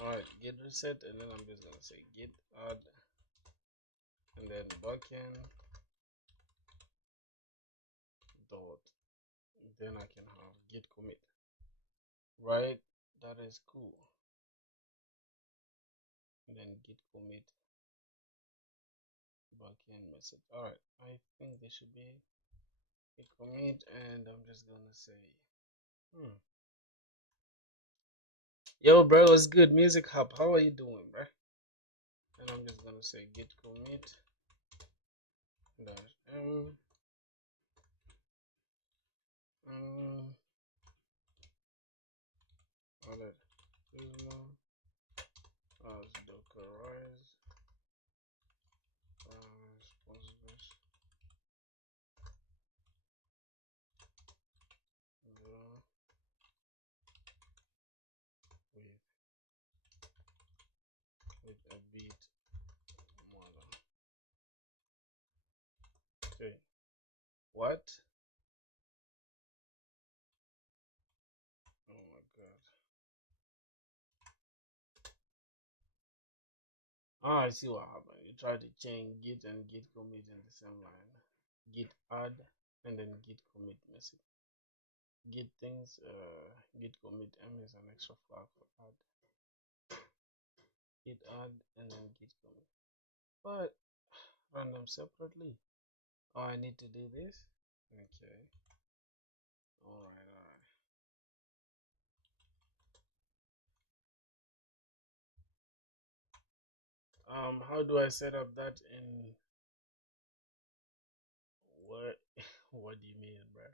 All right, git reset, and then I'm just gonna say git add, and then backend dot. Then I can have git commit. Right, that is cool. And then git commit backend message. All right, I think this should be a commit, and I'm just gonna say, yo, bro, what's good? Music Hub, how are you doing, bro? And I'm just gonna say git commit dash added Prisma as dockerize responsiveness with a bit model. Okay, what? Oh my god. Ah, I see what happened. You try to chain git and git commit in the same line. Git add and then git commit message. Git things, git commit M is an extra flag for add. Git add and then git commit. But run them separately. Oh, I need to do this? Okay. Alright, alright. How do I set up that in what? What do you mean, bro?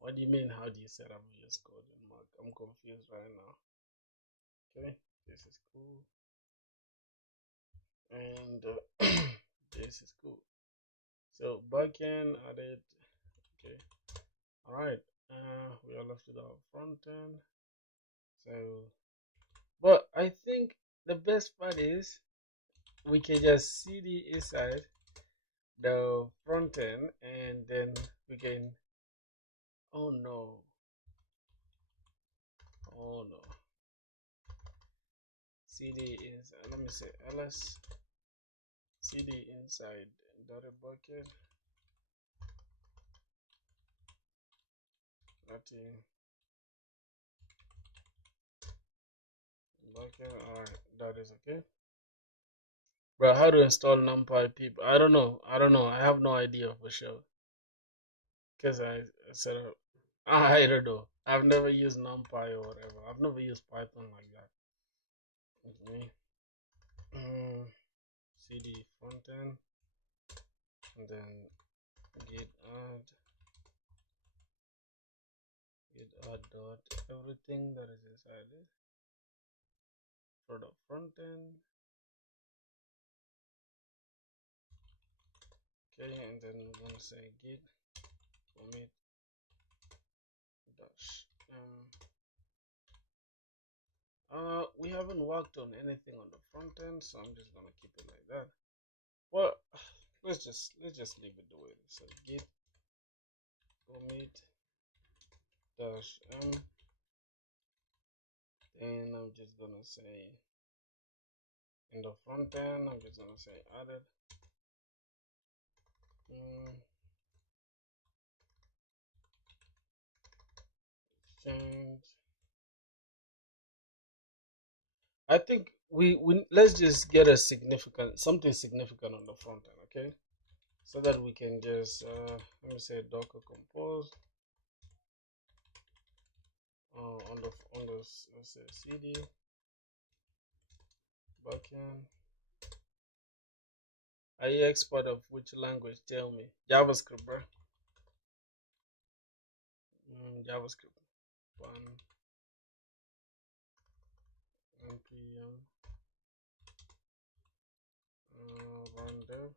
What do you mean? How do you set up VS Code in Mac? I'm confused right now. Okay, this is cool, and this is cool. So backend added. Okay, all right. We are left with our front end. So, but I think the best part is we can just cd inside the front end, and then we can. Oh no! Oh no! cd is. Let me say ls cd inside data bucket. Nothing. Bucket. All right, that is okay. Bro, how to install NumPy people? I don't know. I don't know. I have no idea for sure. Because I set up. I don't know. I've never used NumPy or whatever. I've never used Python like that. Okay. CD frontend. And then git add. Git add dot everything that is inside it. For the frontend. Okay. And then we're going to say git commit dash we haven't worked on anything on the front end, so I'm just gonna keep it like that. Well, let's just leave it the way it is. So git commit dash then I'm just gonna say in the front end, I'm just gonna say added exchange. I think we let's just get a something significant on the front end, okay? So that we can just let me say docker compose on the let's say cd backend Are you expert of which language? Tell me. JavaScript, bro. JavaScript. One npm run dev.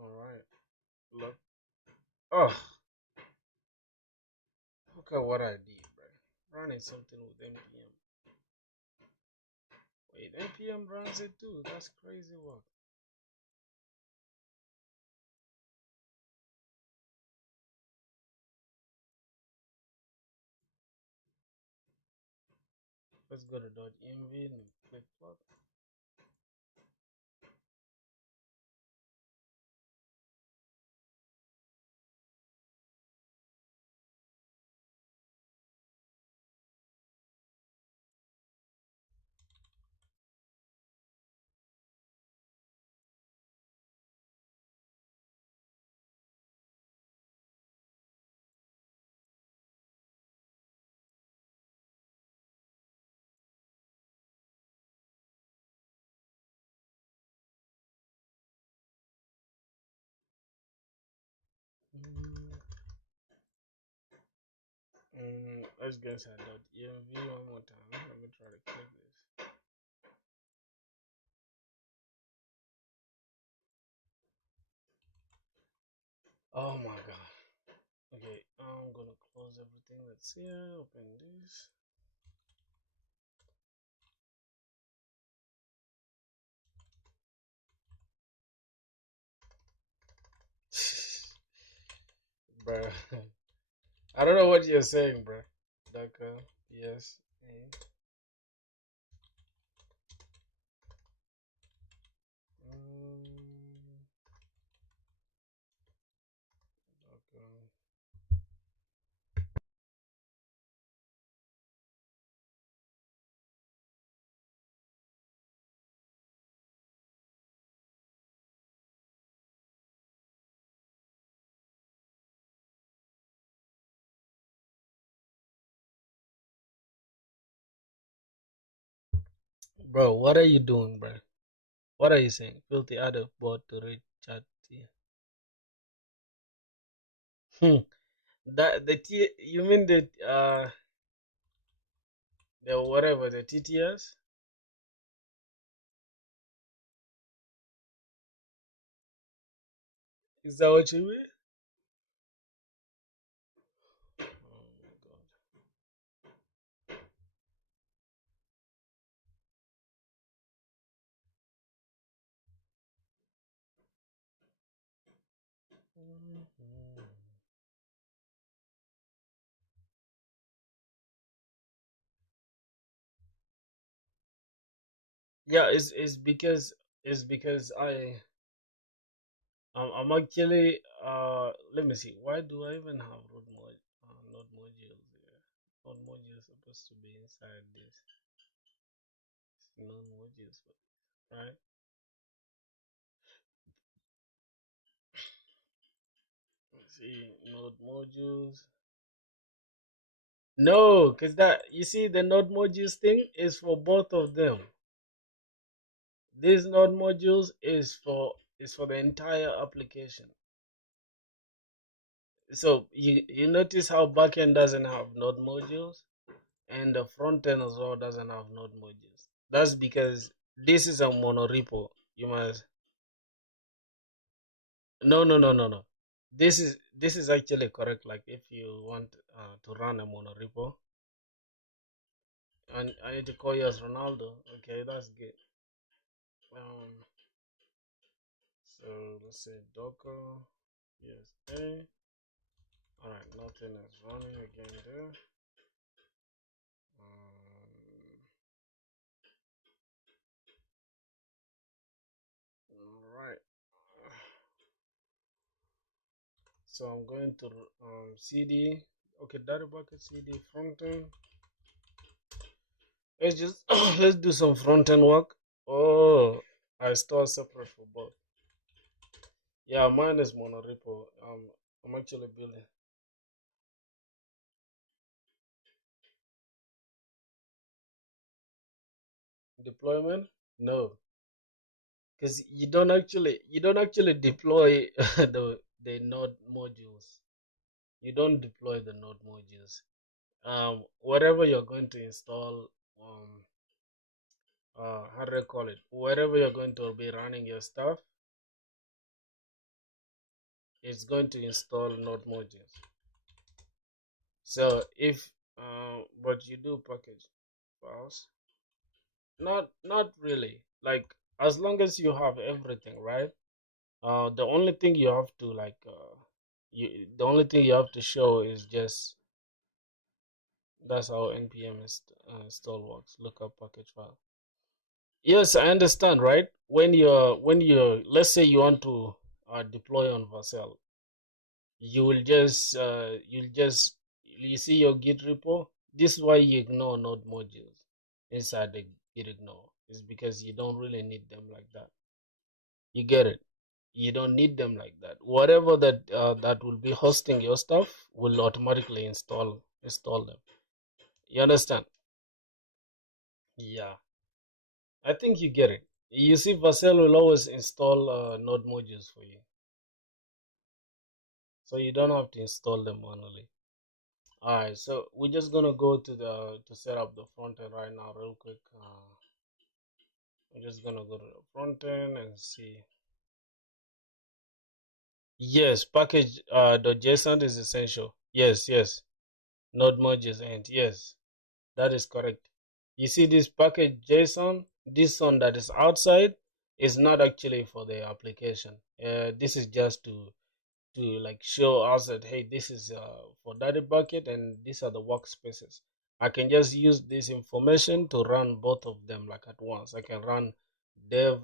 All right. Look. Oh, look at what I did, bro. Running something with npm. Wait, npm runs it too. That's crazy work. Let's go to .env and click plug. Let's go inside .env one more time. Let me try to click this. Oh my god. Okay, I'm gonna close everything that's here. Open this. Bro, I don't know what you're saying, bro. Docker, yes, Docker. Bro, what are you doing, bro? What are you saying? Filthy other bot to read chat here. That the T, you mean the whatever the TTS? Is that what you mean? Oh my god. Yeah, it's because I'm actually let me see. Why do I even have node modules here? Node modules supposed to be inside this node modules, right? Let's see node modules. No, because that you see the node modules thing is for both of them. This node modules is for the entire application. So you notice how backend doesn't have node modules and the front end as well doesn't have node modules. That's because this is a monorepo. You must no. This is actually correct. Like if you want to run a monorepo, and I need to call you as Ronaldo. Okay, that's good. Um, so let's say Docker, yes, all right, nothing is running again there. All right. So I'm going to CD. Okay, data bucket CD frontend. Let's just let's do some frontend work. Oh, I store separate for both. Yeah, mine is monorepo. I'm actually building. Deployment? No, because you don't actually deploy the node modules. You don't deploy the node modules. Whatever you're going to install, how do I call it? Wherever you're going to be running your stuff, it's going to install node modules. So if but you do package files, not really. Like as long as you have everything, right? The only thing you have to the only thing you have to show is just that's how npm install works. Look up package file. Yes, I understand, right? When you're let's say you want to deploy on Vercel, you'll just you see your Git repo. This is why you ignore node modules inside the Git ignore. Is because you don't really need them like that. You get it? You don't need them like that. Whatever that will be hosting your stuff will automatically install them. You understand? Yeah, I think you get it. You see, Vercel will always install node modules for you, so you don't have to install them manually. All right, so we're just gonna go to set up the front end right now, real quick. I'm just gonna go to the front end and see. Yes, package .json is essential. Yes, yes. Node modules and yes, that is correct. You see this package JSON, this one that is outside is not actually for the application. This is just to like show us that hey, this is for Daddy Bucket and these are the workspaces. I can just use this information to run both of them like at once. I can run dev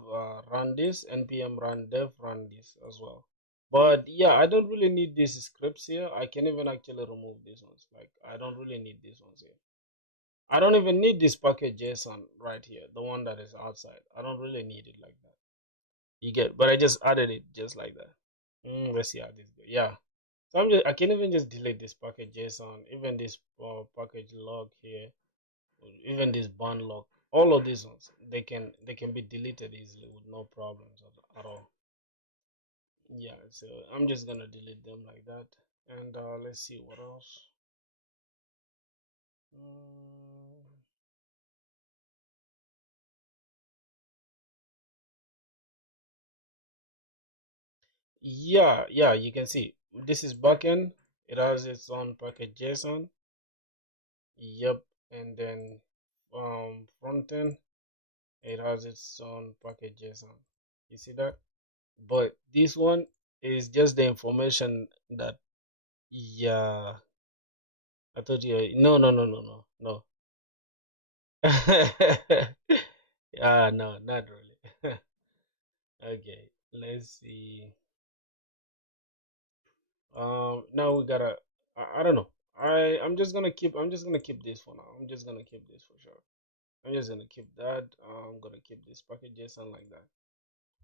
run this, npm run dev run this as well. But yeah, I don't really need these scripts here. I can even actually remove these ones. Like I don't really need these ones here. I don't even need this package JSON right here, the one that is outside. I don't really need it like that. You get, but I just added it just like that. Let's see how this goes. Yeah, so I can even just delete this package JSON, even this package log here, even this bond log. All of these ones, they can be deleted easily with no problems at all. Yeah, so I'm just gonna delete them like that. And let's see what else. Mm, yeah, yeah, you can see this is backend. It has its own package JSON. Yep, and then frontend. It has its own package JSON. You see that? But this one is just the information that, yeah, I told you. No, no, no, no, no, no. No, not really. Okay, let's see. Now we gotta. I don't know. I'm just gonna keep this for now. I'm just gonna keep this for sure. I'm just gonna keep that. I'm gonna keep this package JSON like that.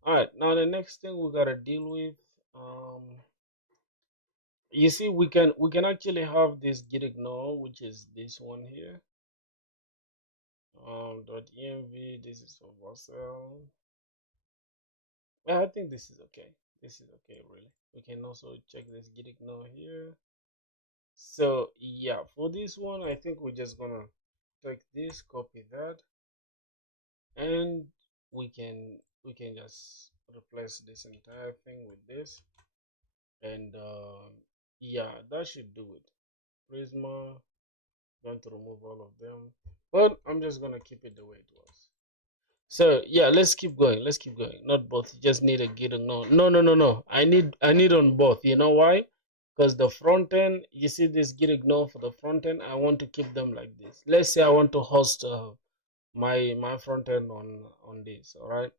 All right. Now the next thing we gotta deal with. Um, you see, we can actually have this git ignore, which is this one here. .env. This is for Vercel. Yeah, I think this is okay. This is okay, really. We can also check this git ignore here. So yeah, for this one, I think we're just gonna take this, copy that, and we can we can just replace this entire thing with this, and yeah, that should do it. Prisma, going to remove all of them, but I'm just gonna keep it the way it was. So yeah, let's keep going. Let's keep going. Not both. You just need a git ignore. No, no, no, no. I need on both. You know why? Because the front end, you see this git ignore for the front end. I want to keep them like this. Let's say I want to host my front end on this. All right.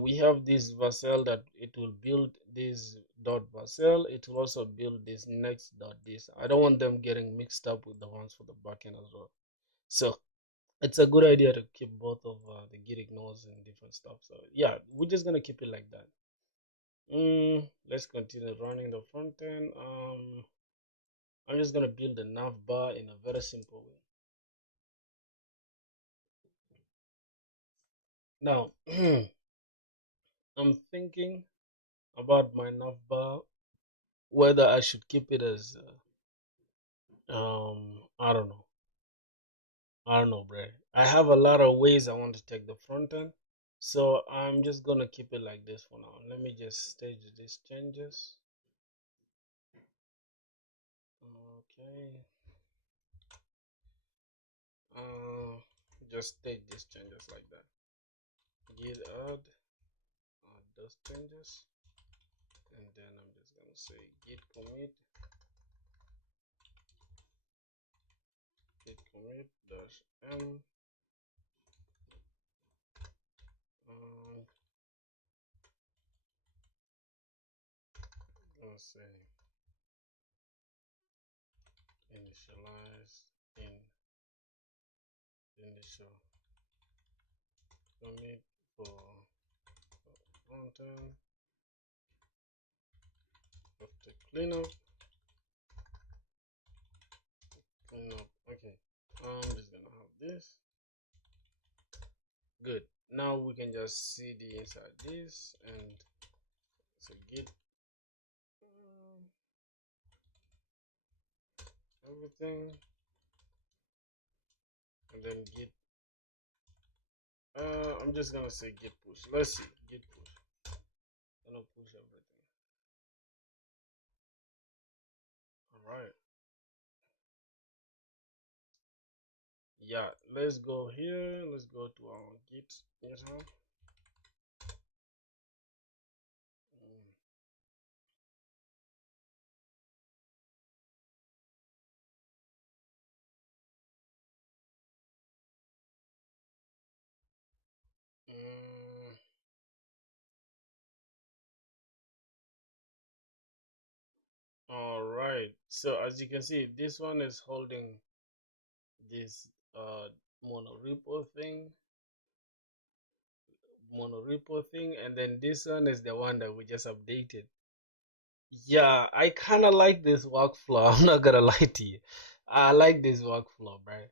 We have this Vercel that it will build this dot Vercel. It will also build this next dot this. I don't want them getting mixed up with the ones for the backend as well. So it's a good idea to keep both of the git ignores and different stuff. So yeah, we're just gonna keep it like that. Let's continue running the front end. I'm just gonna build a nav bar in a very simple way. Now, I'm thinking about my navbar, whether I should keep it as I don't know. I don't know, bro. I have a lot of ways I want to take the front end, so I'm just gonna keep it like this for now. Let me just stage these changes. Okay. Uh, just stage these changes like that. Git add those changes, and then I'm just gonna say git commit dash m. Um, let's say initialize in initial commit for frontend after cleanup. Okay. I'm just gonna have this. Good. Now we can just see the inside this and so git everything and then git I'm just gonna say git push. Let's see. Git push. Gonna push everything. Alright. Yeah, let's go here. Let's go to our GitHub. Mm, mm, Alright. So as you can see, this one is holding this monorepo thing, and then this one is the one that we just updated. Yeah, I kind of like this workflow. I'm not gonna lie to you. I like this workflow, right?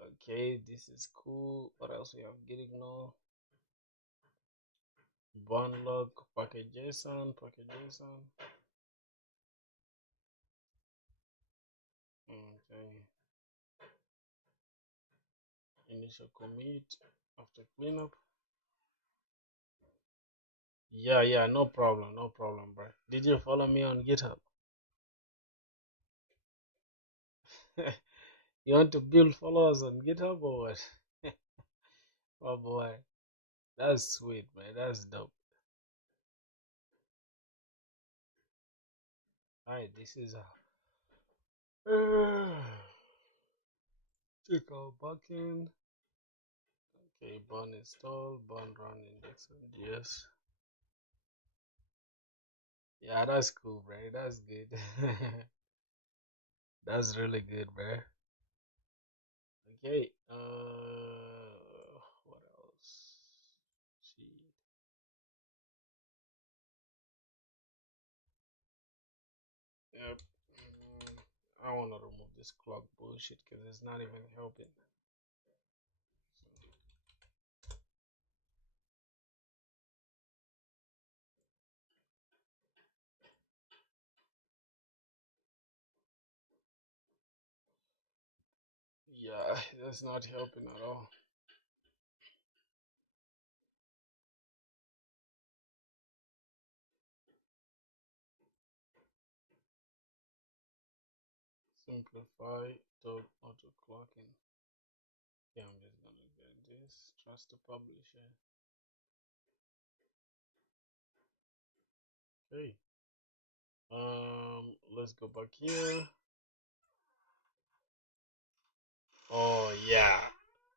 Okay, this is cool. What else we have? Getting no log package.json. Okay, initial commit after cleanup. Yeah, yeah, no problem, bro. Did you follow me on GitHub? You want to build followers on GitHub or what? Oh boy, that's sweet, man. That's dope. Alright, this is a check out backend. Okay, burn install, burn run index.js. Yeah, that's cool, bro. That's good. That's really good, bro. Okay, what else? See, yep. I want to remove this clock bullshit because it's not even helping. Yeah, that's not helping at all. Simplify dot auto clocking. Yeah, I'm just gonna get this. Trust the publisher. Okay. Let's go back here. Oh yeah.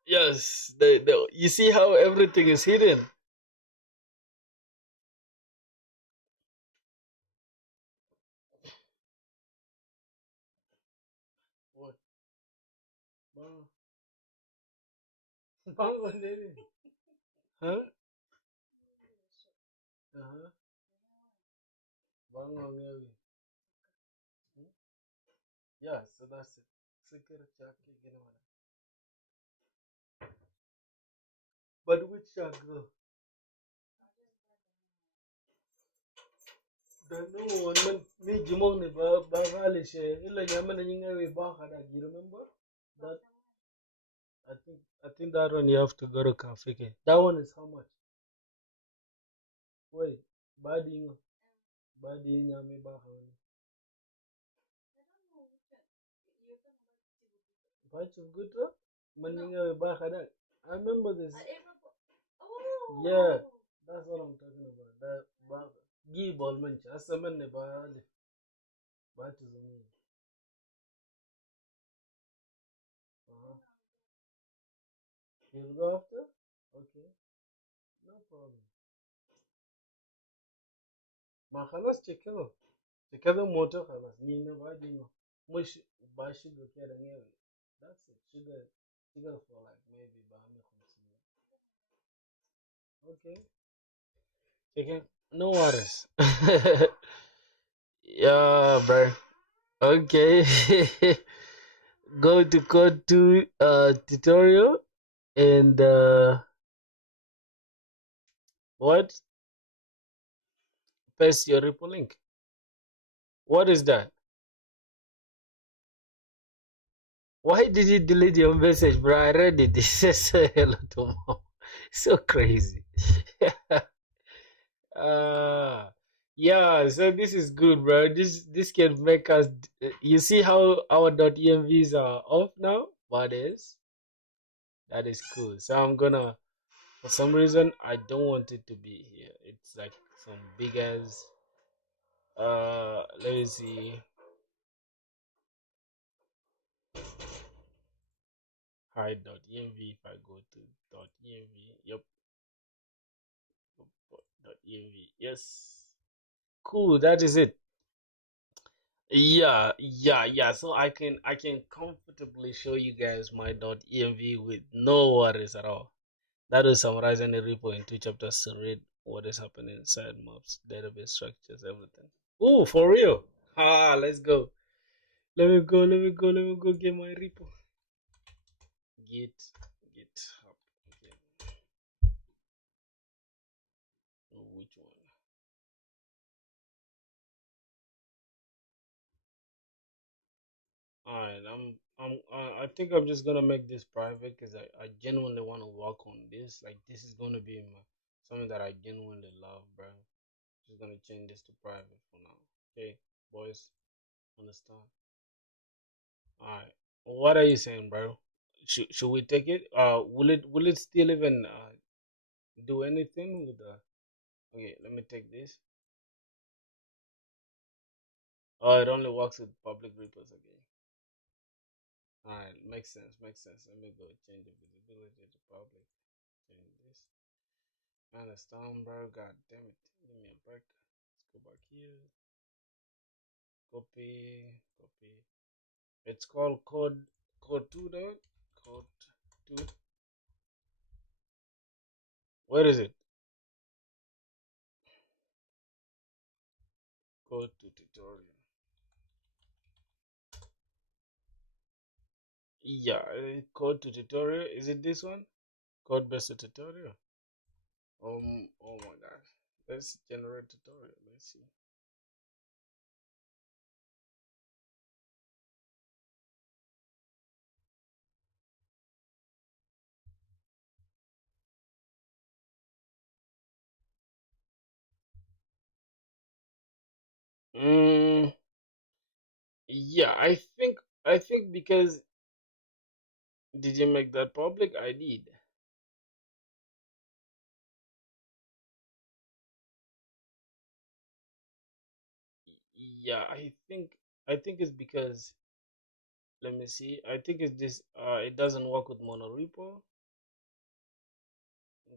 Yes. The you see how everything is hidden. What? Bang. Bang sendiri. Huh? Uh-huh. Bang ngewi. Hmm? Yeah, so that's it. Secure chat gimana? But which shark though? The new one, me Jimong ne ba valishe. Illa nyama na nyinga we ba kada. You remember that? I think that one you have to go to Kafike. That one is how much? Wait, badingo, badingo nyame ba hawani. Batch of good luck. Maninga we ba kada. I remember this. Yeah, that's what I'm talking about. That ba gi ball mancha. Asaman ne ba le. Ba tizumi. Uh-huh. You'll go after? Okay, no problem. Ma khalas check كذا موتور خلاص نينا بعدين مش باشي كده نيجي that's it sugar for like maybe بعمل 500 okay chicken no worries yeah bro okay go to code 2 tutorial and what paste your repo link what is that why did you delete your message bro I read it this is a lot of so crazy Uh, yeah, so this is good, bro. This can make us. You see how our .envs are off now? That is cool. So I'm gonna. For some reason, I don't want it to be here. It's like some big ass. Let me see. Hide.env. If I go to .env, yep. .env. Yes. Cool. That is it. Yeah. So I can comfortably show you guys my .env with no worries at all. That will summarize any repo in two chapters to read what is happening inside maps, database structures, everything. Oh, for real? Ah, let's go. Let me go get my repo. GitHub. Okay. Oh, which one? Alright, I think I'm just gonna make this private because I genuinely want to work on this. Like this is gonna be something that I genuinely love, bro. Just gonna change this to private for now. Okay, boys, understand? Alright, what are you saying, bro? Should we take it? Will it still even do anything with the? Okay, let me take this. Oh, it only works with public repos again. Alright, makes sense. Let me go change the visibility to public. Change this. Understand, bro. God damn it. Give me a break. Let's go back here. Copy. It's called code two dot code two. Where is it? Code two tutorial. Yeah, code to tutorial. Is it this one? Code based tutorial. Oh my god. Let's generate tutorial. Let's see. Mm, yeah, I think because did you make that public? I did. Yeah, I think it's because let me see. I think it's this it doesn't work with monorepo.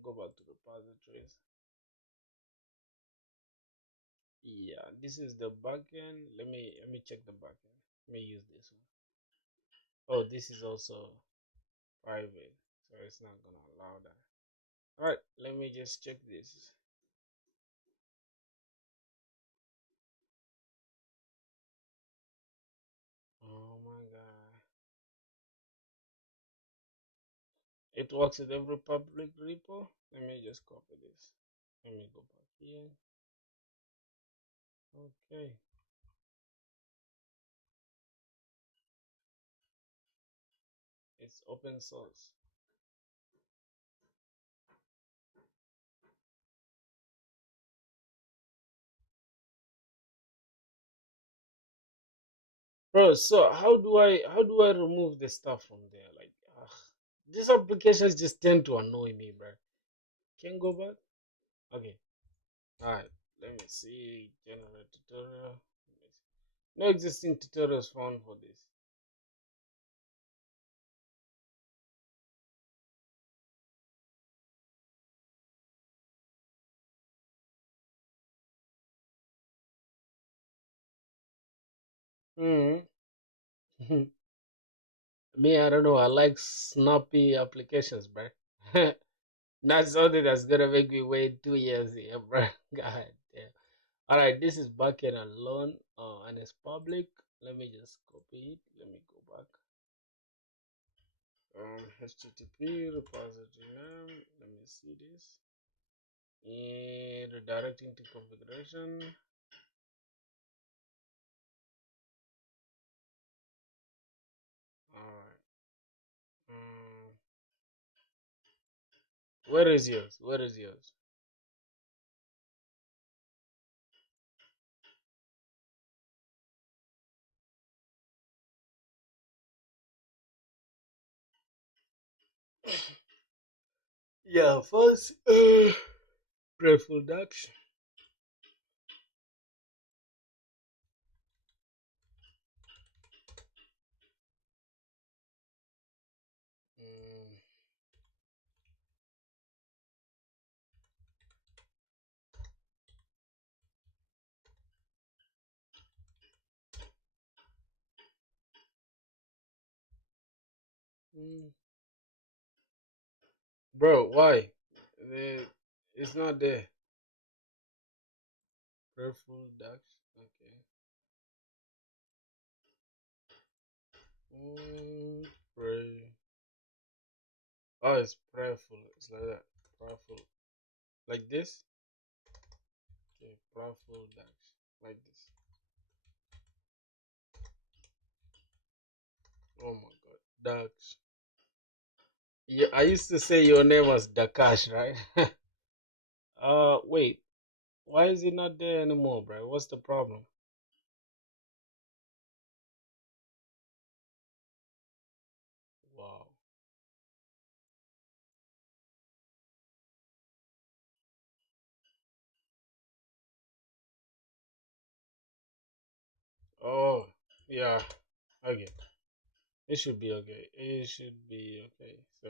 Go back to repositories. Yeah, this is the backend. Let me check the backend. Let me use this one. Oh, this is also private, so it's not gonna allow that. All right, let me just check this. Oh my god. It works with every public repo. Let me just copy this. Let me go back here. Okay. It's open source. Bro, so how do I remove the stuff from there? Like, these applications just tend to annoy me, bro. Can go back? Okay. Alright. Let me see. Generate tutorial. No existing tutorials found for this. Hmm. Me, I don't know. I like snappy applications, bro. Not something that's gonna make me wait 2 years here, bro. God damn. All right, this is Backend alone, and it's public. Let me just copy it. Let me go back. HTTP repository name. Let me see this. And redirecting to configuration. All right. Where is yours? Where is yours? Yeah, first, grateful ducks. Mm, mm. Bro, why? It's not there. Grateful ducks. Okay. Pray. Oh, it's prayerful. It's like that. Prayerful. Like this? Okay, prayerful ducks. Like this. Oh my god. Ducks. Yeah, I used to say your name was Dakash, right? Wait. Why is it not there anymore, bro? What's the problem? Wow. Oh, yeah. Okay. It should be okay. It should be okay. So,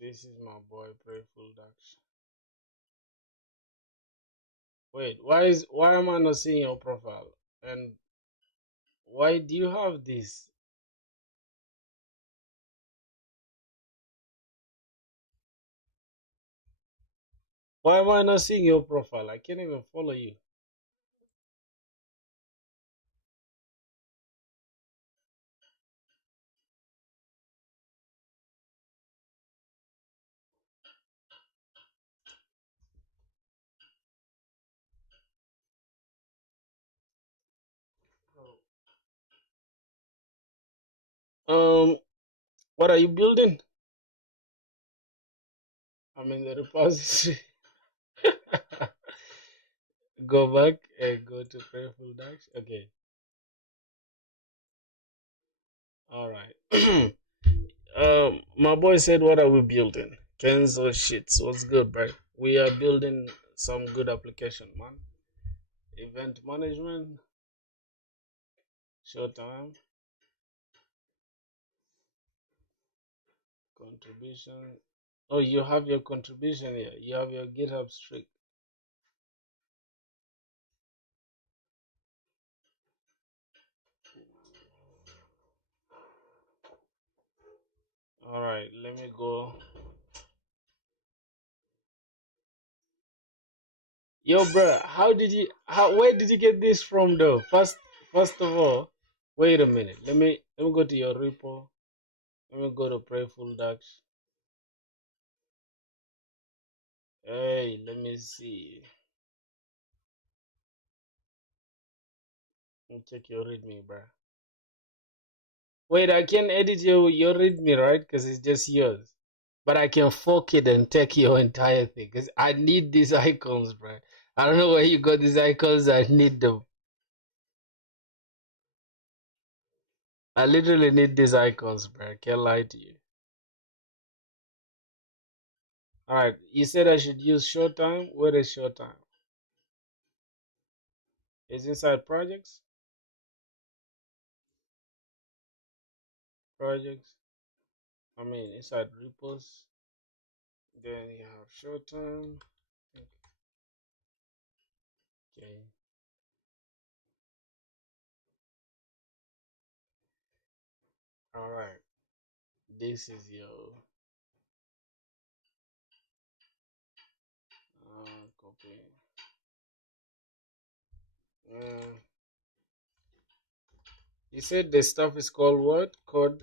this is my boy, Prayerful Ducks. Wait, why am I not seeing your profile? And why do you have this? Why am I not seeing your profile? I can't even follow you. What are you building? I'm in the repository. Go back and go to Prayerful Ducks. Okay. All right. My boy said, "What are we building?" Kenzo shits. What's good, bro? We are building some good application, man. Event management, showtime, contribution. Oh, you have your contribution here. You have your GitHub streak. All right, let me go. Yo, bro, where did you get this from, though? First of all, wait a minute. Let me go to your repo. Let me go to Prayful Ducks. Hey, let me see. Let me check your readme, bro. Wait, I can edit your readme, right? Because it's just yours. But I can fork it and take your entire thing. Because I need these icons, bro. I don't know where you got these icons. I need them. I literally need these icons, bro. I can't lie to you. Alright, you said I should use Showtime. Where is Showtime? It's inside projects. Projects. I mean, inside repos. Then you have Showtime. Okay. Alright. This is your copy. Mm, you said the stuff is called what? Code.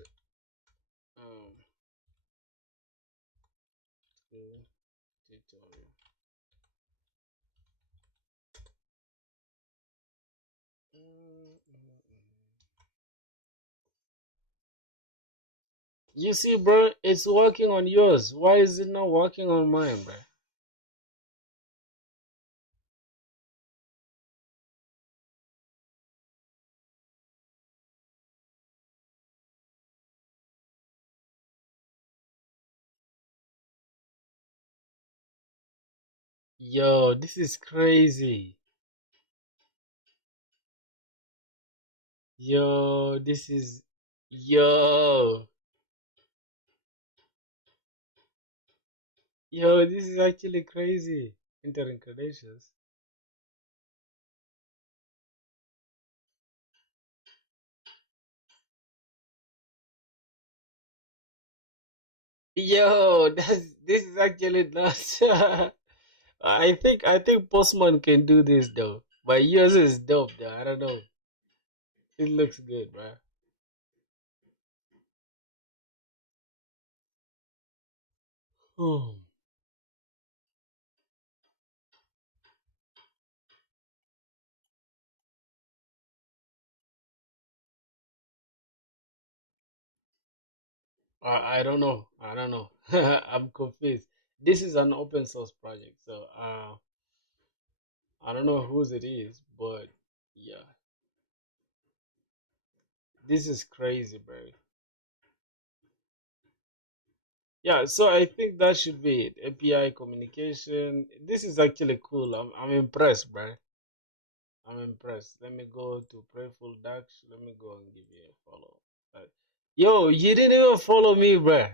Um, tutorial. You see, bro, it's working on yours. Why is it not working on mine, bro? Yo, this is crazy. Yo, this is yo. Yo, this is actually crazy. Entering credentials. Yo, this is actually nuts. I think Postman can do this though. But yours is dope though. I don't know. It looks good, bro. Hmm. I don't know. I don't know. I'm confused. This is an open source project, so I don't know whose it is, but yeah, this is crazy, bro. Yeah, so I think that should be it. API communication. This is actually cool. I'm impressed, bro. I'm impressed. Let me go to Prayful Dax. Let me go and give you a follow. Yo, you didn't even follow me, bro.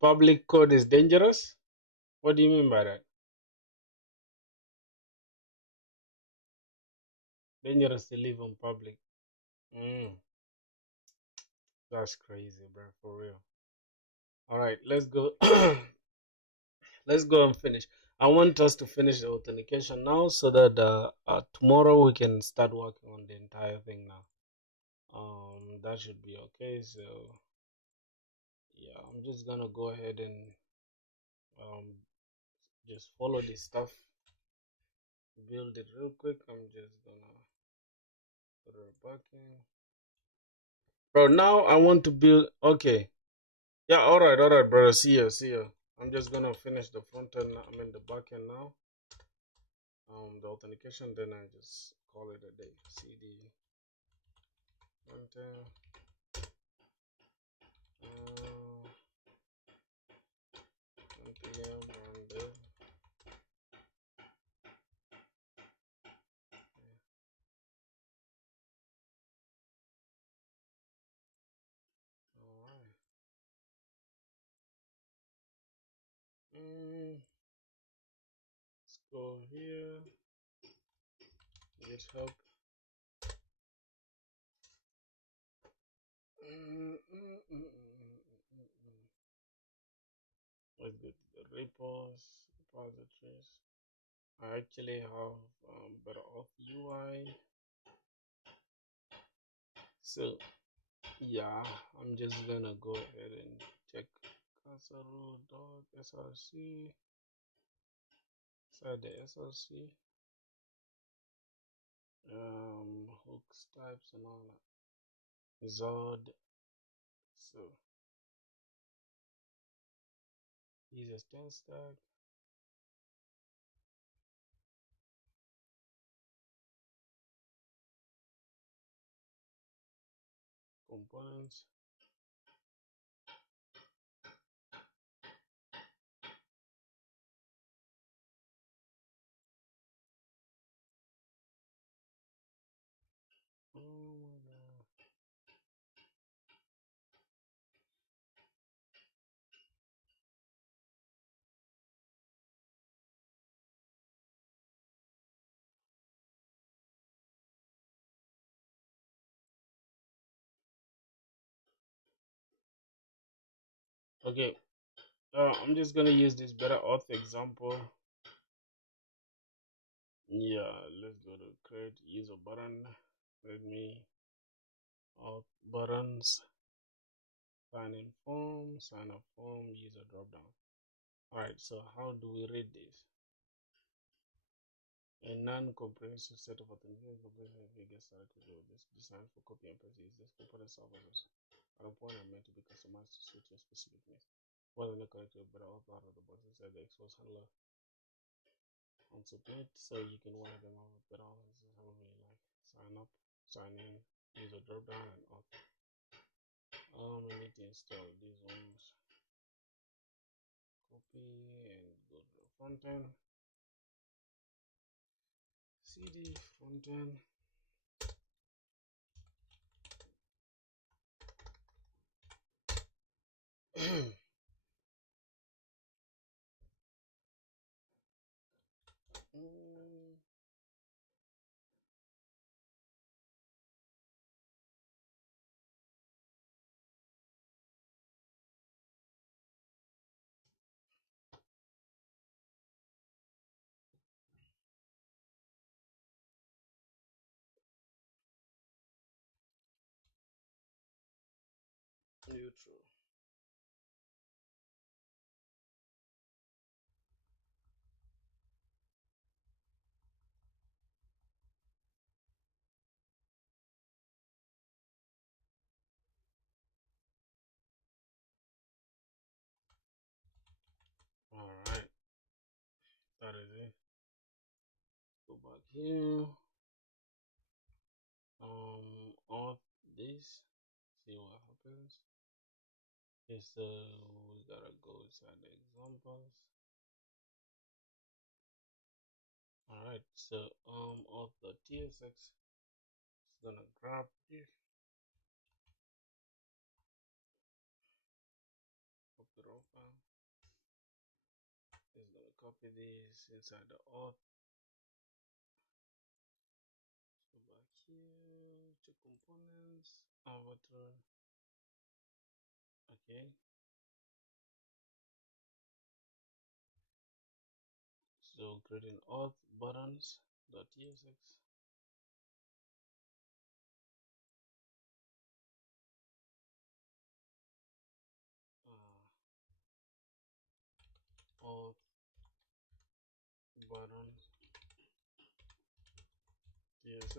Public code is dangerous. What do you mean by that? Dangerous to live on public. Mm, that's crazy, bro. For real. All right, let's go. Let's go and finish. I want us to finish the authentication now so that tomorrow we can start working on the entire thing now. That should be okay. So yeah, I'm just gonna go ahead and um just follow this stuff, build it real quick. I'm just gonna put it back in. Bro, now I want to build. Okay, yeah, all right, brother. See you, see you. I'm just gonna finish the front end. I mean the back end now. The authentication. Then I just call it a day. CD front end. NPM run dev. All right. Let's go here. GitHub. Let's go to the repos, repositories. I actually have better off UI. So yeah, I'm just gonna go ahead and check casaro.src. Inside the src, hooks, types, and all that. Zod. So use a stand stack. Components. Oh my god. Okay, I'm just gonna use this better auth example. Yeah, let's go to create user button. Let me auth buttons, sign in form, sign up form, user drop down. Alright, so how do we read this? A non-comprehensive set of authentication components we get started to do this. Designed for copy and paste. Use this component servers at a point are meant to be customized to suit your specific needs. More than a correctly better auth out of the box inside the expose handler on submit, so you can wire them out better however you like. Sign up, sign in, user drop down, and auth. We need to install these ones. Copy and go to the front end. CD front end. Neutral. Alright, that is it. Go back here. Auth this. See what happens. Okay, so we gotta go inside the examples. Alright, so auth the tsx is gonna grab this, copy raw file. It's gonna copy this inside the auth. Go back here, check components, avatar. Okay, so creating auth buttons.tsx. Auth buttons tsx.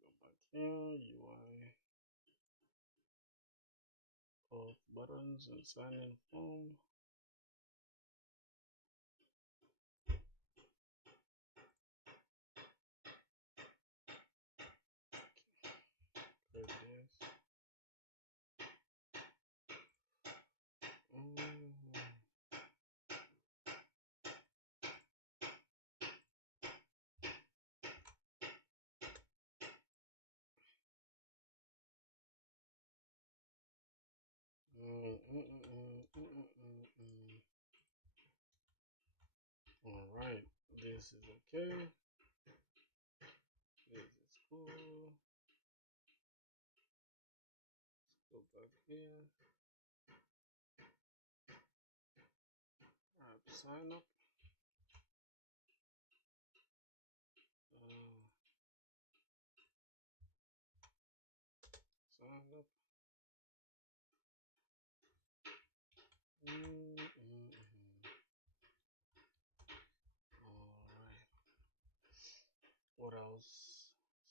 Go back here, UI auth buttons and sign in form. Create this. All right, this is okay. This is cool. Let's go back here. Sign up. Sign up. Alright. What else?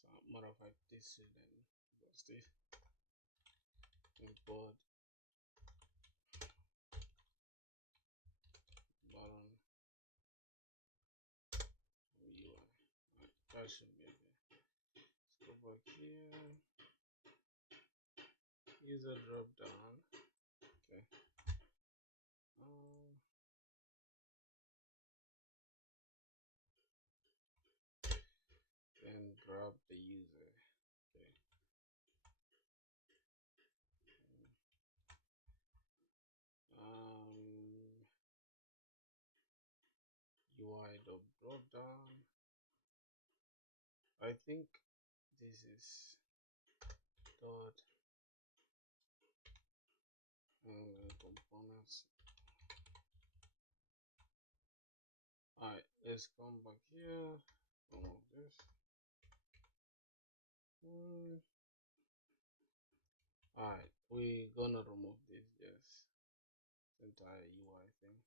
So matter of fact, this is then was this import button UI. Right, that should be okay. Let's go back here. User drop down. Okay. Then grab the user. Okay. UI drop down. I think this is dot components. Alright, let's come back here. Remove this. Alright, we're gonna remove this, yes. Entire UI thing.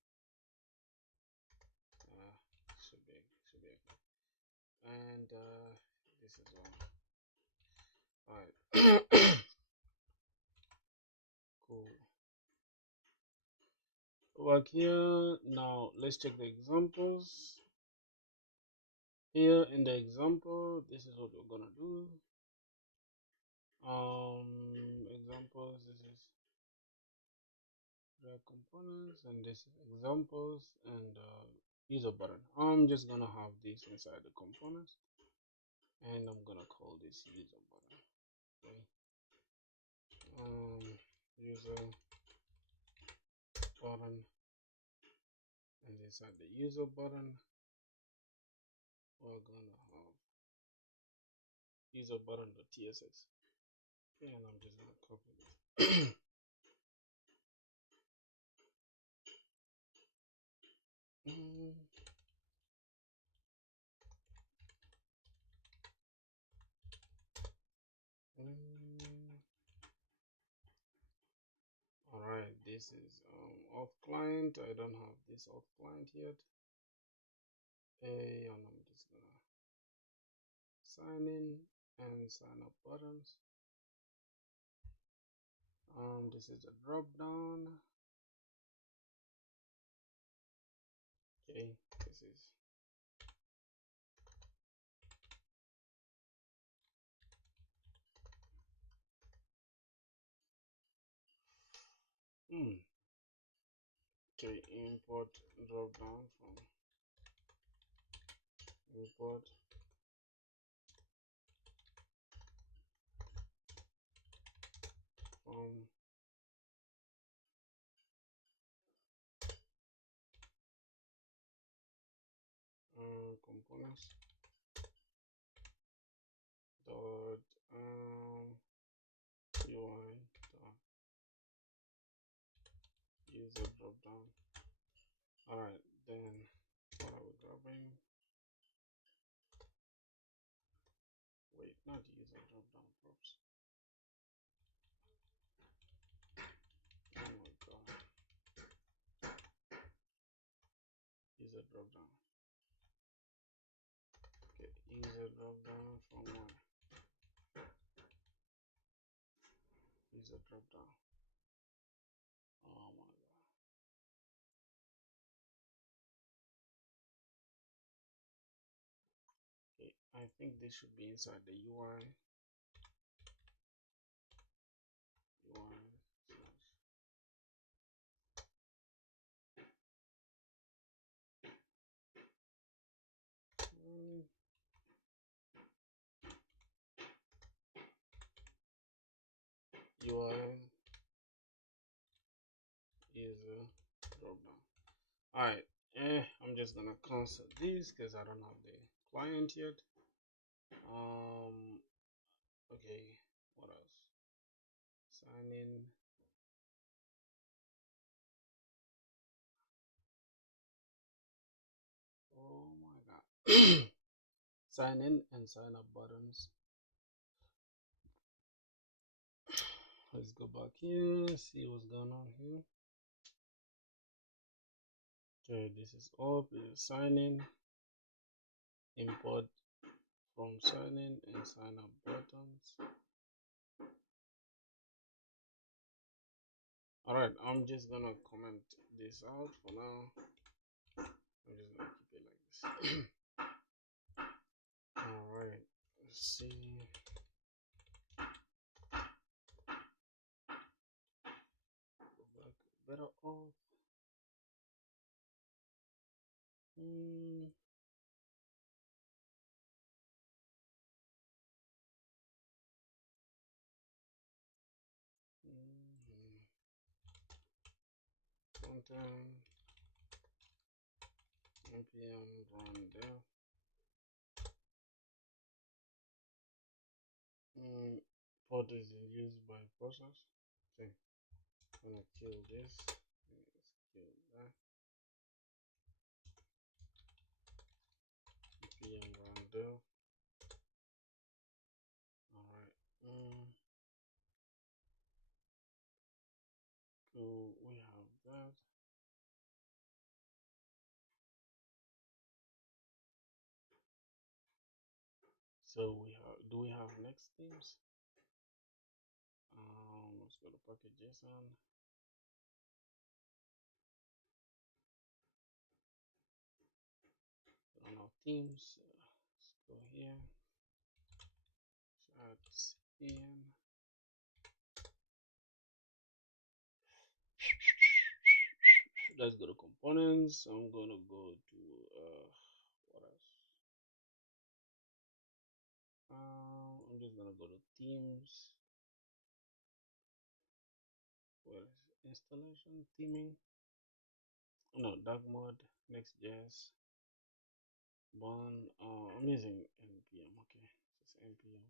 Should be okay. And this as well. Alright. Cool. Over here, now let's check the examples. Here in the example, this is what we're gonna do. Examples, this is the components, and this is examples, and user button. I'm just gonna have this inside the components, and I'm gonna call this user button. Okay. User button, and inside the user button, we're gonna have user button.tss. Okay, and I'm just gonna copy this. Alright, this is auth client. I don't have this auth client yet. And I'm just gonna sign in and sign up buttons. This is a drop down. Okay, this is okay, import drop down from import from components dot UI dot user drop down. Alright, then what are we grabbing? Wait, not user drop down props. Oh my god. User drop down. Okay, user drop down from where? User drop down. Oh my god. Okay, I think this should be inside the UI. UI user drop down. Alright, I'm just gonna cancel this because I don't have the client yet. Okay, what else? Sign in. sign in and sign up buttons. Let's go back here, see what's going on here. Okay, this is up. Sign in, import from sign in and sign up buttons. Alright, I'm just gonna comment this out for now. I'm just gonna keep it like this. Alright, let's see. Go back better off. Hmm. Frontend npm run dev. Port is used by process. Okay, I'm gonna kill this. Let's kill that. npm run dev. Alright. So we have that. So we have. Do we have next themes? Let's go to package JSON. On our themes, let's go here. Add CPM. Let's go to components. I'm gonna go to what else? I'm just gonna go to themes. Where is installation theming? No, dark mode, Next.js, one. I'm using npm. Okay, it's npm.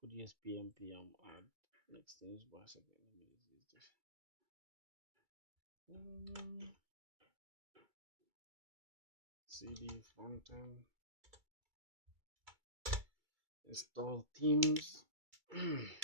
Put ESP npm add next things by a second. Let me use this. CD frontend. Install themes. Okay.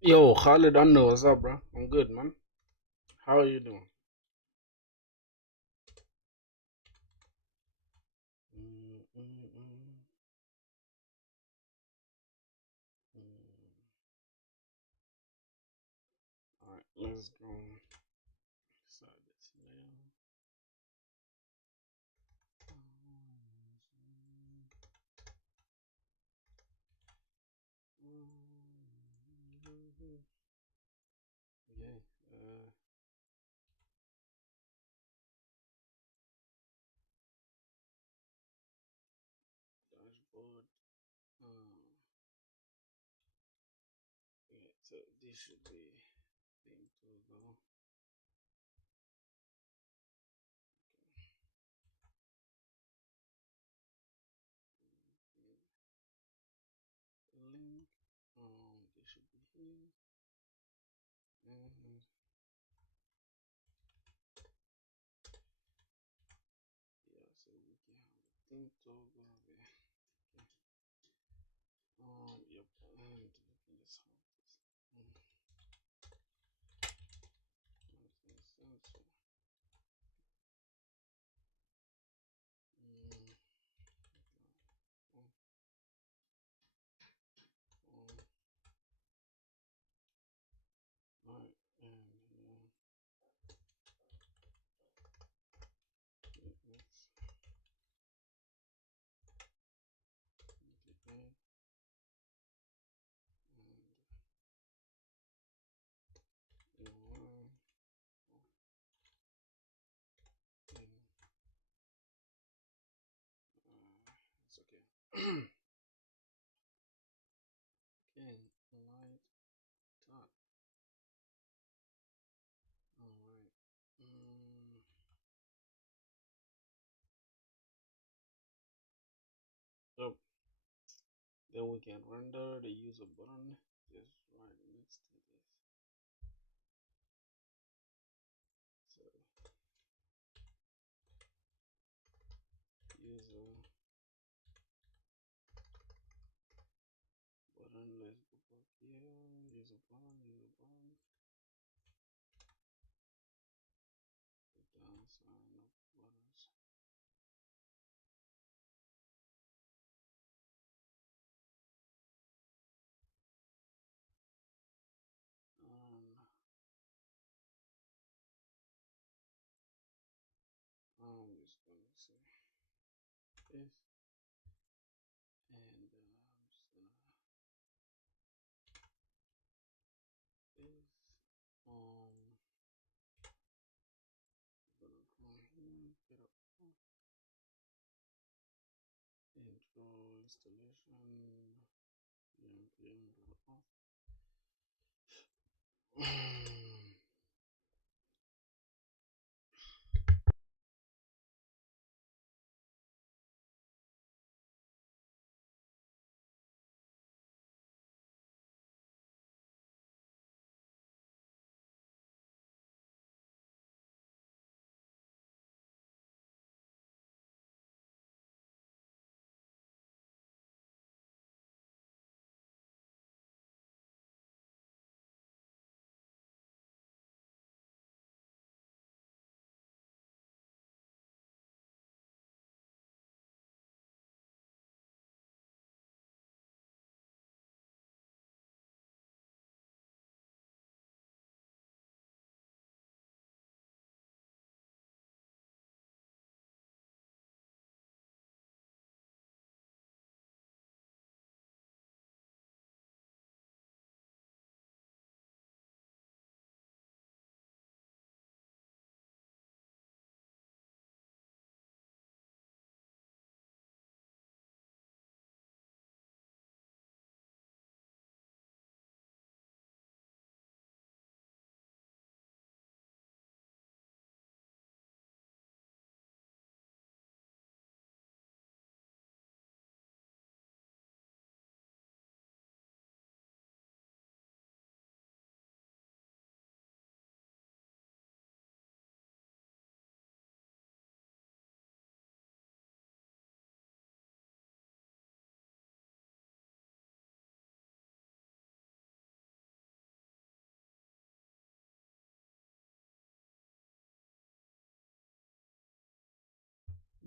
Yo, Khalid, I know what's up, bro. I'm good, man. How are you doing? Mm, mm, mm, mm. All right, let's go. Start this now. Yeah. Dashboard. Yeah. So this should be thing to go. Link. This should be here. Mm-hmm. Yeah. So we can have the thing toggle there. Yep. And we can just have this. Makes sense. Mm, oh, oh, right. And it makes it again. And one. And it's okay. Again, light dot. All right. So then we can render the user button just right next to this. So user button. Let's go back here. User button. User button. Down sign up buttons. Um, I'm just gonna say this, and I'm just gonna this. Gonna go here, get up intro installation, npm off.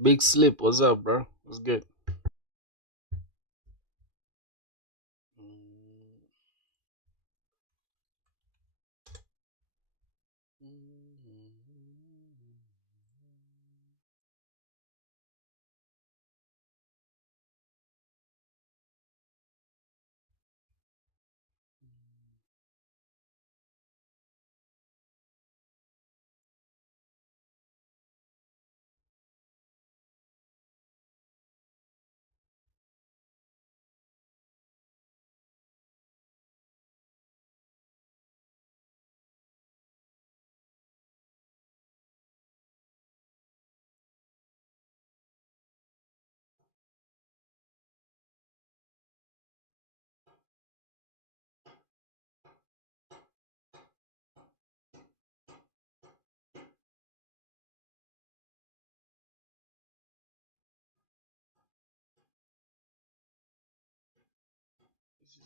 Big Slip, what's up, bro? What's good?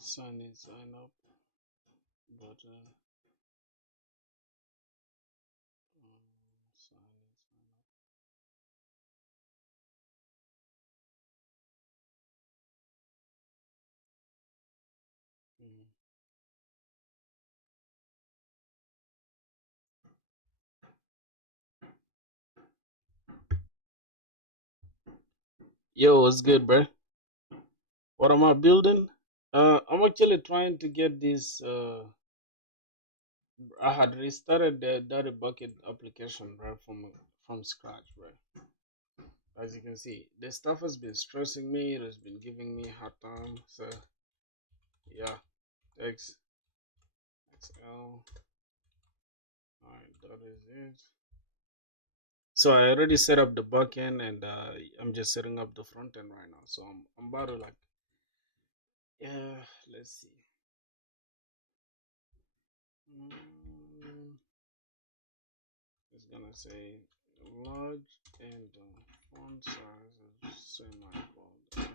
Sign in, sign up button. Sign in, sign up. Mm. Yo, what's good, bro? What am I building? I'm actually trying to get this. I had restarted the Dirty Bucket application, bro, from scratch, bro. As you can see, this stuff has been stressing me. It has been giving me a hard time. So yeah, X XL. Alright, that is it. So I already set up the backend, and I'm just setting up the front end right now. So I'm about to like, yeah, let's see. Mm, it's gonna say large and font size is semi-bold.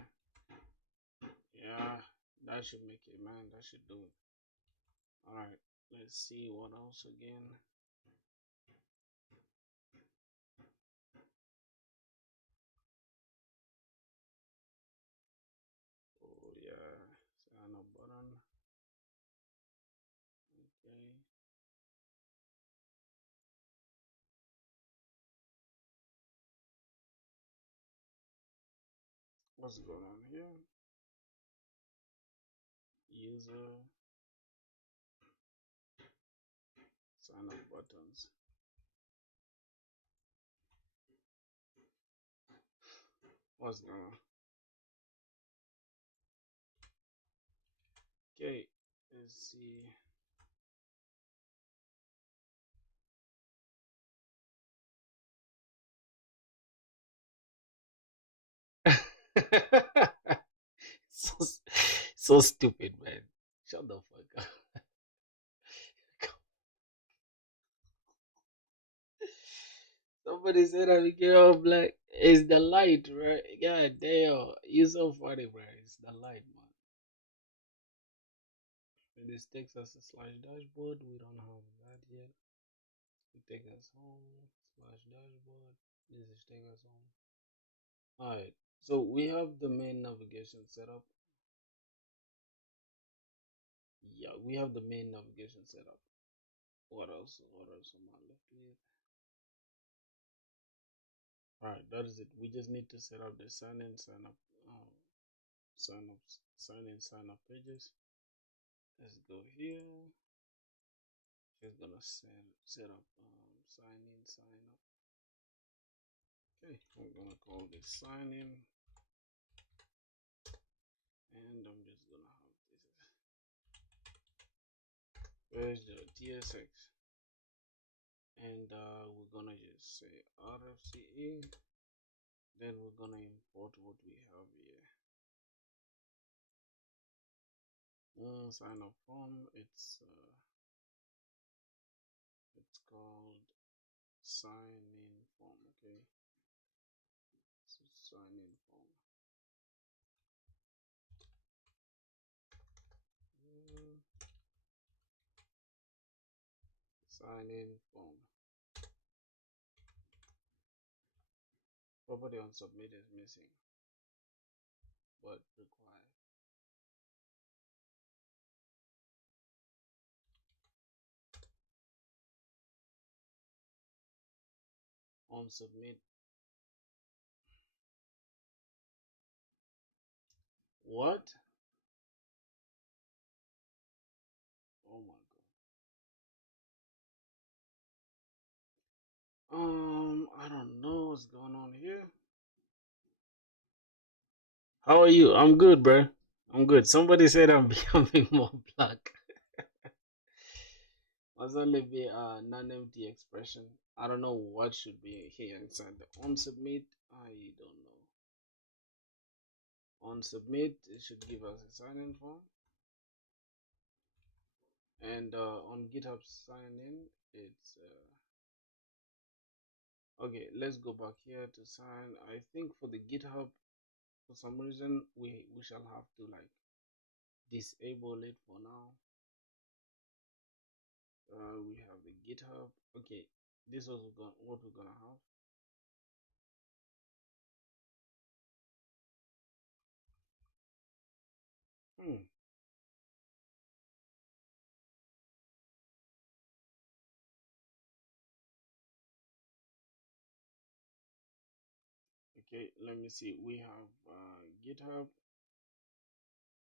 Yeah, that should make it, man. That should do it. All right, let's see what else again. Oh yeah, sign up button. Okay, what's going on here? User sign up buttons. What's going on? Okay, let's see. so so stupid, man. Shut the fuck up. Somebody said I became all black. It's the light, right? God damn, you so funny, bro. It's the light, man. And this takes us to slash dashboard. We don't have that yet. We take us home slash dashboard. This is take us home. All right. So we have the main navigation set up. Yeah, we have the main navigation set up. What else? What else am I left with? All right, that is it. We just need to set up the sign in, sign in, sign up pages. Let's go here. Just gonna set up sign in, sign up. Okay, I'm gonna call this sign in, and I'm just gonna have this. Where's the TSX? And we're gonna just say RFCE. Then we're gonna import what we have here. Sign up form. It's called sign in form. Okay, so sign in form. Mm, sign in form. Property on submit is missing, but required. On submit. What? Oh my god. I don't know what's going on here. How are you? I'm good, bro. I'm good. Somebody said I'm becoming more black. Must only be a non-empty expression. I don't know what should be here inside the on submit. I don't know. On submit, it should give us a sign-in form, and on GitHub sign in, it's okay. Let's go back here to sign. I think for the GitHub, for some reason, we shall have to like disable it for now. We have the GitHub. Okay, this was what we're gonna have. Hmm. Okay, let me see. We have GitHub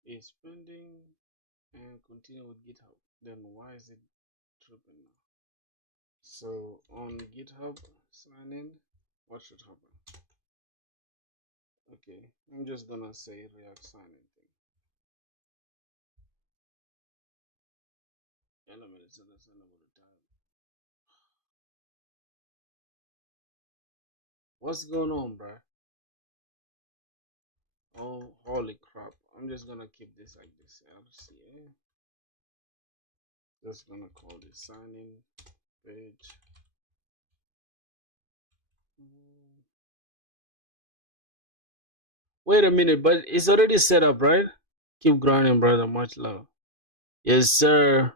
is pending and continue with GitHub. Then why is it tripping now? So on GitHub, sign in. What should happen? Okay, I'm just gonna say React sign in thing. Element is understandable to type. What's going on, bruh? Oh, holy crap. I'm just gonna keep this like this. LCA. Just gonna call this sign in page. Wait a minute, but it's already set up, right? Keep grinding, brother. Much love. Yes, sir.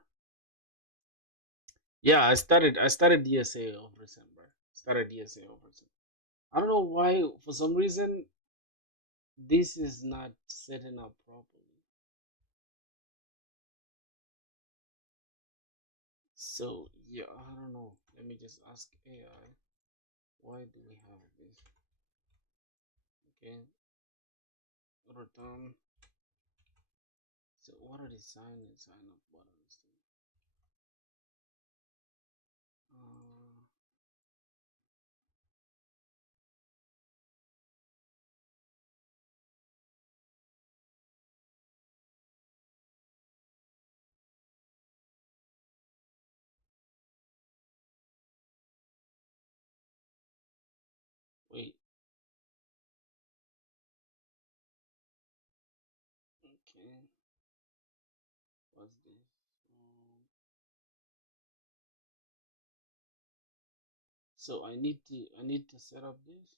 Yeah, I started DSA of recent, bro. Started DSA of recent. I don't know why, for some reason, this is not setting up properly. So yeah, I don't know. Let me just ask AI. Why do we have this? Okay, return. So what are the sign up buttons? Uh, wait. Okay. What's this? So I need to set up this.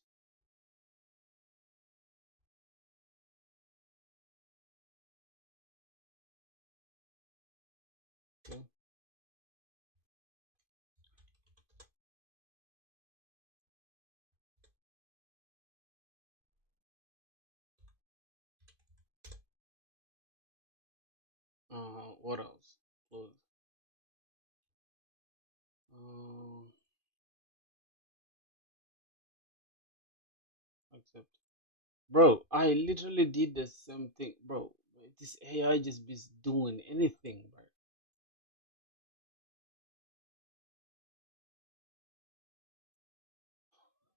Okay. What else? Close. Um, accept. Bro, I literally did the same thing, bro. This AI just be doing anything,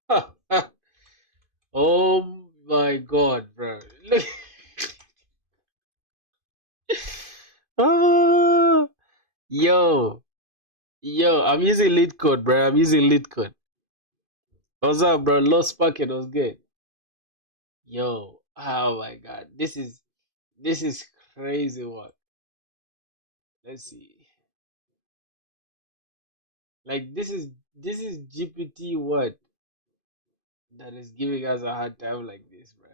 bro. Oh my god, bro. Look. Ah, yo, yo, I'm using lead code, bro. I'm using lead code. What's up, bro? Lost packet was good. Yo, oh my god, this is crazy work. Let's see. Like this is GPT what that is giving us a hard time like this, bro.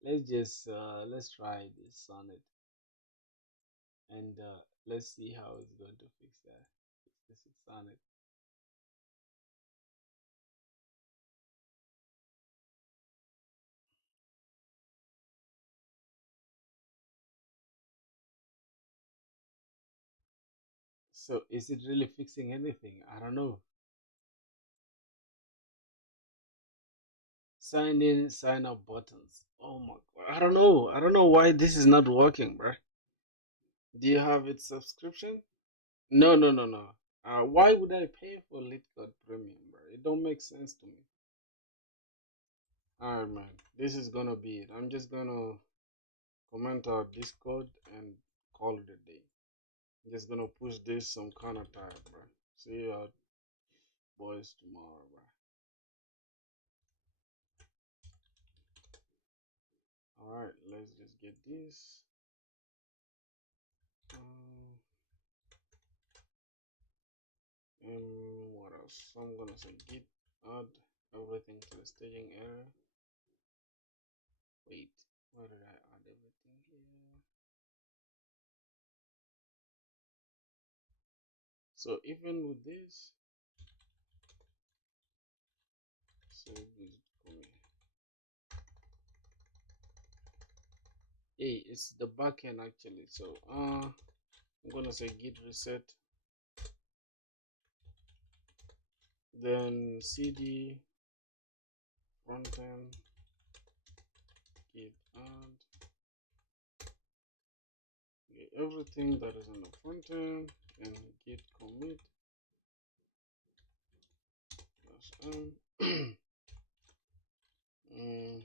Let's try this on it, and let's see how it's going to fix that. This is on it. So is it really fixing anything? I don't know. Sign in, sign up buttons. Oh my god. I don't know. I don't know why this is not working, bro. Do you have its subscription? No, no, no, no. Why would I pay for LeetCode Premium, bro? It don't make sense to me. Alright, man. This is gonna be it. I'm just gonna comment our Discord and call it a day. I'm just gonna push this. I'm kind of tired, bro. See you boys tomorrow, bro. Alright, let's just get this. Um, and what else? So I'm gonna say git add everything to the staging area. Wait, where did I add everything here? So even with this, so this hey, it's the backend actually. So I'm gonna say git reset, then cd frontend git add everything that is on the frontend and git commit -m and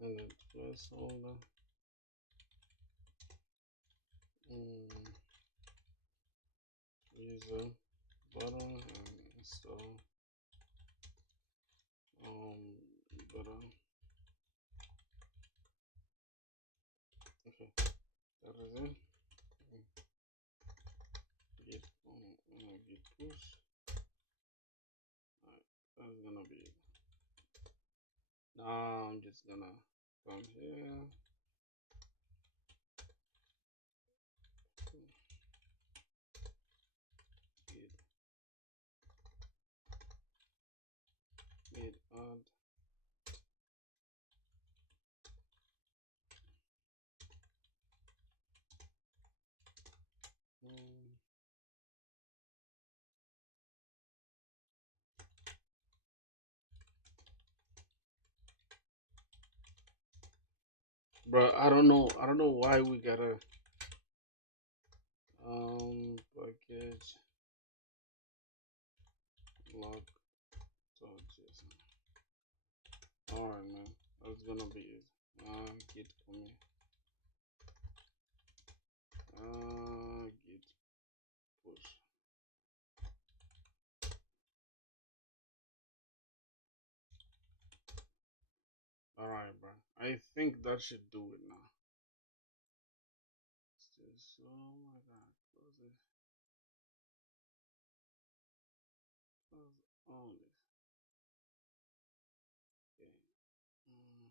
then placeholder user button and install button. Okay, that is it. Git git push. Alright, that's gonna be it. Now I'm just gonna come here. Git git add um, bro, I don't know why we gotta package log .json. Alright, man, that's gonna be it. Git commit git push. Alright, bro, I think that should do it now. Oh my god, close this, close all this. Okay. Mm.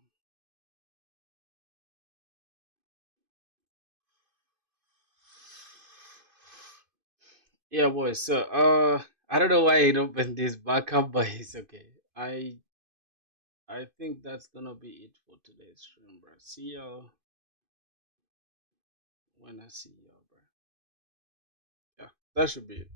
Yeah, boy. So, I don't know why it opened this back up, but it's okay. I think that's gonna be it for today's stream, bro. See y'all when I see y'all, bro. Yeah, that should be it.